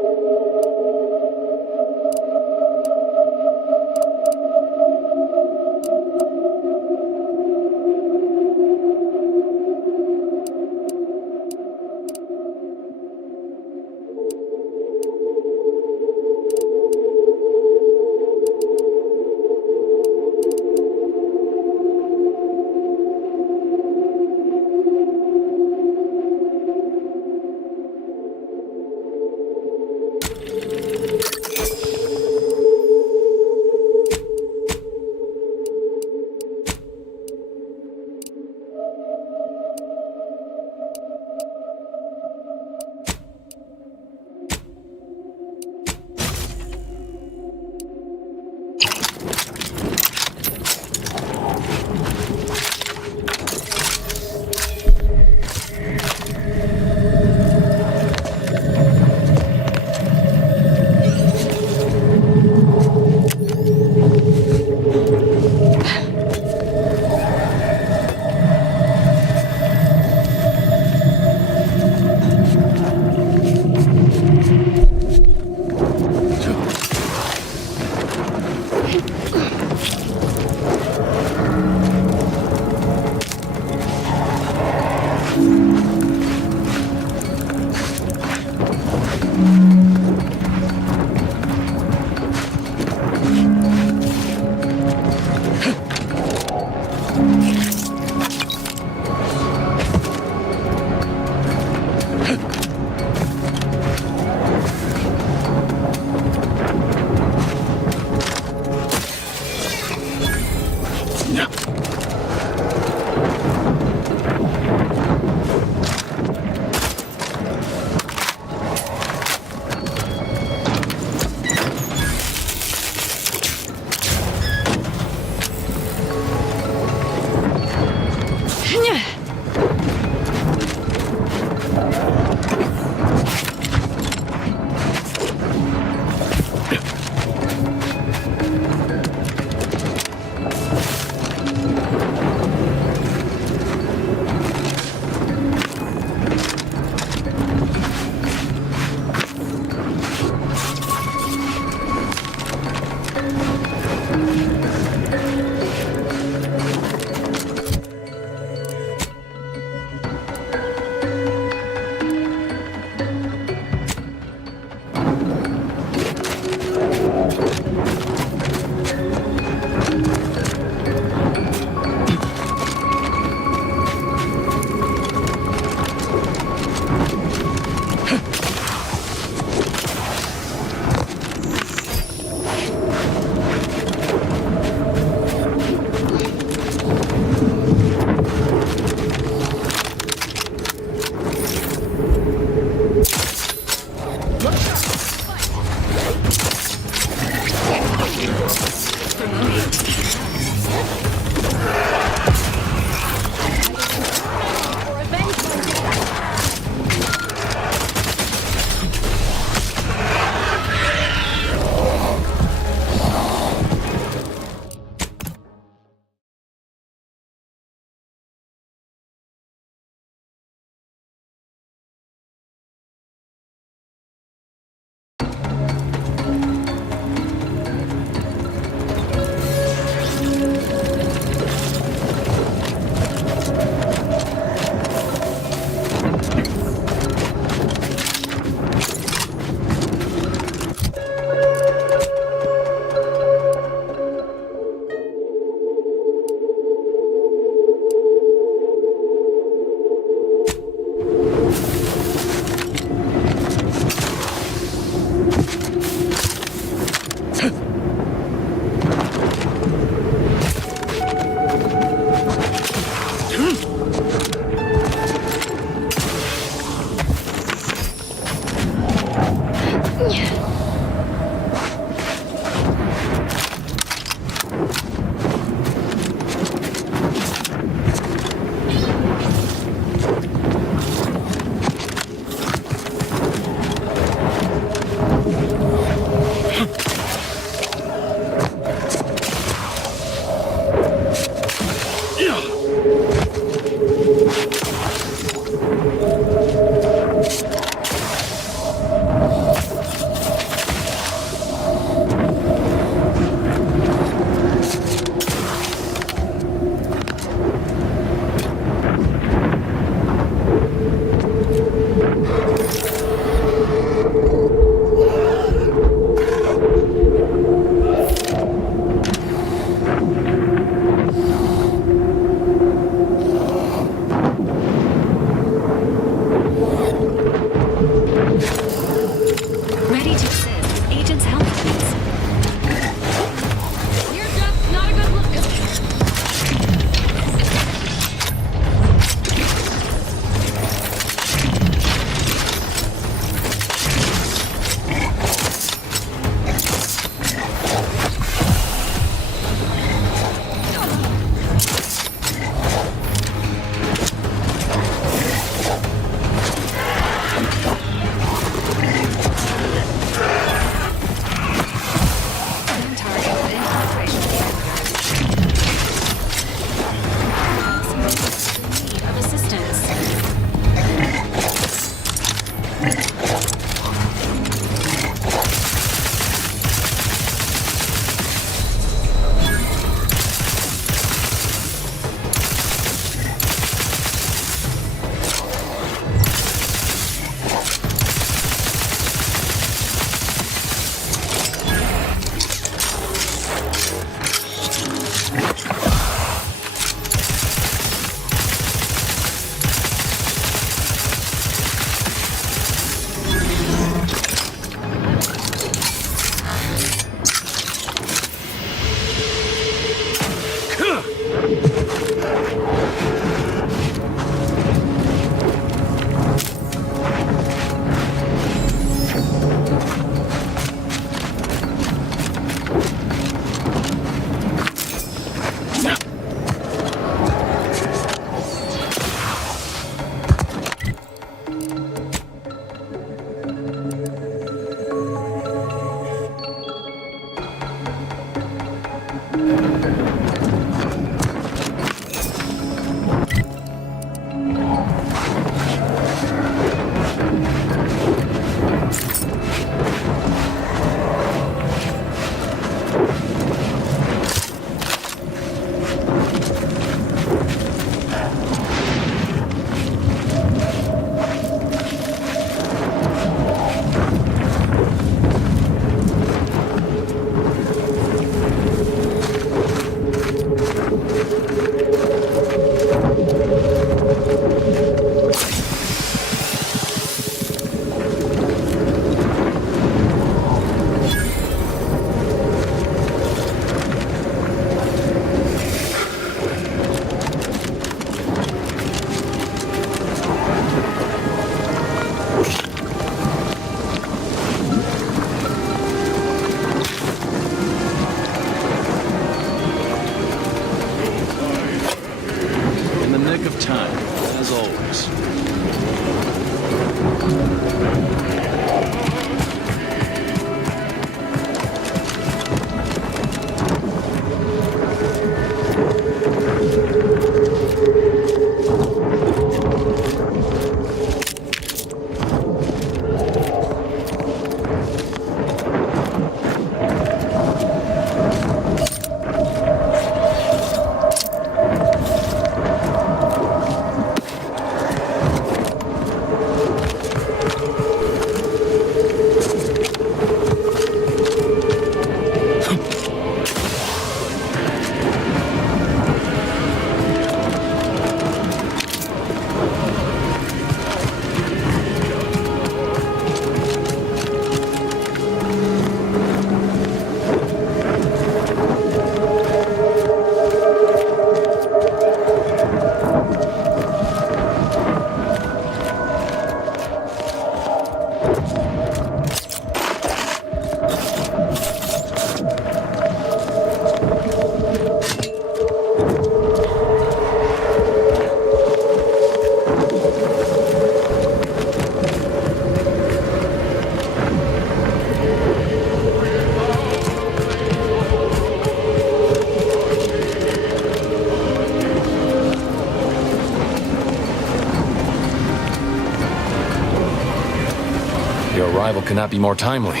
arrival could not be more timely.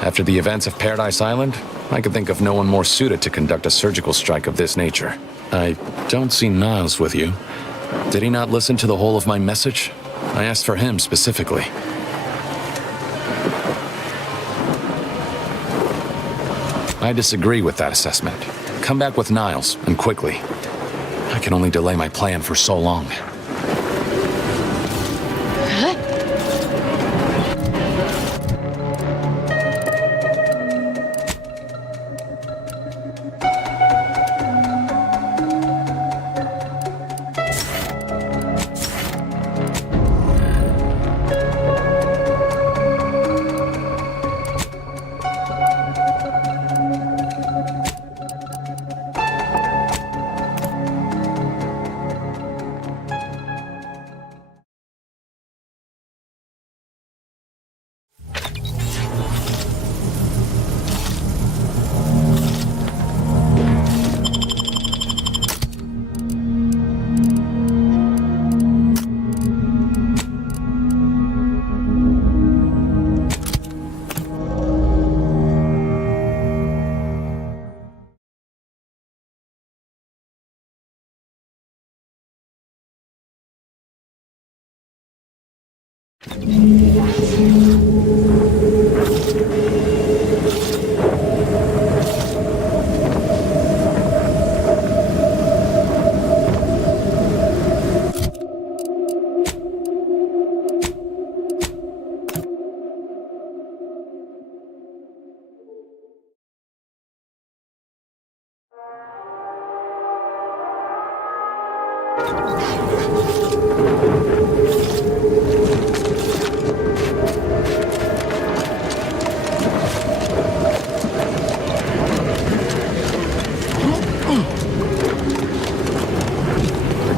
After the events of Paradise Island, I could think of no one more suited to conduct a surgical strike of this nature. I don't see Niles with you. Did he not listen to the whole of my message? I asked for him specifically. I disagree with that assessment. Come back with Niles, and quickly. I can only delay my plan for so long.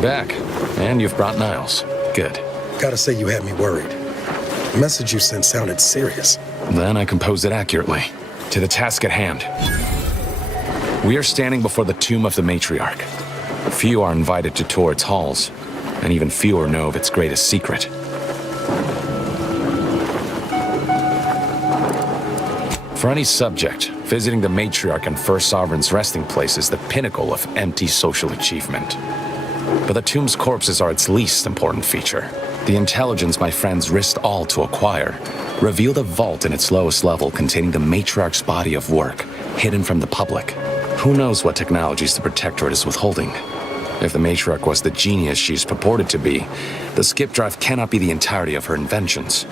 Back, and you've brought Niles. Good. Gotta say you had me worried. The message you sent sounded serious. Then I composed it accurately. To the task at hand. We are standing before the tomb of the matriarch. Few are invited to tour its halls, and even fewer know of its greatest secret. For any subject, visiting the matriarch and first sovereign's resting place is the pinnacle of empty social achievement. But the tomb's corpses are its least important feature. The intelligence my friends risked all to acquire revealed a vault in its lowest level containing the matriarch's body of work, hidden from the public. Who knows what technologies the Protectorate is withholding? If the matriarch was the genius she's purported to be, the skip drive cannot be the entirety of her inventions.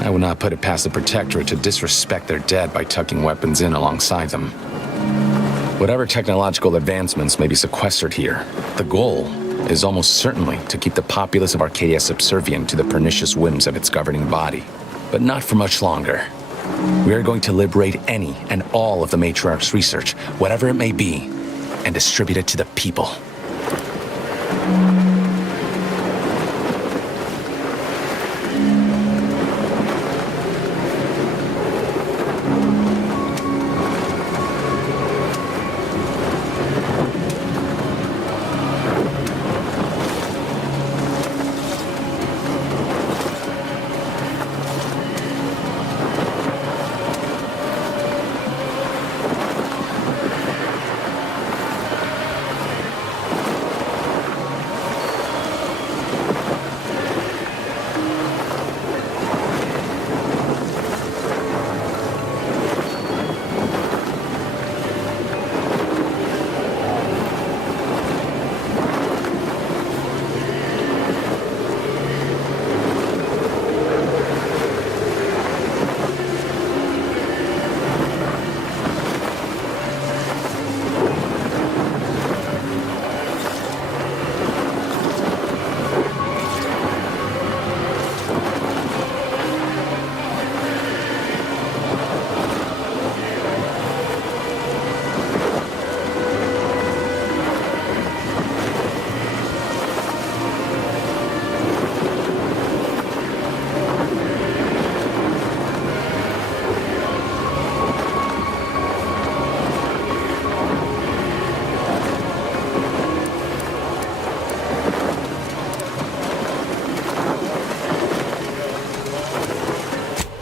I would not put it past the Protectorate to disrespect their dead by tucking weapons in alongside them. Whatever technological advancements may be sequestered here, the goal is almost certainly to keep the populace of Arcadia subservient to the pernicious whims of its governing body. But not for much longer. We are going to liberate any and all of the matriarch's research, whatever it may be, and distribute it to the people.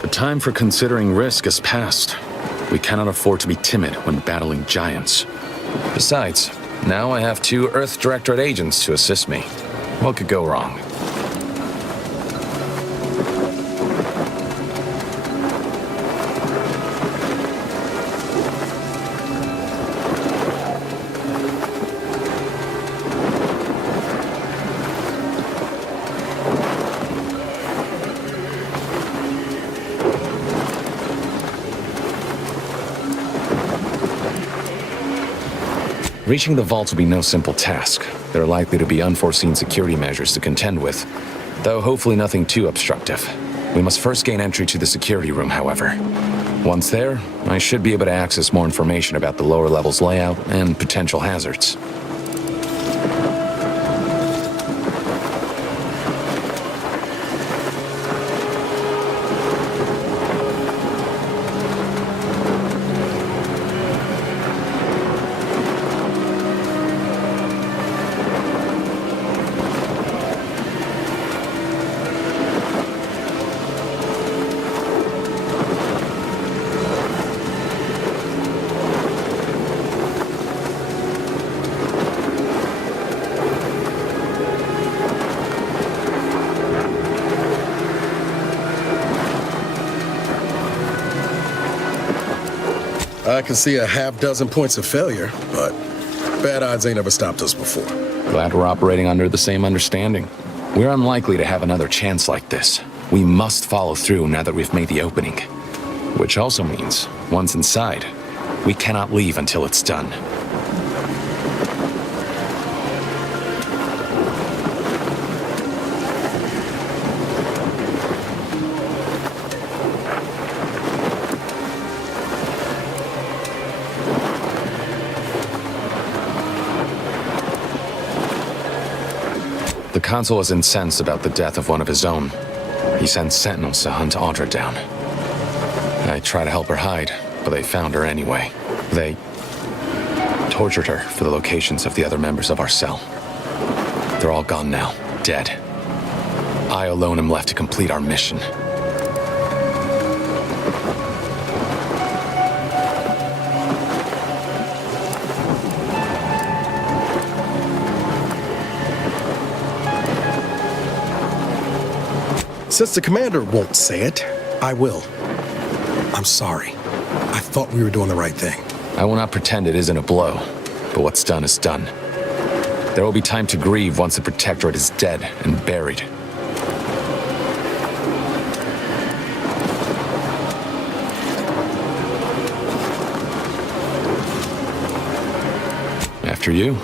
The time for considering risk has passed. We cannot afford to be timid when battling giants. Besides, now I have 2 Earth Directorate agents to assist me. What could go wrong? Reaching the vault will be no simple task. There are likely to be unforeseen security measures to contend with, though hopefully nothing too obstructive. We must first gain entry to the security room, however. Once there, I should be able to access more information about the lower level's layout and potential hazards. I can see a half-dozen points of failure, but bad odds ain't ever stopped us before. Glad we're operating under the same understanding. We're unlikely to have another chance like this. We must follow through now that we've made the opening. Which also means, once inside, we cannot leave until it's done. The consul is incensed about the death of one of his own. He sends sentinels to hunt Audra down. I try to help her hide, but they found her anyway. They tortured her for the locations of the other members of our cell. They're all gone now, dead. I alone am left to complete our mission. Since the commander won't say it, I will. I'm sorry. I thought we were doing the right thing. I will not pretend it isn't a blow, but what's done is done. There will be time to grieve once the Protectorate is dead and buried. After you.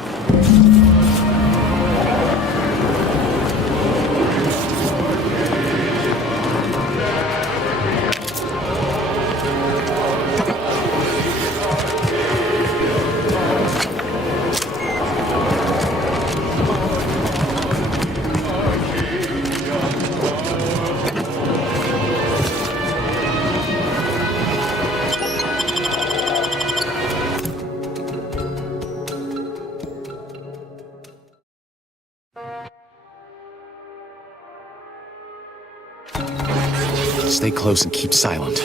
Stay close and keep silent.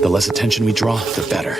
The less attention we draw, the better.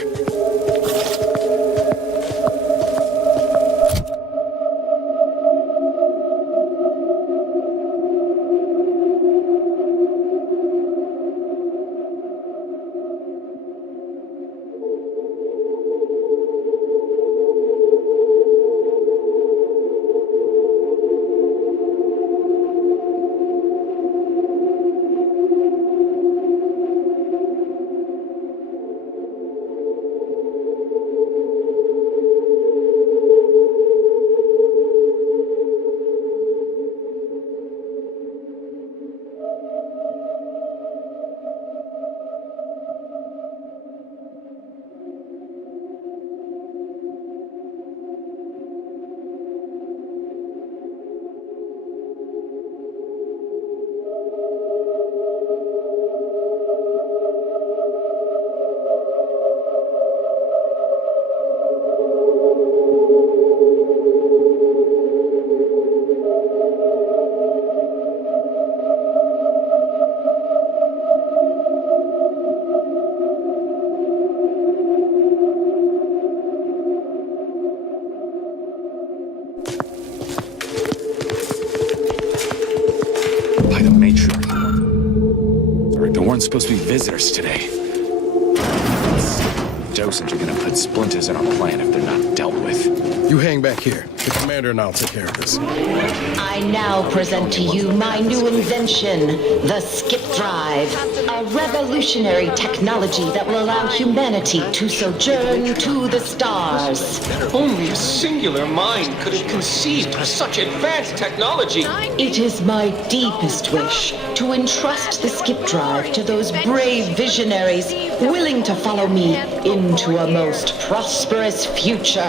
There weren't supposed to be visitors today. Dosage are gonna put splinters in our plan if they're not dealt with. You hang back here. The commander and I'll take care of this. I now present to you my new invention, the skip drive, a revolutionary technology that will allow humanity to sojourn to the stars. Only a singular mind could have conceived of such advanced technology. It is my deepest wish to entrust the skip drive to those brave visionaries willing to follow me into a most prosperous future.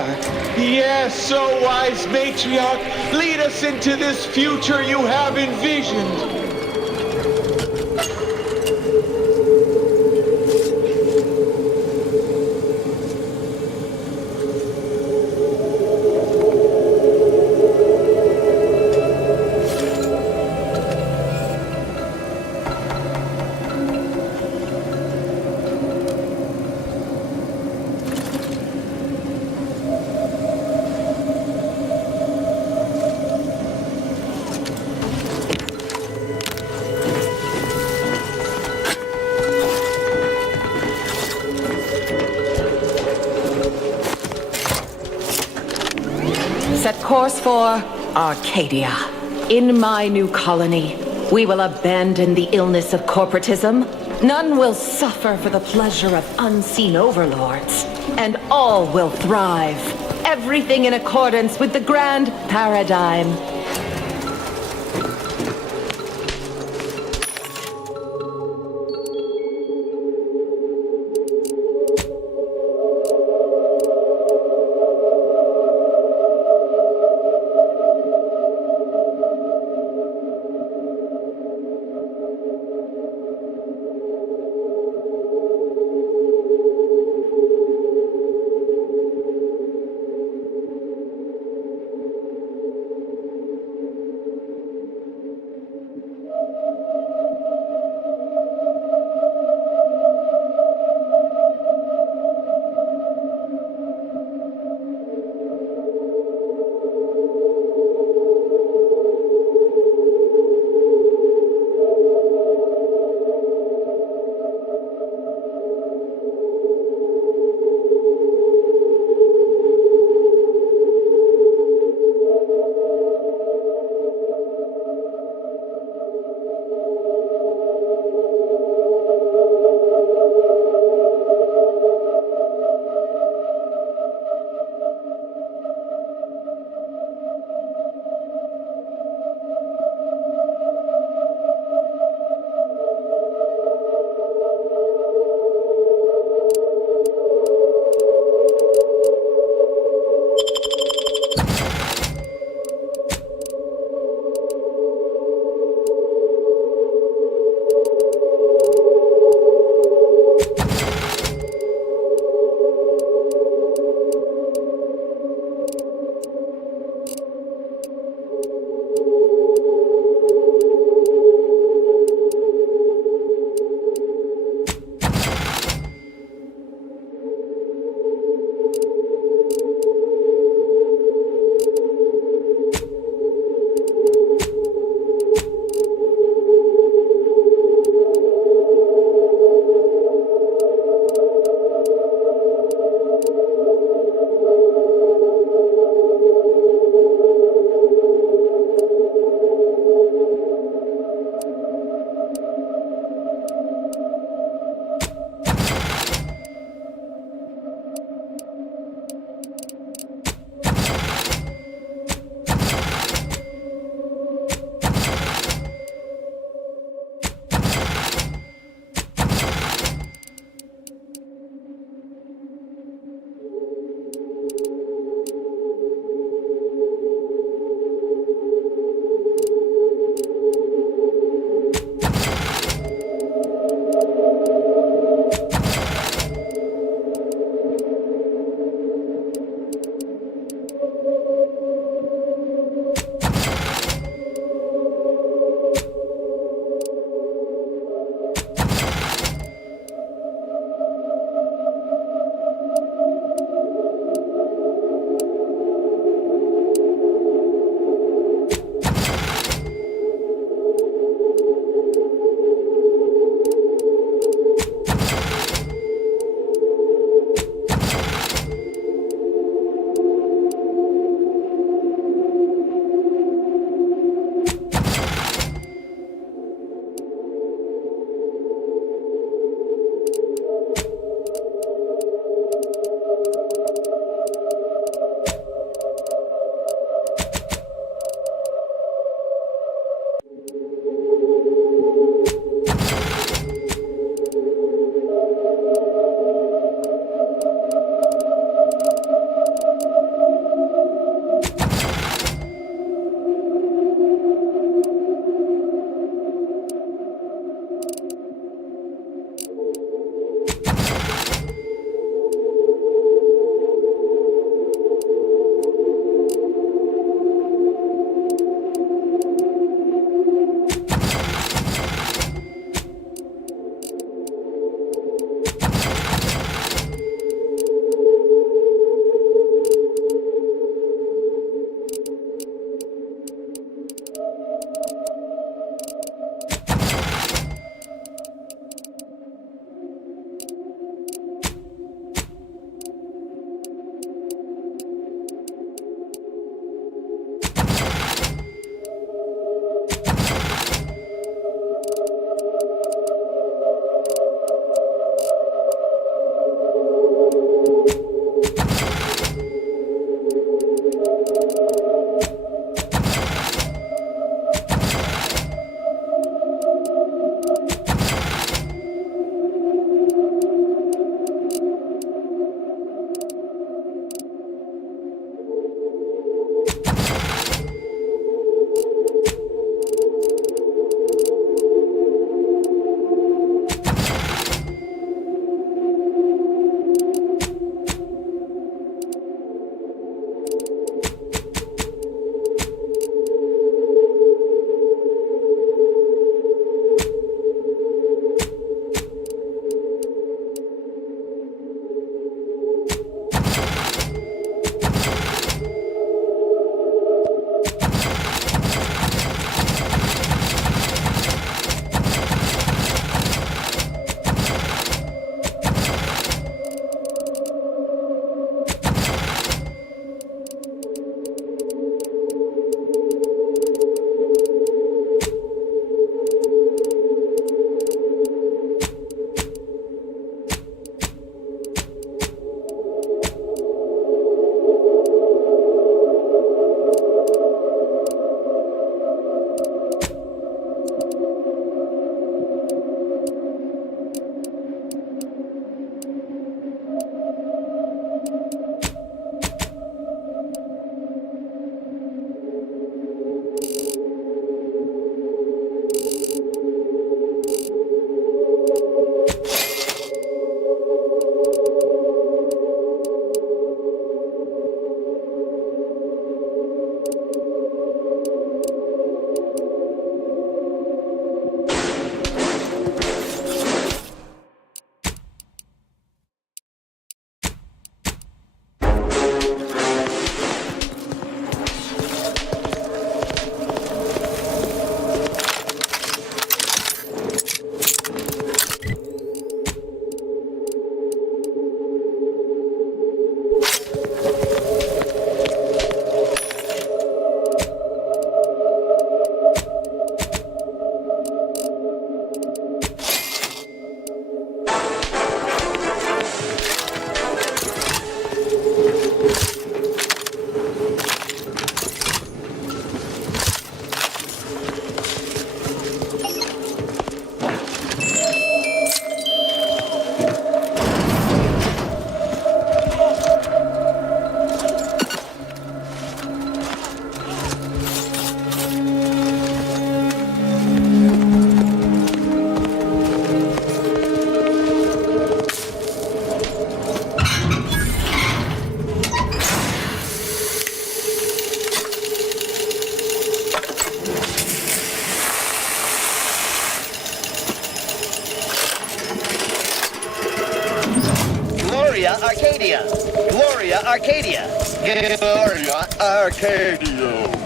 Yes, so wise matriarch, lead us into this future you have envisioned. Set course for Arcadia. In my new colony, we will abandon the illness of corporatism. None will suffer for the pleasure of unseen overlords. And all will thrive. Everything in accordance with the grand paradigm. Gloria Arcadia. Gloria Arcadia. Gloria Arcadia.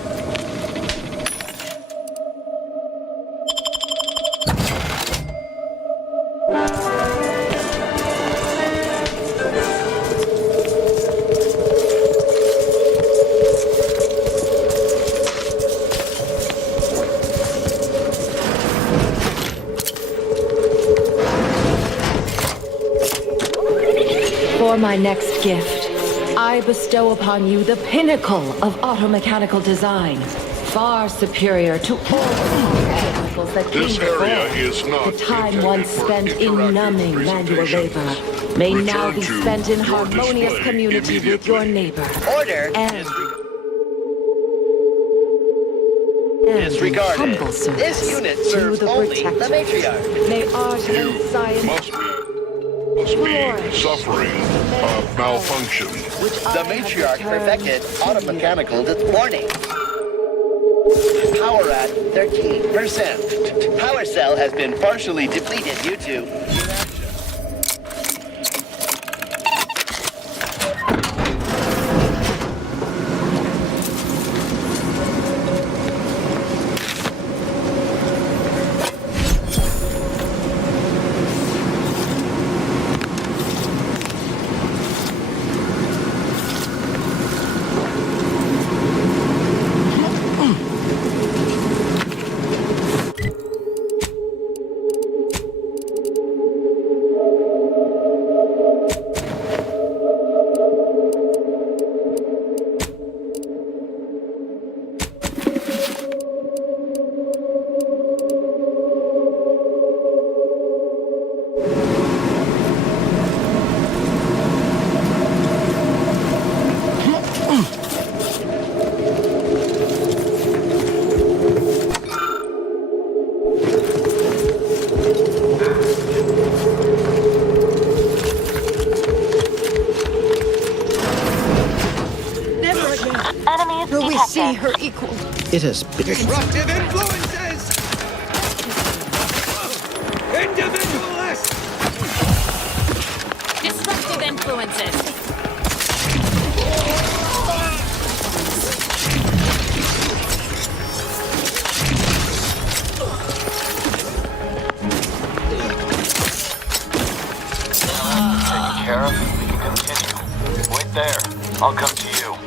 For my next gift, I bestow upon you the pinnacle of automechanical design, far superior to all vehicles that came This before. area is not The time intended once for spent in interactive numbing manual presentations. labor may now Return be to spent in your harmonious display community with your neighbor. Order And disregarded. humble service This unit to serves the only protector. the matriarch. May art and science must be suffering a malfunction. The matriarch perfected automechanical warning. Power at 13%. Power cell has been partially depleted due to Will we see her equal? It has been. Disruptive influences! Individualists! Disruptive influences. Taken care of, we can continue. Wait there. I'll come to you.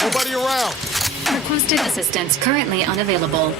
Nobody around. Requested assistance currently unavailable.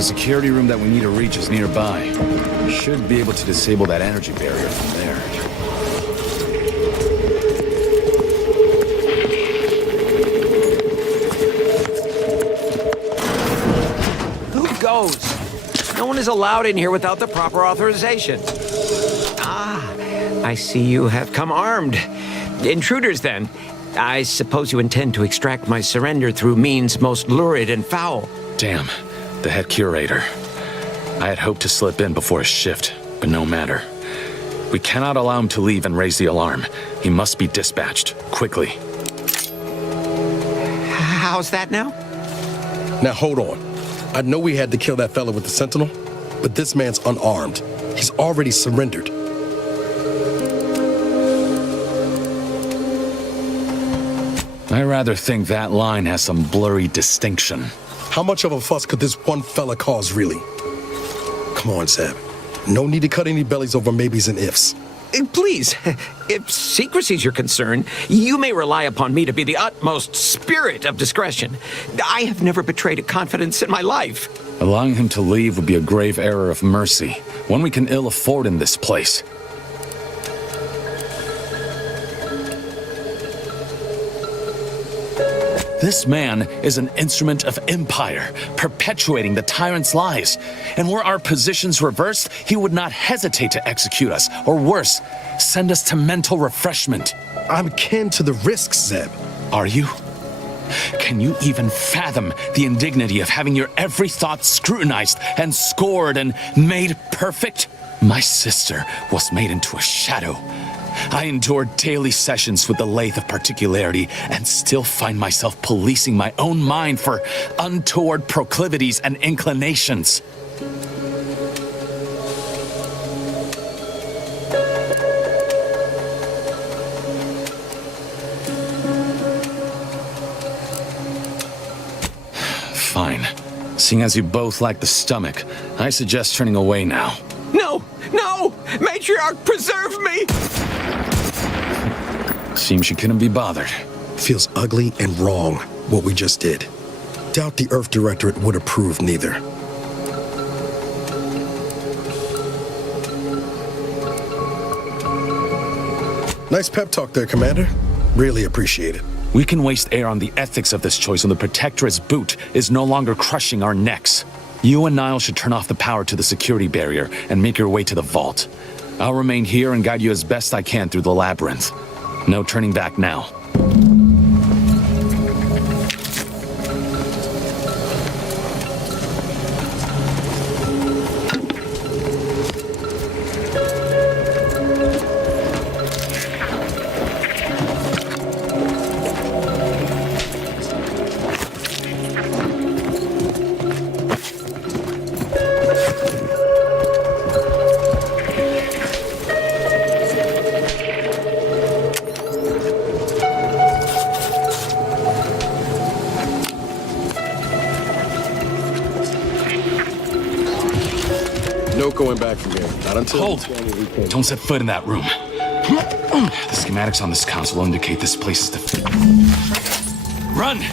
The security room that we need to reach is nearby. Should be able to disable that energy barrier from there. Who goes? No one is allowed in here without the proper authorization. Ah, I see you have come armed. Intruders, then. I suppose you intend to extract my surrender through means most lurid and foul. Damn. The head curator. I had hoped to slip in before his shift, but no matter. We cannot allow him to leave and raise the alarm. He must be dispatched, quickly. How's that now? Now hold on. I know we had to kill that fella with the Sentinel, but this man's unarmed. He's already surrendered. I rather think that line has some blurry distinction. How much of a fuss could this one fella cause, really? Come on, Zeb. No need to cut any bellies over maybes and ifs. Please, if secrecy's your concern, you may rely upon me to be the utmost spirit of discretion. I have never betrayed a confidence in my life. Allowing him to leave would be a grave error of mercy, one we can ill afford in this place. This man is an instrument of empire, perpetuating the tyrant's lies. And were our positions reversed, he would not hesitate to execute us, or worse, send us to mental refreshment. I'm kin to the risks, Zeb. Are you? Can you even fathom the indignity of having your every thought scrutinized and scored and made perfect? My sister was made into a shadow. I endured daily sessions with the lathe of particularity and still find myself policing my own mind for untoward proclivities and inclinations. Fine. Seeing as you both lack the stomach, I suggest turning away now. No! No! Matriarch, preserve me! Seems she couldn't be bothered. Feels ugly and wrong, what we just did. Doubt the Earth Directorate would approve neither. Nice pep talk there, Commander. Really appreciate it. We can waste air on the ethics of this choice when the Protectorate's boot is no longer crushing our necks. You and Niall should turn off the power to the security barrier and make your way to the vault. I'll remain here and guide you as best I can through the labyrinth. No turning back now. No going back from here. Not until... Hold! Don't set foot in that room. The schematics on this console indicate this place is the... Run! The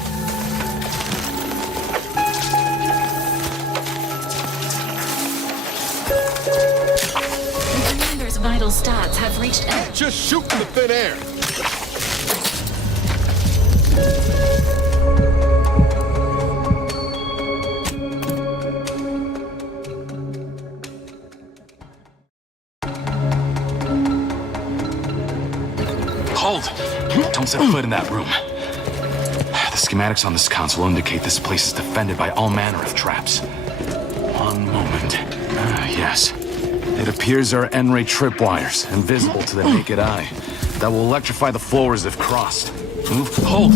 commander's vital stats have reached... Just shoot in the thin air! Hold! Don't set foot in that room. The schematics on this console indicate this place is defended by all manner of traps. One moment. Yes. It appears there are N-ray tripwires, invisible to the naked eye, that will electrify the floors if crossed. Move. Hold!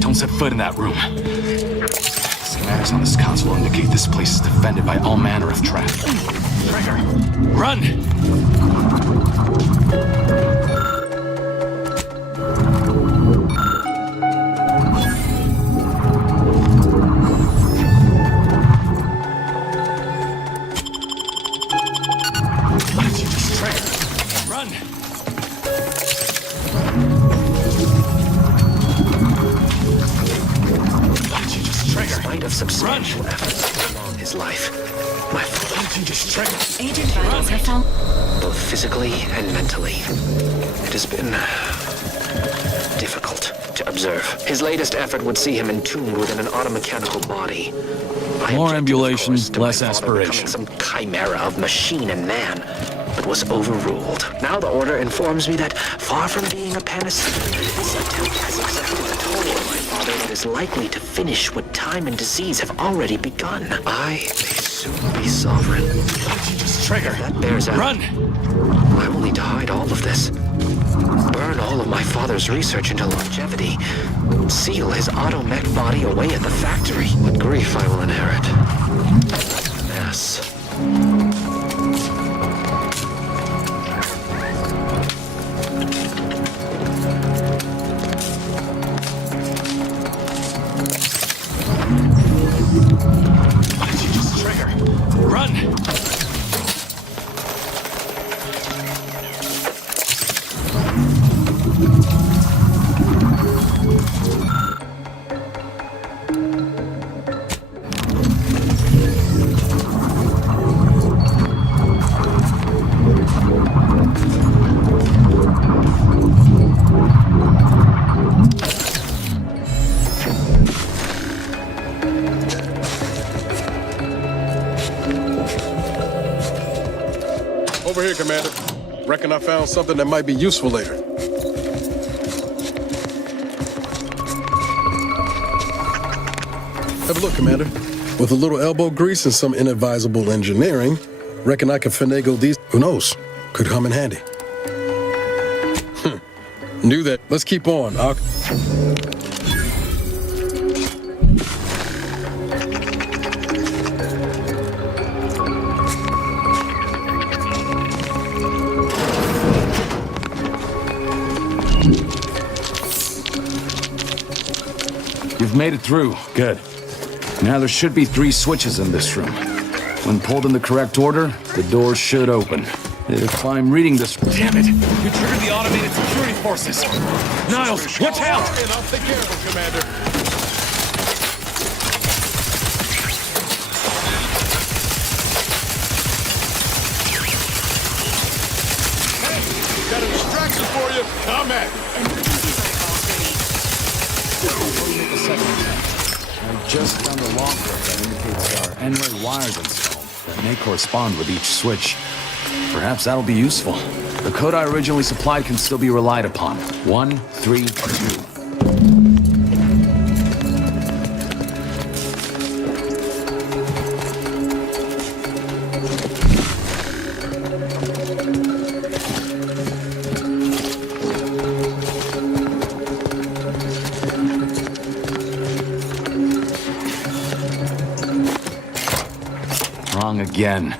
Don't set foot in that room. The schematics on this console indicate this place is defended by all manner of traps. Trigger! Run! Substantial efforts along his life. My Agent vitals have found... both physically and mentally. It has been difficult to observe. His latest effort would see him entombed within an automechanical body. More ambulation, less aspiration. Some chimera of machine and man, but was overruled. Now the Order informs me that, far from being a panacea, this attempt has exacted a toll on my father that is likely to finish what time and disease have already begun. I may soon be sovereign. Trigger! That bears out. Run! I will need to hide all of this. Burn all of my father's research into longevity. Seal his automech body away at the factory. What grief I will inherit. Mess. Run! Over here, Commander. Reckon I found something that might be useful later. Have a look, Commander. With a little elbow grease and some inadvisable engineering, reckon I can finagle these. Who knows? Could come in handy. Knew that. Let's keep on. You've made it through. Good. Now there should be 3 switches in this room. When pulled in the correct order, the doors should open. If I'm reading this... Damn it! You triggered the automated security forces! Niles, watch out! And I'll take care of him, Commander. Hey, got a distraction for you. Come at I just found a log book that indicates our N-ray wires installed that may correspond with each switch. Perhaps that'll be useful. The code I originally supplied can still be relied upon. 132. Wrong again.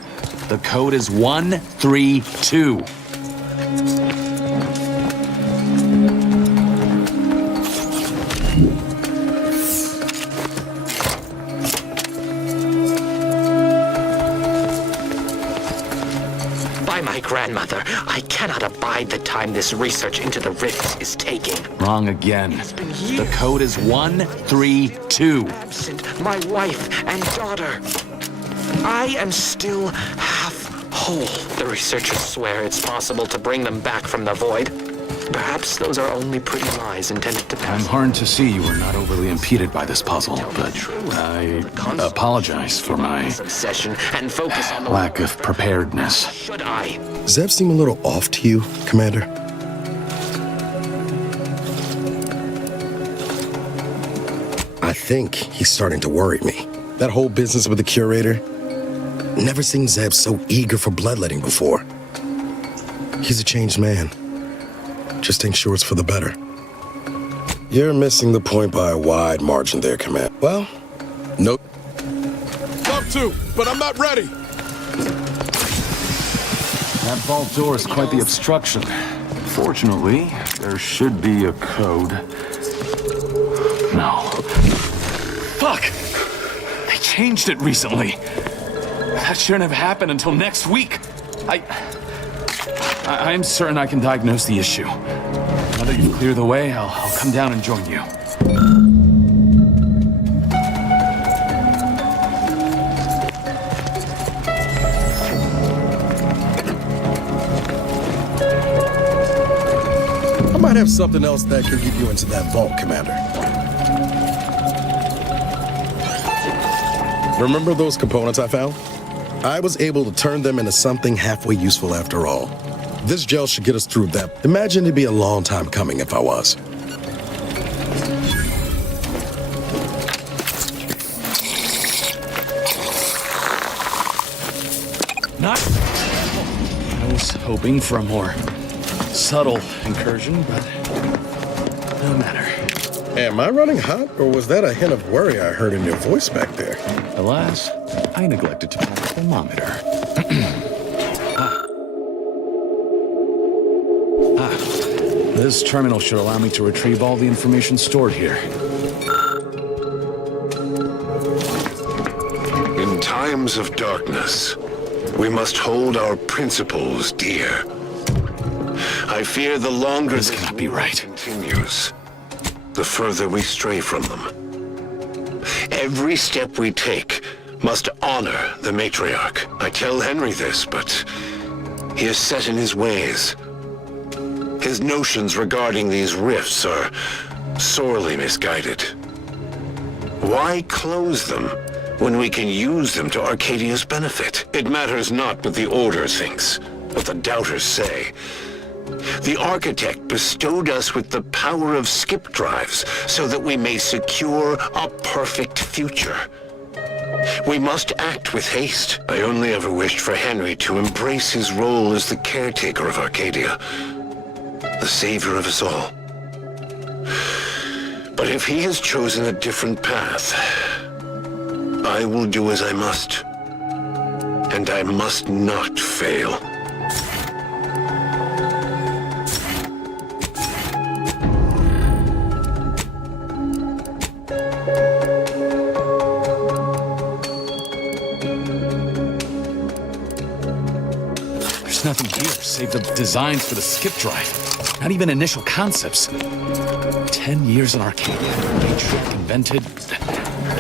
The code is 132. By my grandmother, I cannot abide the time this research into the rifts is taking. Wrong again. The code is 132. Absent my wife and daughter. I am still half whole. The researchers swear it's possible to bring them back from the void. Perhaps those are only pretty lies intended to pass. I'm heartened to see you were not overly impeded by this puzzle, but I apologize for my obsession and focus on the lack of preparedness. Should I? Zeb seem a little off to you, Commander? I think he's starting to worry me. That whole business with the curator, never seen Zeb so eager for bloodletting before. He's a changed man. Just ain't sure it's for the better. You're missing the point by a wide margin there, Commander. Well, nope. Love to, but I'm not ready. That vault door is quite the obstruction. Fortunately, there should be a code. No. Fuck! They changed it recently. That shouldn't have happened until next week. I'm certain I can diagnose the issue. Now that you've cleared the way, I'll come down and join you. I might have something else that can get you into that vault, Commander. Remember those components I found? I was able to turn them into something halfway useful after all. This gel should get us through that. Imagine it'd be a long time coming if I was. Not... I was hoping for a more subtle incursion, but no matter. Am I running hot, or was that a hint of worry I heard in your voice back there? Alas, I neglected to pack the thermometer. This terminal should allow me to retrieve all the information stored here. In times of darkness, we must hold our principles dear. I fear the longer this cannot be right. Continues, the further we stray from them. Every step we take must honor the matriarch. I tell Henry this, but he is set in his ways. His notions regarding these rifts are sorely misguided. Why close them when we can use them to Arcadia's benefit? It matters not what the Order thinks, what the doubters say. The architect bestowed us with the power of skip drives so that we may secure a perfect future. We must act with haste. I only ever wished for Henry to embrace his role as the caretaker of Arcadia, the savior of us all. But if he has chosen a different path, I will do as I must. And I must not fail. There's nothing save the designs for the skip drive. Not even initial concepts. 10 years in Arcadia, Matriarch invented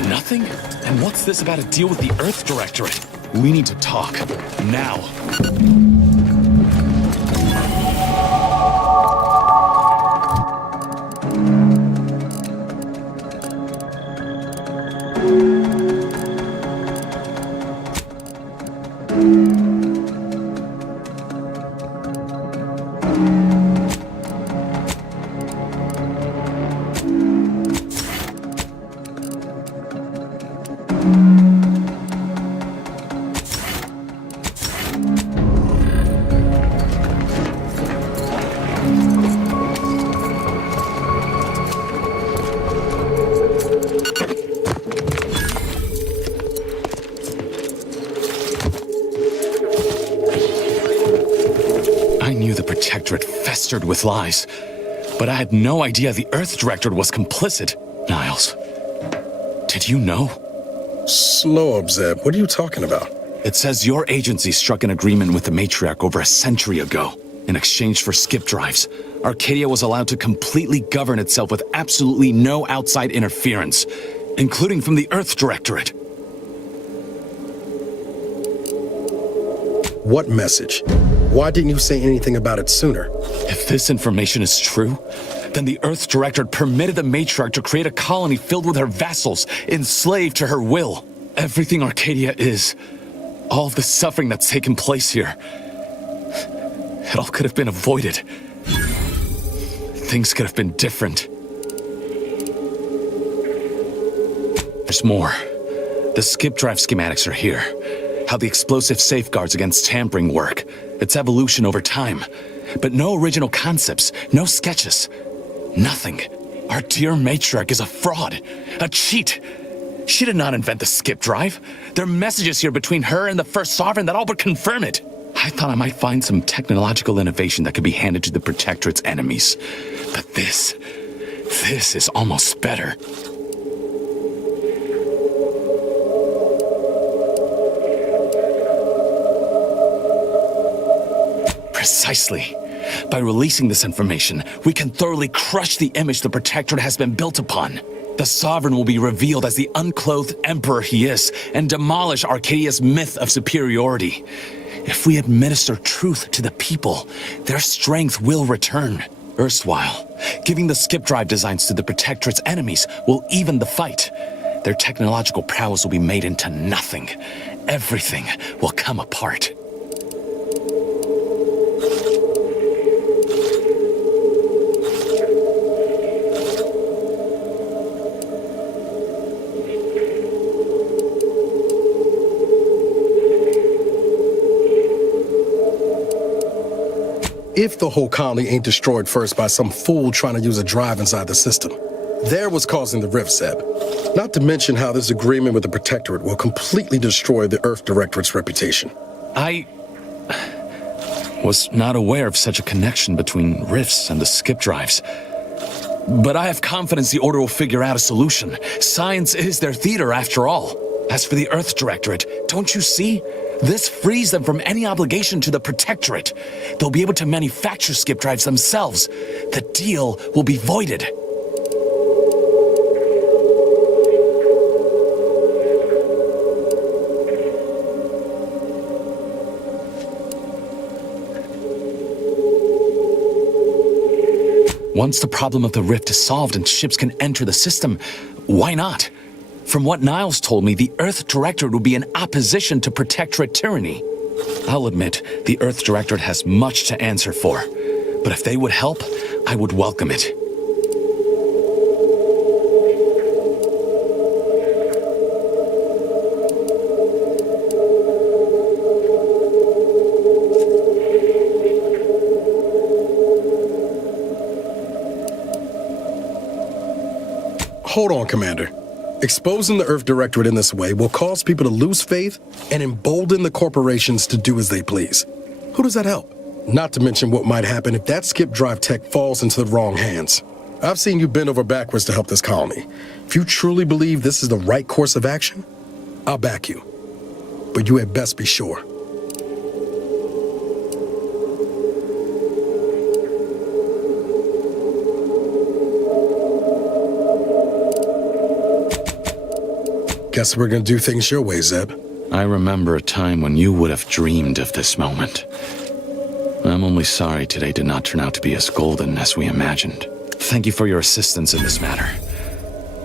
nothing? And what's this about a deal with the Earth Directorate? We need to talk. Now. Festered with lies, but I had no idea the Earth Directorate was complicit. Niles, did you know? Slow up, Zeb. What are you talking about? It says your agency struck an agreement with the Matriarch over a century ago. In exchange for skip drives, Arcadia was allowed to completely govern itself with absolutely no outside interference, including from the Earth Directorate. What message? Why didn't you say anything about it sooner? If this information is true, then the Earth Directorate permitted the Matriarch to create a colony filled with her vassals, enslaved to her will. Everything Arcadia is, all of the suffering that's taken place here, it all could have been avoided. Things could have been different. There's more. The skip drive schematics are here. How the explosive safeguards against tampering work, its evolution over time. But no original concepts, no sketches, nothing. Our dear Matriarch is a fraud, a cheat. She did not invent the skip drive. There are messages here between her and the First Sovereign that all but confirm it. I thought I might find some technological innovation that could be handed to the Protectorate's enemies. But this is almost better. Precisely. By releasing this information, we can thoroughly crush the image the Protectorate has been built upon. The Sovereign will be revealed as the unclothed emperor he is, and demolish Arcadia's myth of superiority. If we administer truth to the people, their strength will return. Erstwhile, giving the skip drive designs to the Protectorate's enemies will even the fight. Their technological prowess will be made into nothing. Everything will come apart. If the whole colony ain't destroyed first by some fool trying to use a drive inside the system. They're what's causing the rift, Zeb. Not to mention how this agreement with the Protectorate will completely destroy the Earth Directorate's reputation. I was not aware of such a connection between rifts and the skip drives. But I have confidence the Order will figure out a solution. Science is their theater, after all. As for the Earth Directorate, don't you see? This frees them from any obligation to the Protectorate. They'll be able to manufacture skip drives themselves. The deal will be voided. Once the problem of the rift is solved and ships can enter the system, why not? From what Niles told me, the Earth Directorate would be in opposition to Protectorate tyranny. I'll admit, the Earth Directorate has much to answer for. But if they would help, I would welcome it. Hold on, Commander. Exposing the Earth Directorate in this way will cause people to lose faith and embolden the corporations to do as they please. Who does that help? Not to mention what might happen if that skip drive tech falls into the wrong hands. I've seen you bend over backwards to help this colony. If you truly believe this is the right course of action, I'll back you. But you had best be sure. Guess we're gonna do things your way, Zeb. I remember a time when you would have dreamed of this moment. I'm only sorry today did not turn out to be as golden as we imagined. Thank you for your assistance in this matter.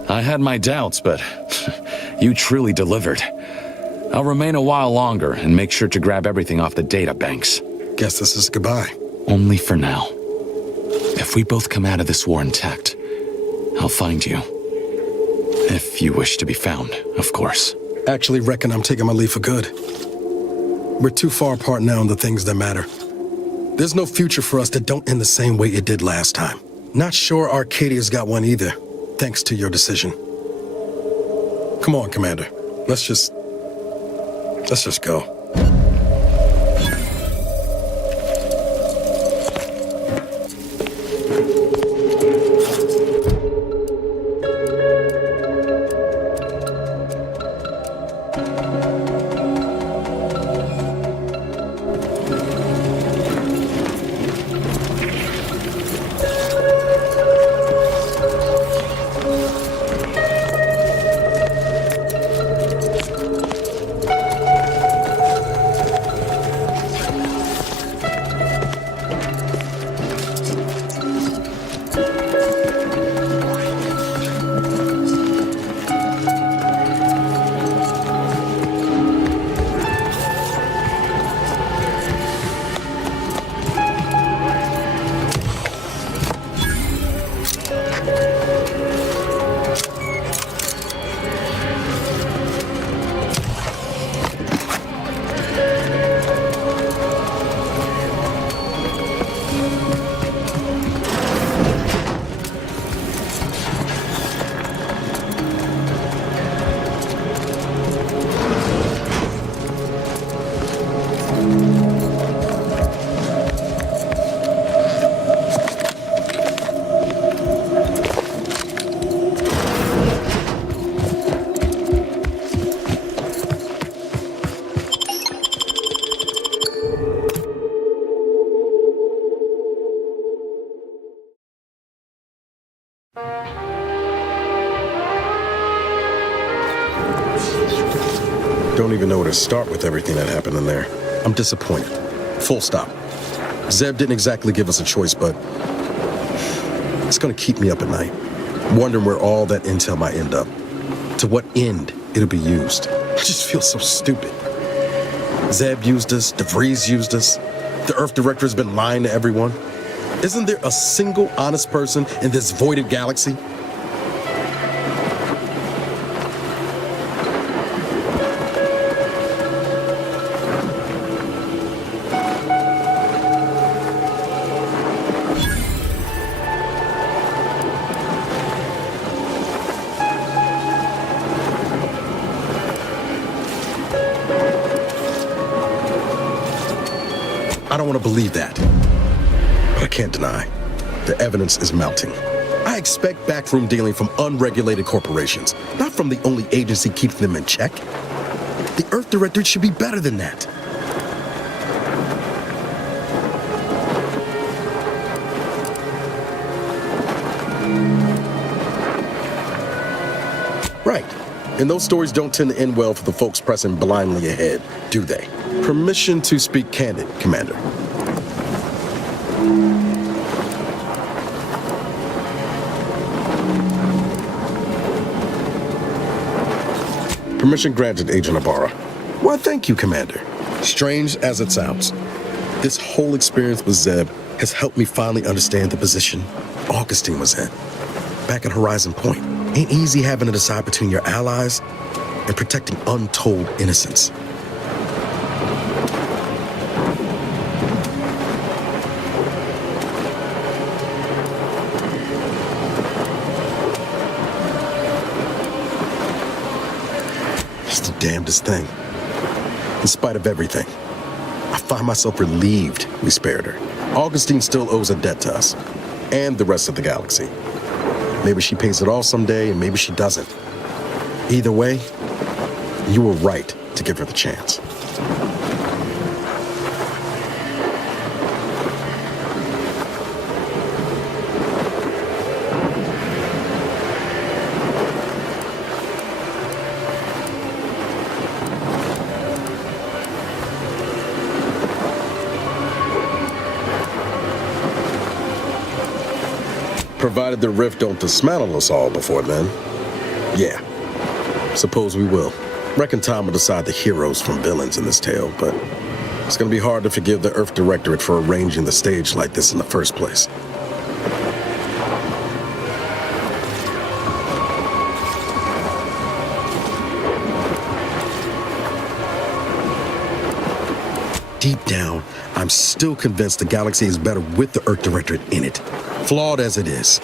I had my doubts, but you truly delivered. I'll remain a while longer and make sure to grab everything off the data banks. Guess this is goodbye. Only for now. If we both come out of this war intact, I'll find you. If you wish to be found, of course. Actually reckon I'm taking my leave for good. We're too far apart now in the things that matter. There's no future for us that don't end the same way it did last time. Not sure Arcadia's got one either, thanks to your decision. Come on, Commander. Let's just go. Don't even know where to start with everything that happened in there. I'm disappointed. Full stop. Zeb didn't exactly give us a choice, but it's gonna keep me up at night, wondering where all that intel might end up. To what end it'll be used. I just feel so stupid. Zeb used us, DeVries used us. The Earth Director has been lying to everyone. Isn't there a single honest person in this voided galaxy? I don't want to believe that, but I can't deny the evidence is mounting. I expect backroom dealing from unregulated corporations, not from the only agency keeping them in check. The Earth Directorate should be better than that. Right. And those stories don't tend to end well for the folks pressing blindly ahead, do they? Permission to speak candid, Commander. Permission granted, Agent Ibarra. Why, thank you, Commander. Strange as it sounds, this whole experience with Zeb has helped me finally understand the position Augustine was in. Back at Horizon Point, ain't easy having to decide between your allies and protecting untold innocence. It's the damnedest thing. In spite of everything, I find myself relieved we spared her. Augustine still owes a debt to us, and the rest of the galaxy. Maybe she pays it all someday, and maybe she doesn't. Either way, you were right to give her the chance. Provided the rift don't dismantle us all before then. Yeah, suppose we will. Reckon time will decide the heroes from villains in this tale, but it's gonna be hard to forgive the Earth Directorate for arranging the stage like this in the first place. Deep down, I'm still convinced the galaxy is better with the Earth Directorate in it, flawed as it is.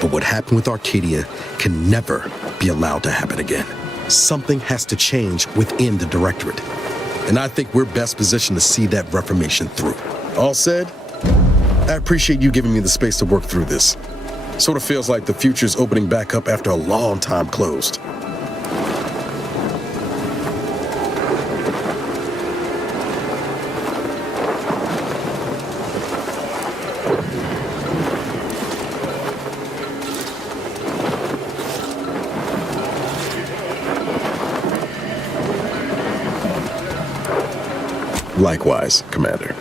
But what happened with Arcadia can never be allowed to happen again. Something has to change within the Directorate. And I think we're best positioned to see that reformation through. All said, I appreciate you giving me the space to work through this. Sort of feels like the future's opening back up after a long time closed. Likewise, Commander.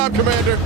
job, Commander.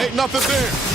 Ain't nothing there.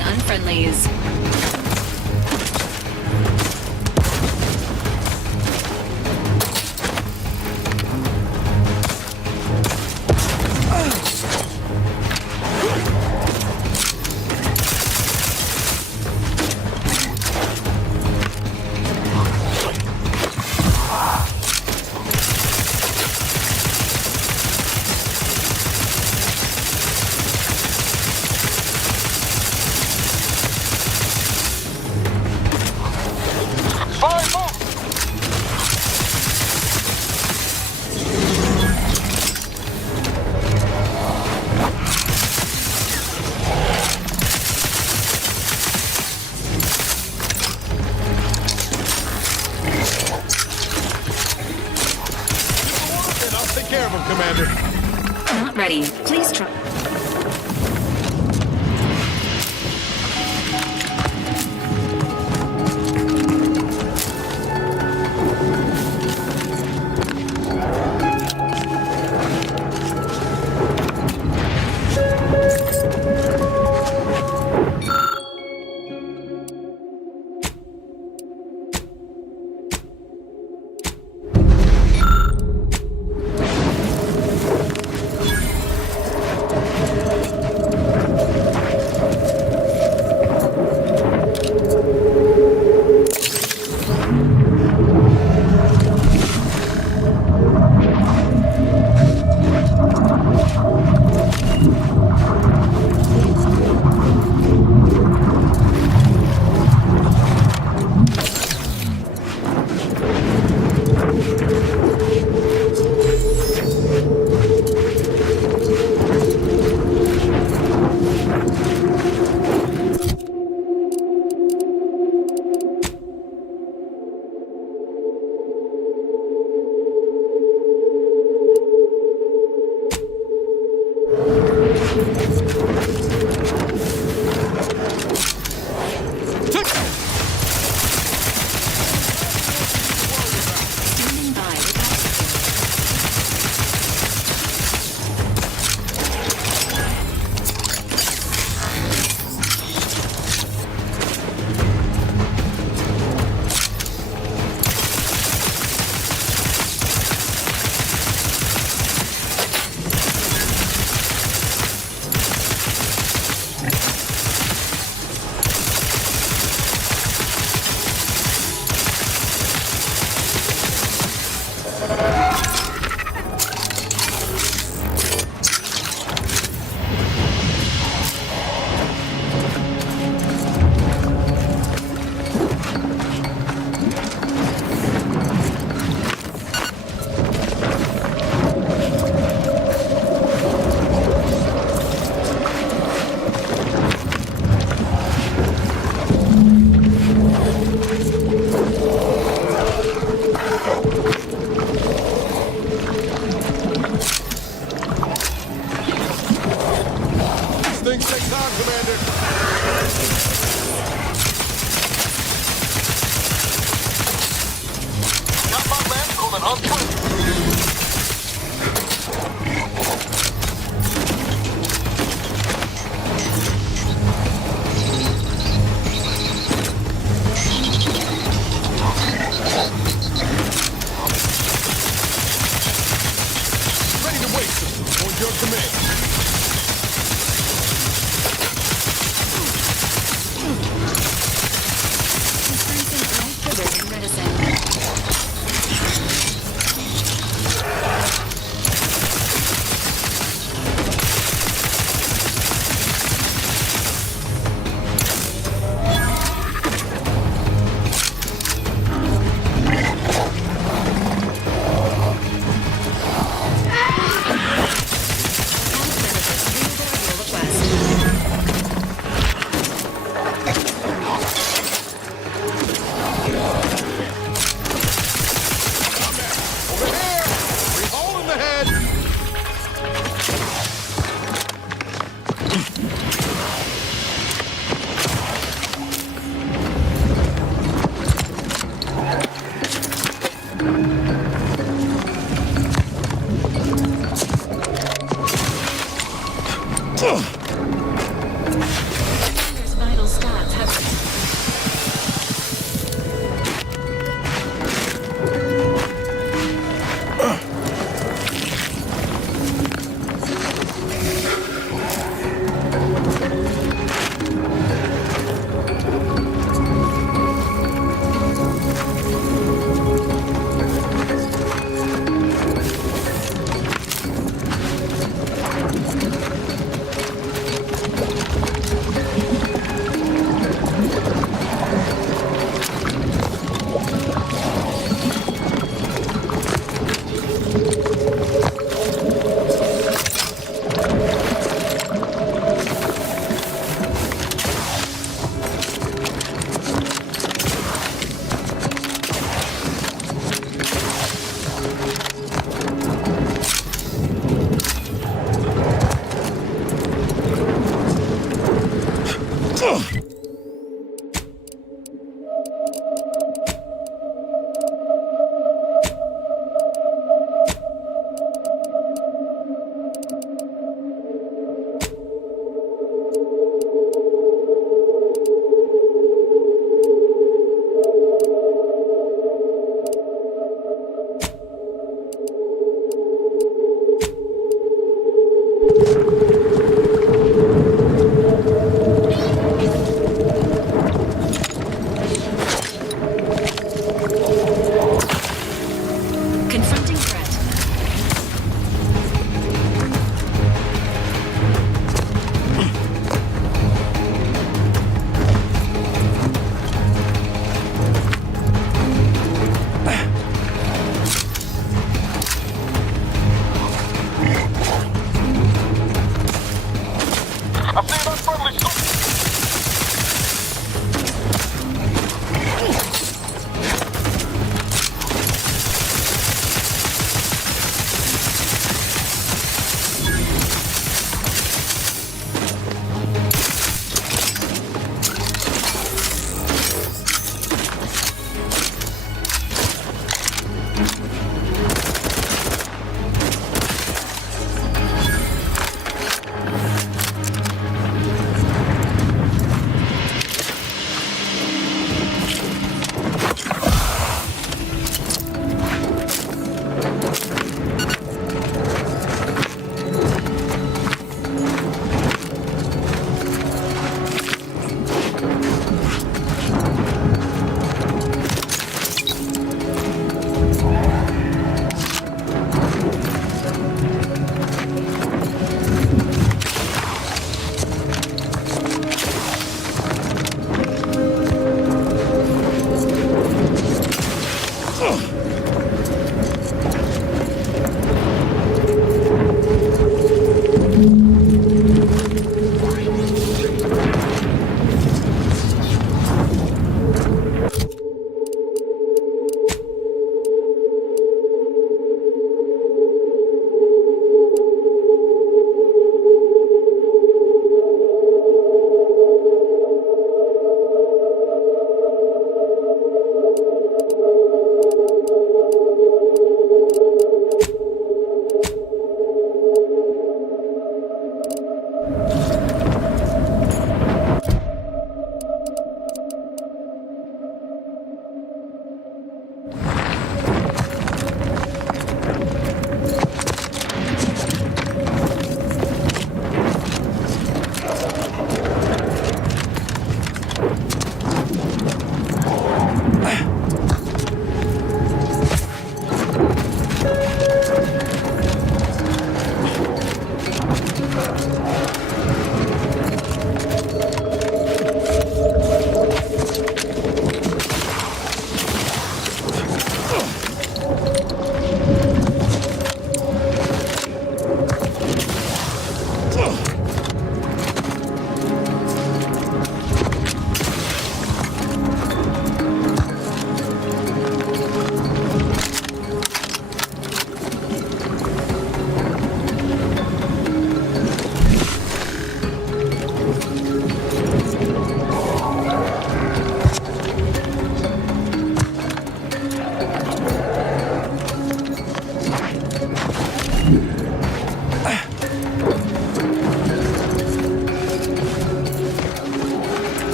Unfriendlies. Commander. Not ready. Please try. things take time, Commander. Got my landfall on point. Ready to wait, sir. On your command.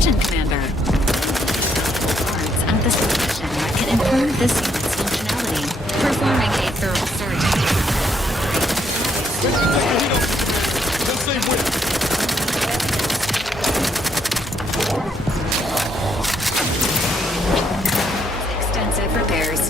Attention, Commander. Parts at this position that can improve this unit's functionality. Performing a thorough search. Extensive repairs.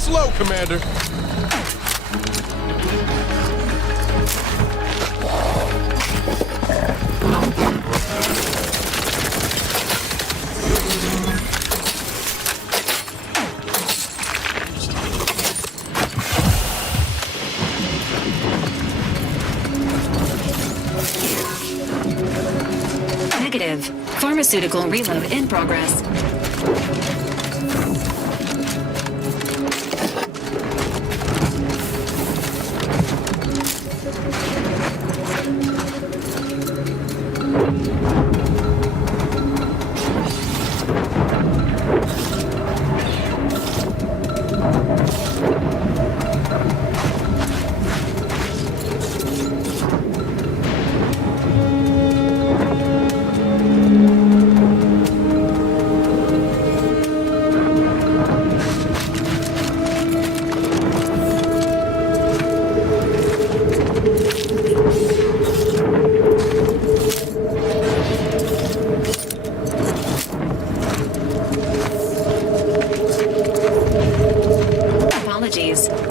Slow, Commander. Negative. Pharmaceutical reload in progress.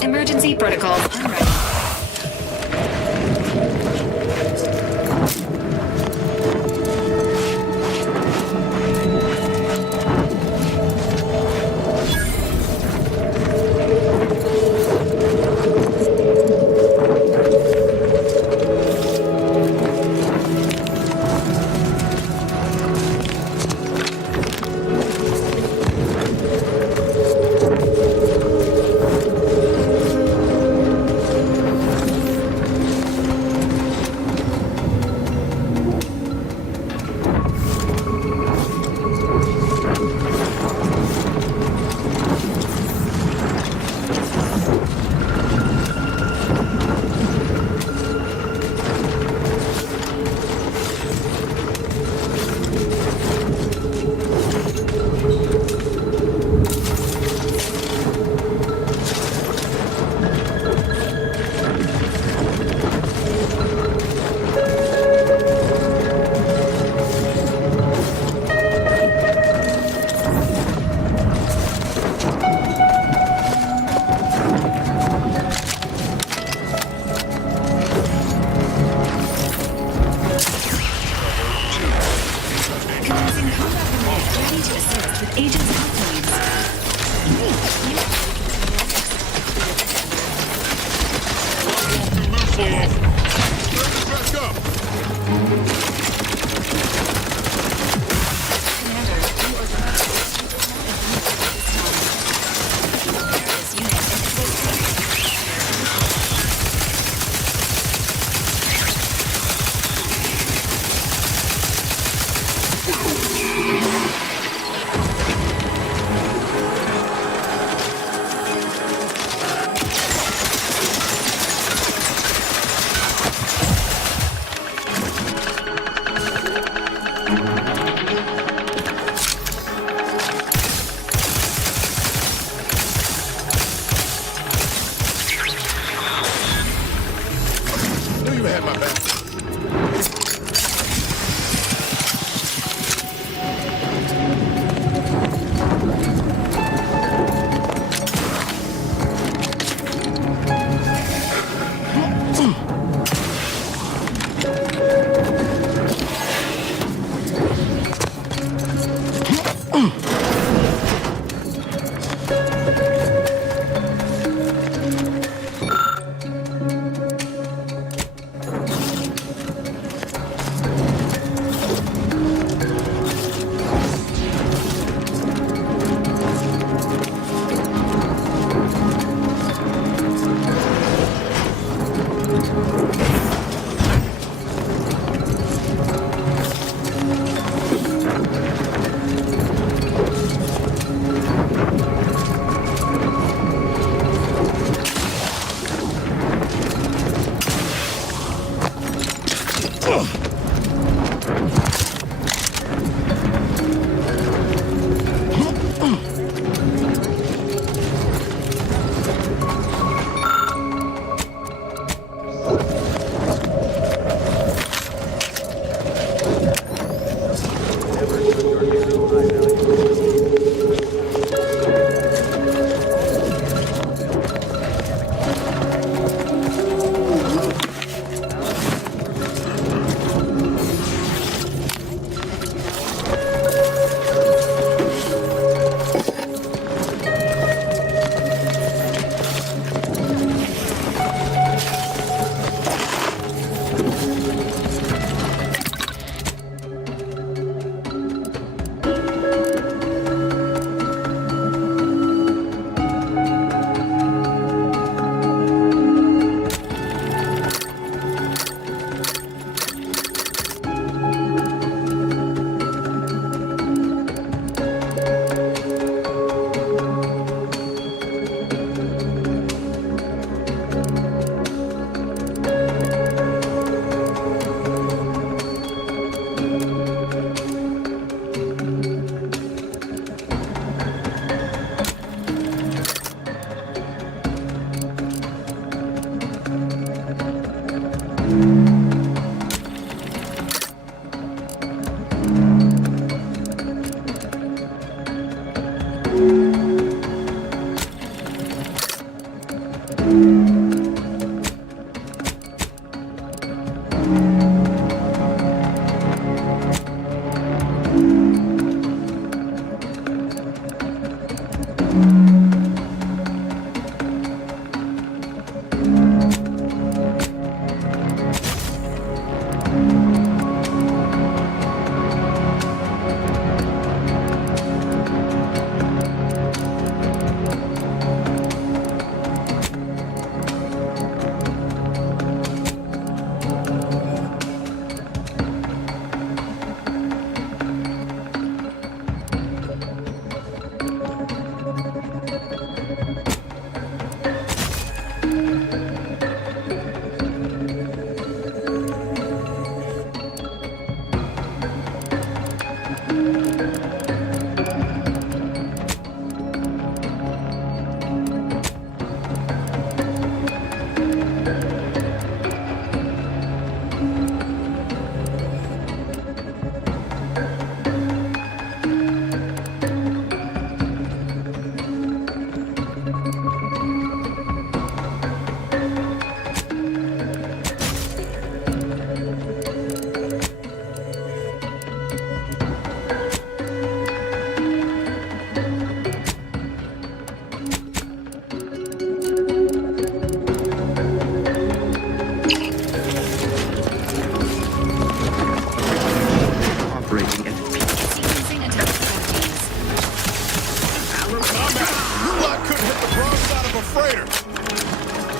Emergency protocols unready.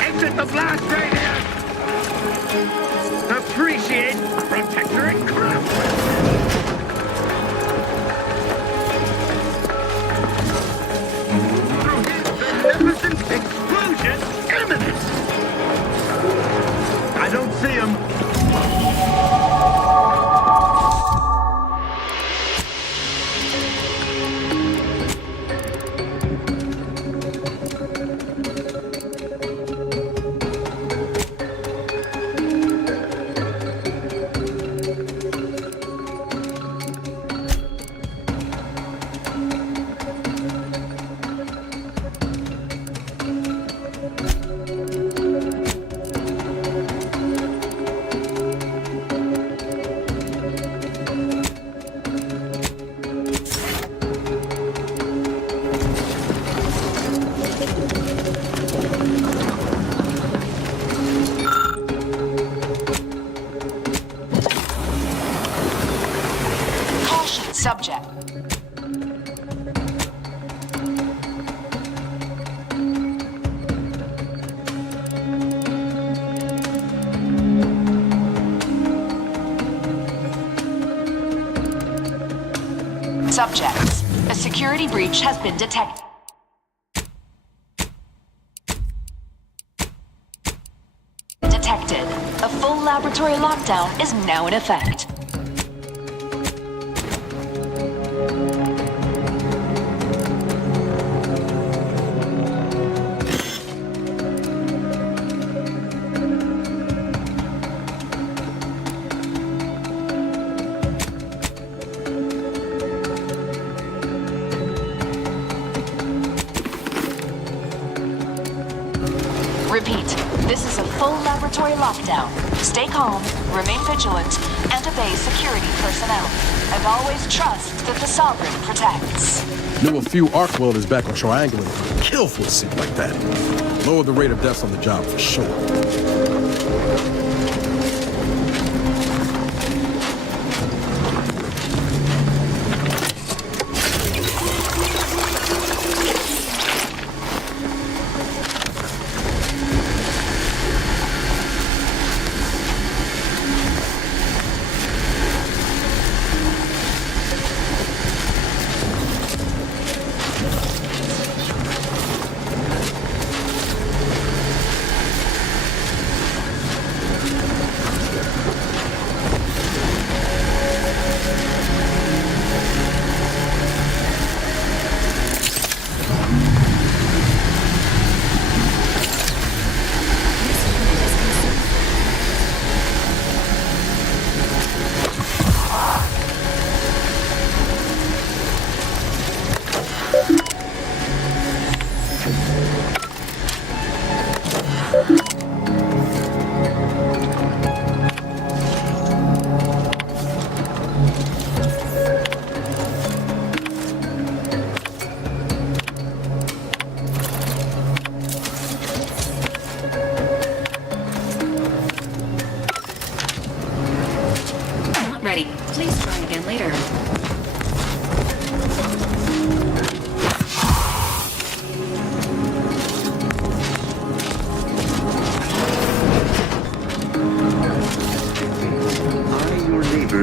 Exit the blast radius! Appreciate protectorate craft! Through his beneficent explosion imminent! I don't see him. Subject. Subjects. A security breach has been detected. A full laboratory lockdown is now in effect. Repeat, this is a full laboratory lockdown. Stay calm, remain vigilant, and obey security personnel. And always trust that the Sovereign protects. Knew a few arc welders back on Triangle and kill for a seat like that. Lower the rate of deaths on the job for sure.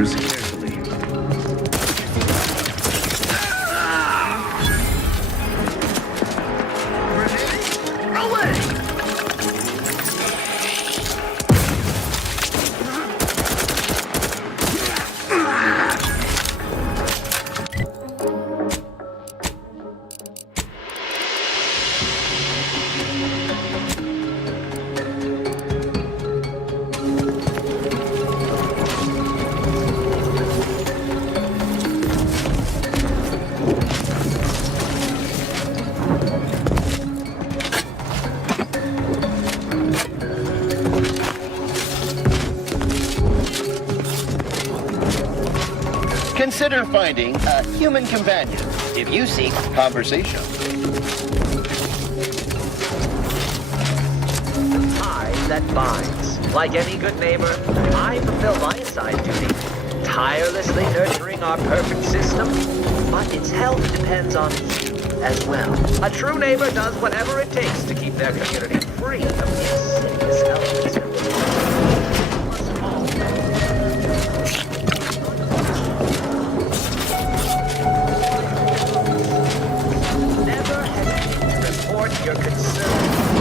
orders carefully. Consider finding a human companion if you seek conversation. Ties that binds. Like any good neighbor, I fulfill my assigned duty, tirelessly nurturing our perfect system, but its health depends on you as well. A true neighbor does whatever it takes to keep their community free of insidious elements. Never hesitate to report your concerns.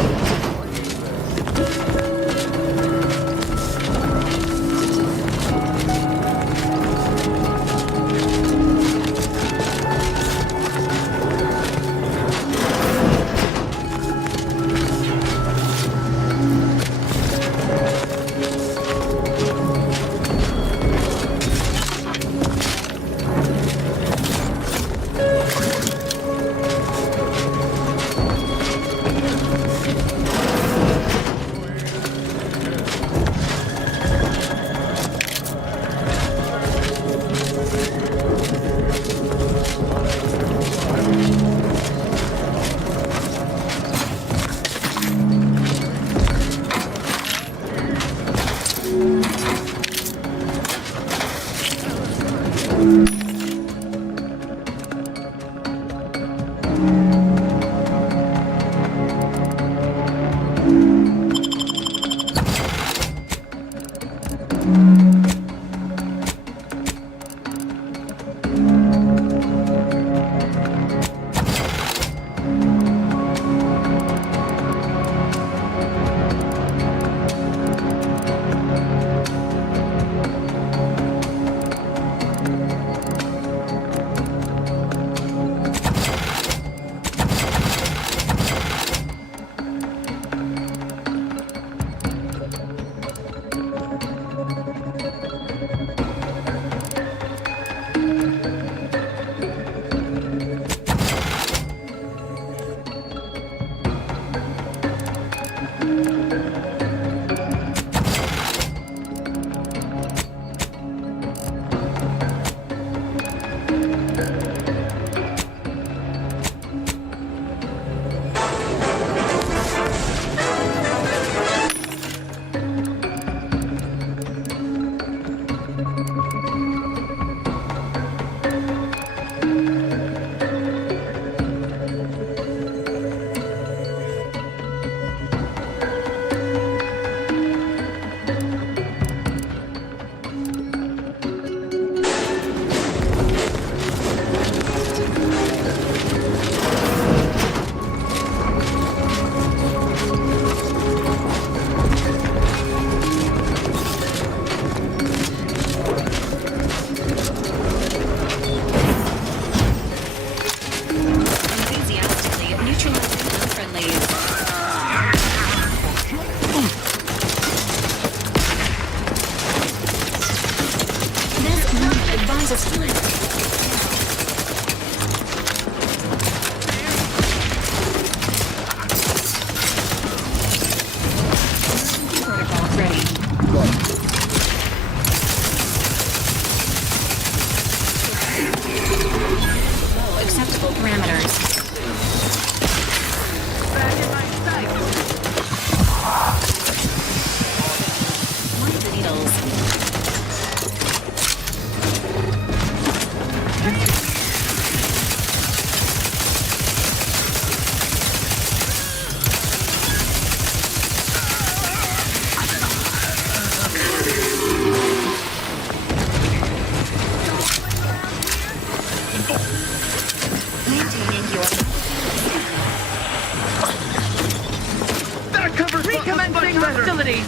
hostility!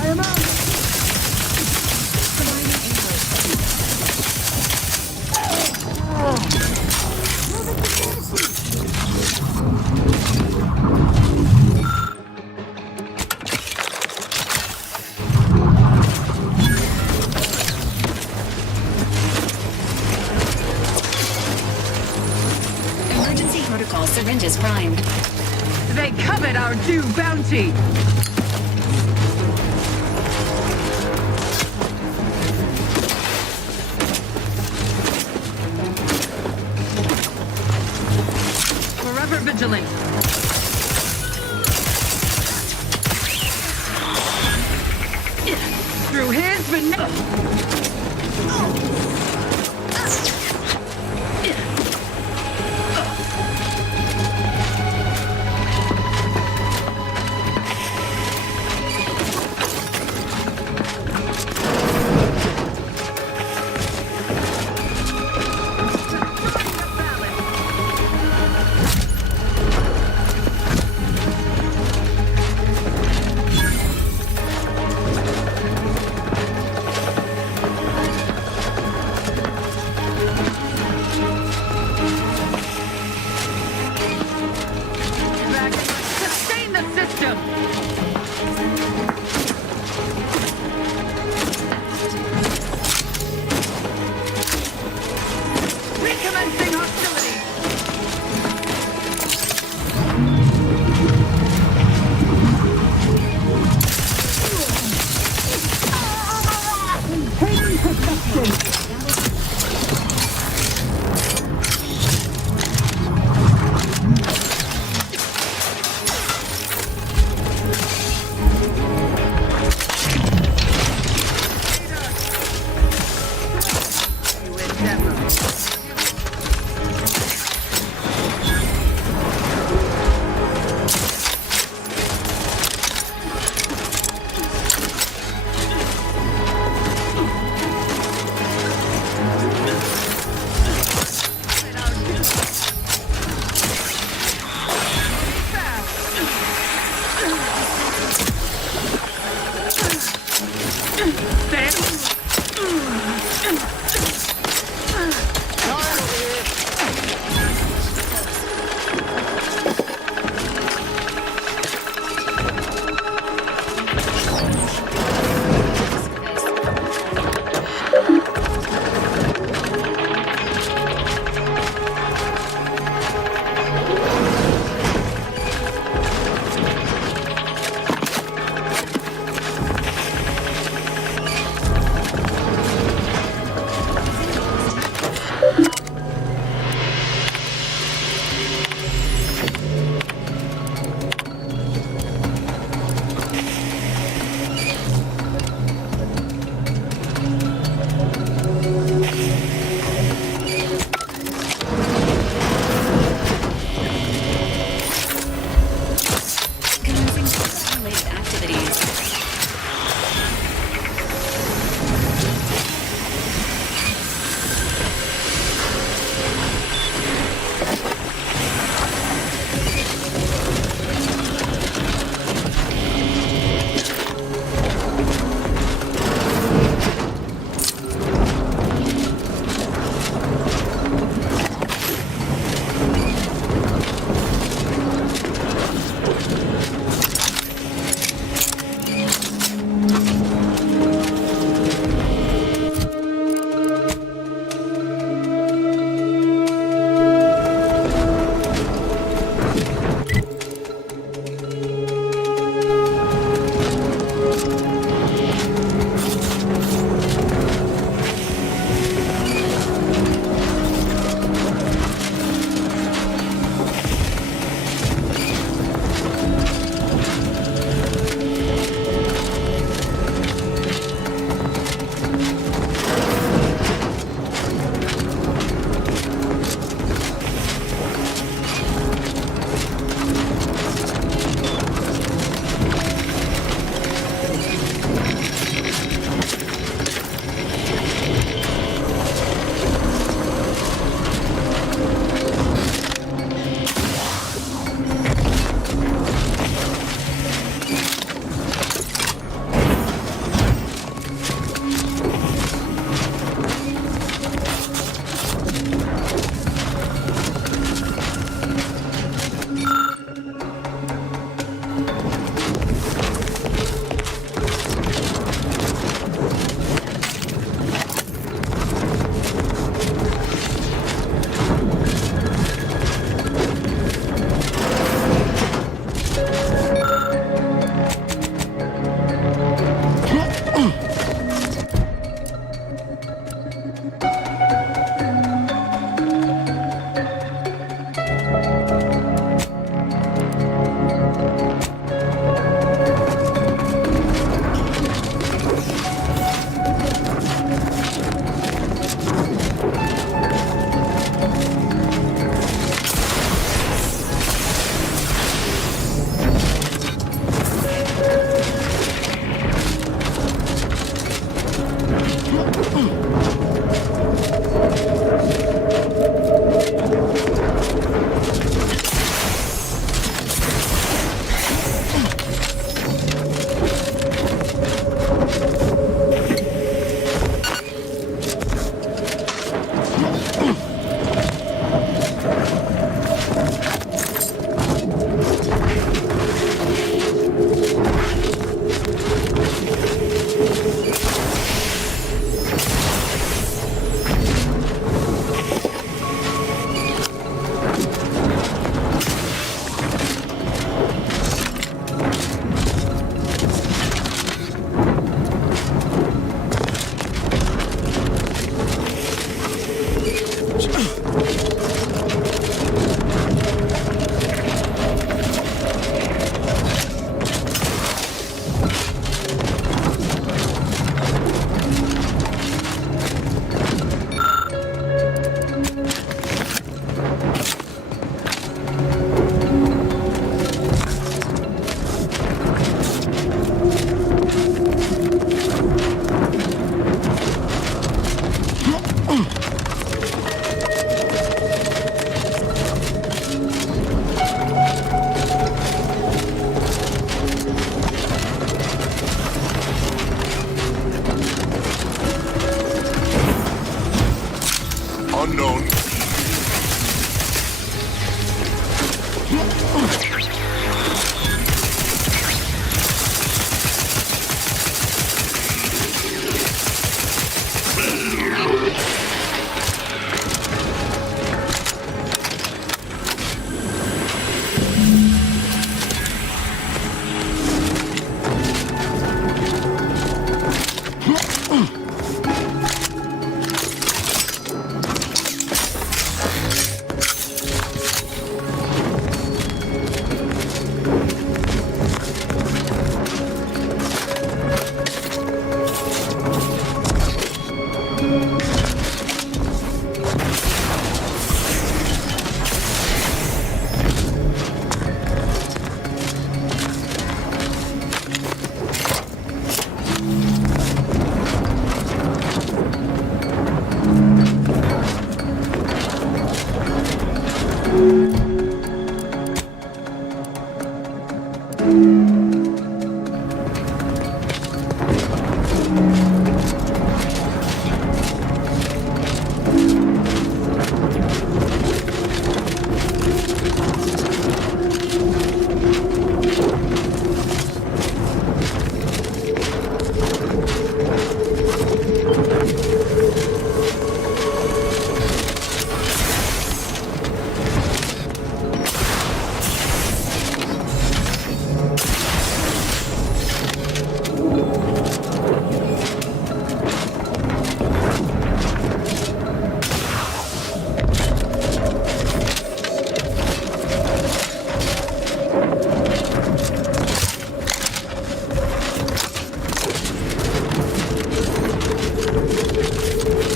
I am out! Emergency protocol syringes primed. They covet our due bounty! Forever vigilant! Through his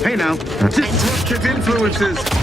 Hey now, disruptive influences.